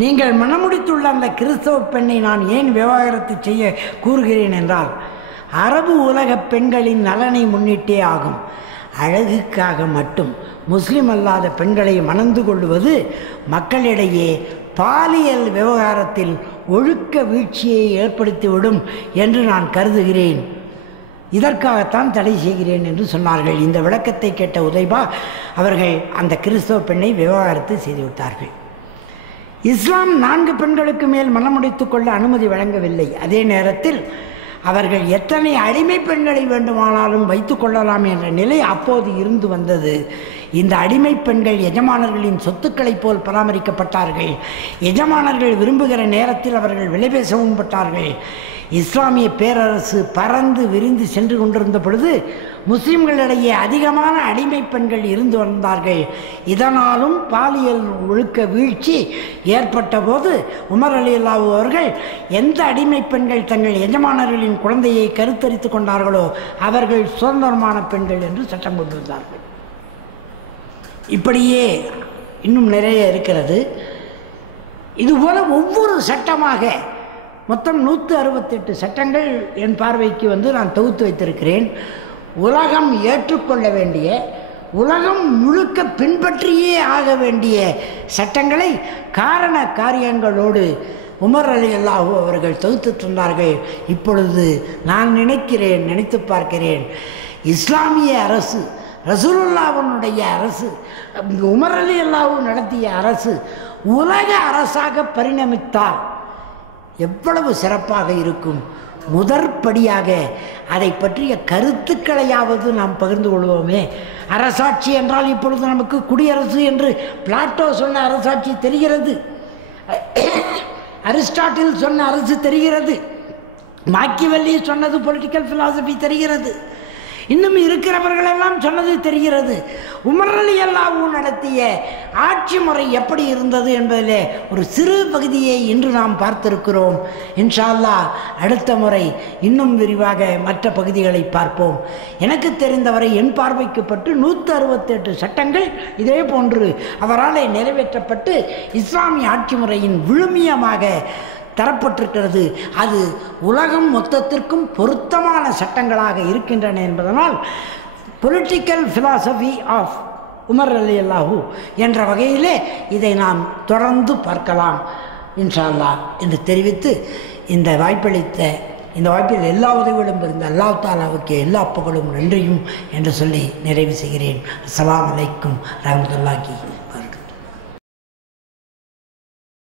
நீங்கள் மணமுடித்துள்ள அந்த கிறிஸ்தவ பெண்ணை நான் ஏன் விவாகரத்து செய்ய கூறுகிறேன் என்றால் அரபு உலக பெண்களின் நலனை முன்னிட்டே ஆகும். அழகுக்காக மட்டும் முஸ்லிம் அல்லாத பெண்களை மணந்து கொள்வது மக்களிடையே பாலியல் விவகாரத்தில் ஒழுக்க வீழ்ச்சியை ஏற்படுத்திவிடும் என்று நான் கருதுகிறேன். இதற்காகத்தான் தடை செய்கிறேன் என்று சொன்னார்கள். இந்த விளக்கத்தை கேட்ட உதைபா அவர்கள் அந்த கிறிஸ்தவ பெண்ணை விவாகரத்து செய்துவிட்டார்கள். இஸ்லாம் 4 பெண்களுக்கு மேல் மணமுடித்துக் கொள்ள அனுமதி வழங்கவில்லை. அதே நேரத்தில் அவர்கள் எத்தனை அடிமை பெண்களை வேண்டுமானாலும் வைத்துக் கொள்ளலாம் என்ற நிலை அப்போது இருந்து வந்தது. இந்த அடிமை பெண்கள் எஜமானர்களின் சொத்துக்களைப் போல் பராமரிக்கப்பட்டார்கள். எஜமானர்கள் விரும்புகிற நேரத்தில் அவர்கள் விலை பேசவும் பட்டார்கள். இஸ்லாமிய பேரரசு பறந்து விரிந்து சென்று கொண்டிருந்த பொழுது முஸ்லிம்களிடையே அதிகமான அடிமை பெண்கள் இருந்து வந்தார்கள். இதனாலும் பாலியல் ஒழுக்க வீழ்ச்சி ஏற்பட்ட போது உமர் ரலியல்லாஹு அவர்கள் எந்த அடிமை பெண்கள் தங்கள் எஜமானர்களின் குழந்தையை கருத்தரித்து கொண்டார்களோ அவர்கள் சுதந்திரமான பெண்கள் என்று சட்டம் கொண்டு வந்தார்கள். இப்படியே இன்னும் நிறைய இருக்கிறது. இதுபோல ஒவ்வொரு சட்டமாக மொத்தம் 168 சட்டங்கள் என் பார்வைக்கு நான் தொகுத்து வைத்திருக்கிறேன். உலகம் ஏற்றுக்கொள்ள வேண்டிய, உலகம் முழுக்க பின்பற்றியே ஆக வேண்டிய சட்டங்களை காரண காரியங்களோடு உமர் ரலியல்லாஹு அவர்கள் தொகுத்து தந்தார்கள். இப்பொழுது நான் நினைத்து பார்க்கிறேன், இஸ்லாமிய அரசு, ரசூலுல்லாஹ்வுடைய அரசு, உமர் ரலியல்லாஹு நடத்திய அரசு உலக அரசாக பரிணமித்தால் எவ்வளவு சிறப்பாக இருக்கும். முதற்படியாக அதை பற்றிய கருத்துக்களையாவது நாம் பகிர்ந்து கொள்வோமே. அரசாட்சி என்றால் இப்பொழுது நமக்கு குடியரசு என்று பிளாட்டோ சொன்ன அரசாட்சி தெரிகிறது, அரிஸ்டாட்டில் சொன்ன அரசு தெரிகிறது, மாக்கியவெல்லி சொன்னது பொலிட்டிக்கல் பிலாசபி தெரிகிறது, இன்னும் இருக்கிறவர்களெல்லாம் சொன்னது தெரிகிறது. உமர் ரலியல்லாஹு நடத்திய ஆட்சி முறை எப்படி இருந்தது என்பதிலே ஒரு சிறு பகுதியை இன்று நாம் பார்த்திருக்கிறோம். இன்ஷா அல்லாஹ் அடுத்த முறை இன்னும் விரிவாக மற்ற பகுதிகளை பார்ப்போம். எனக்கு தெரிந்தவரை என் பார்வைக்குப்பட்டு 168 சட்டங்கள் இதே போன்று அவரால் நிறைவேற்றப்பட்டு இஸ்லாமிய ஆட்சி முறையின் விழுமியமாக தரப்பட்டிருக்கிறது. அது உலகம் மொத்தத்திற்கும் பொருத்தமான சட்டங்களாக இருக்கின்றன என்பதனால் பொலிட்டிக்கல் பிலாசபி ஆஃப் உமர் ரலியல்லாஹு என்ற வகையிலே இதை நாம் தொடர்ந்து பார்க்கலாம் இன்ஷா அல்லாஹ் என்று தெரிவித்து இந்த வாய்ப்பில் எல்லா உதவிகளும் இருந்த அல்லாஹ் தஆலாவுக்கு எல்லா புகழும் நன்றியும் என்று சொல்லி நிறைவு செய்கிறேன். அஸ்ஸலாமு அலைக்கும் ரஹ்மத்துல்லாஹி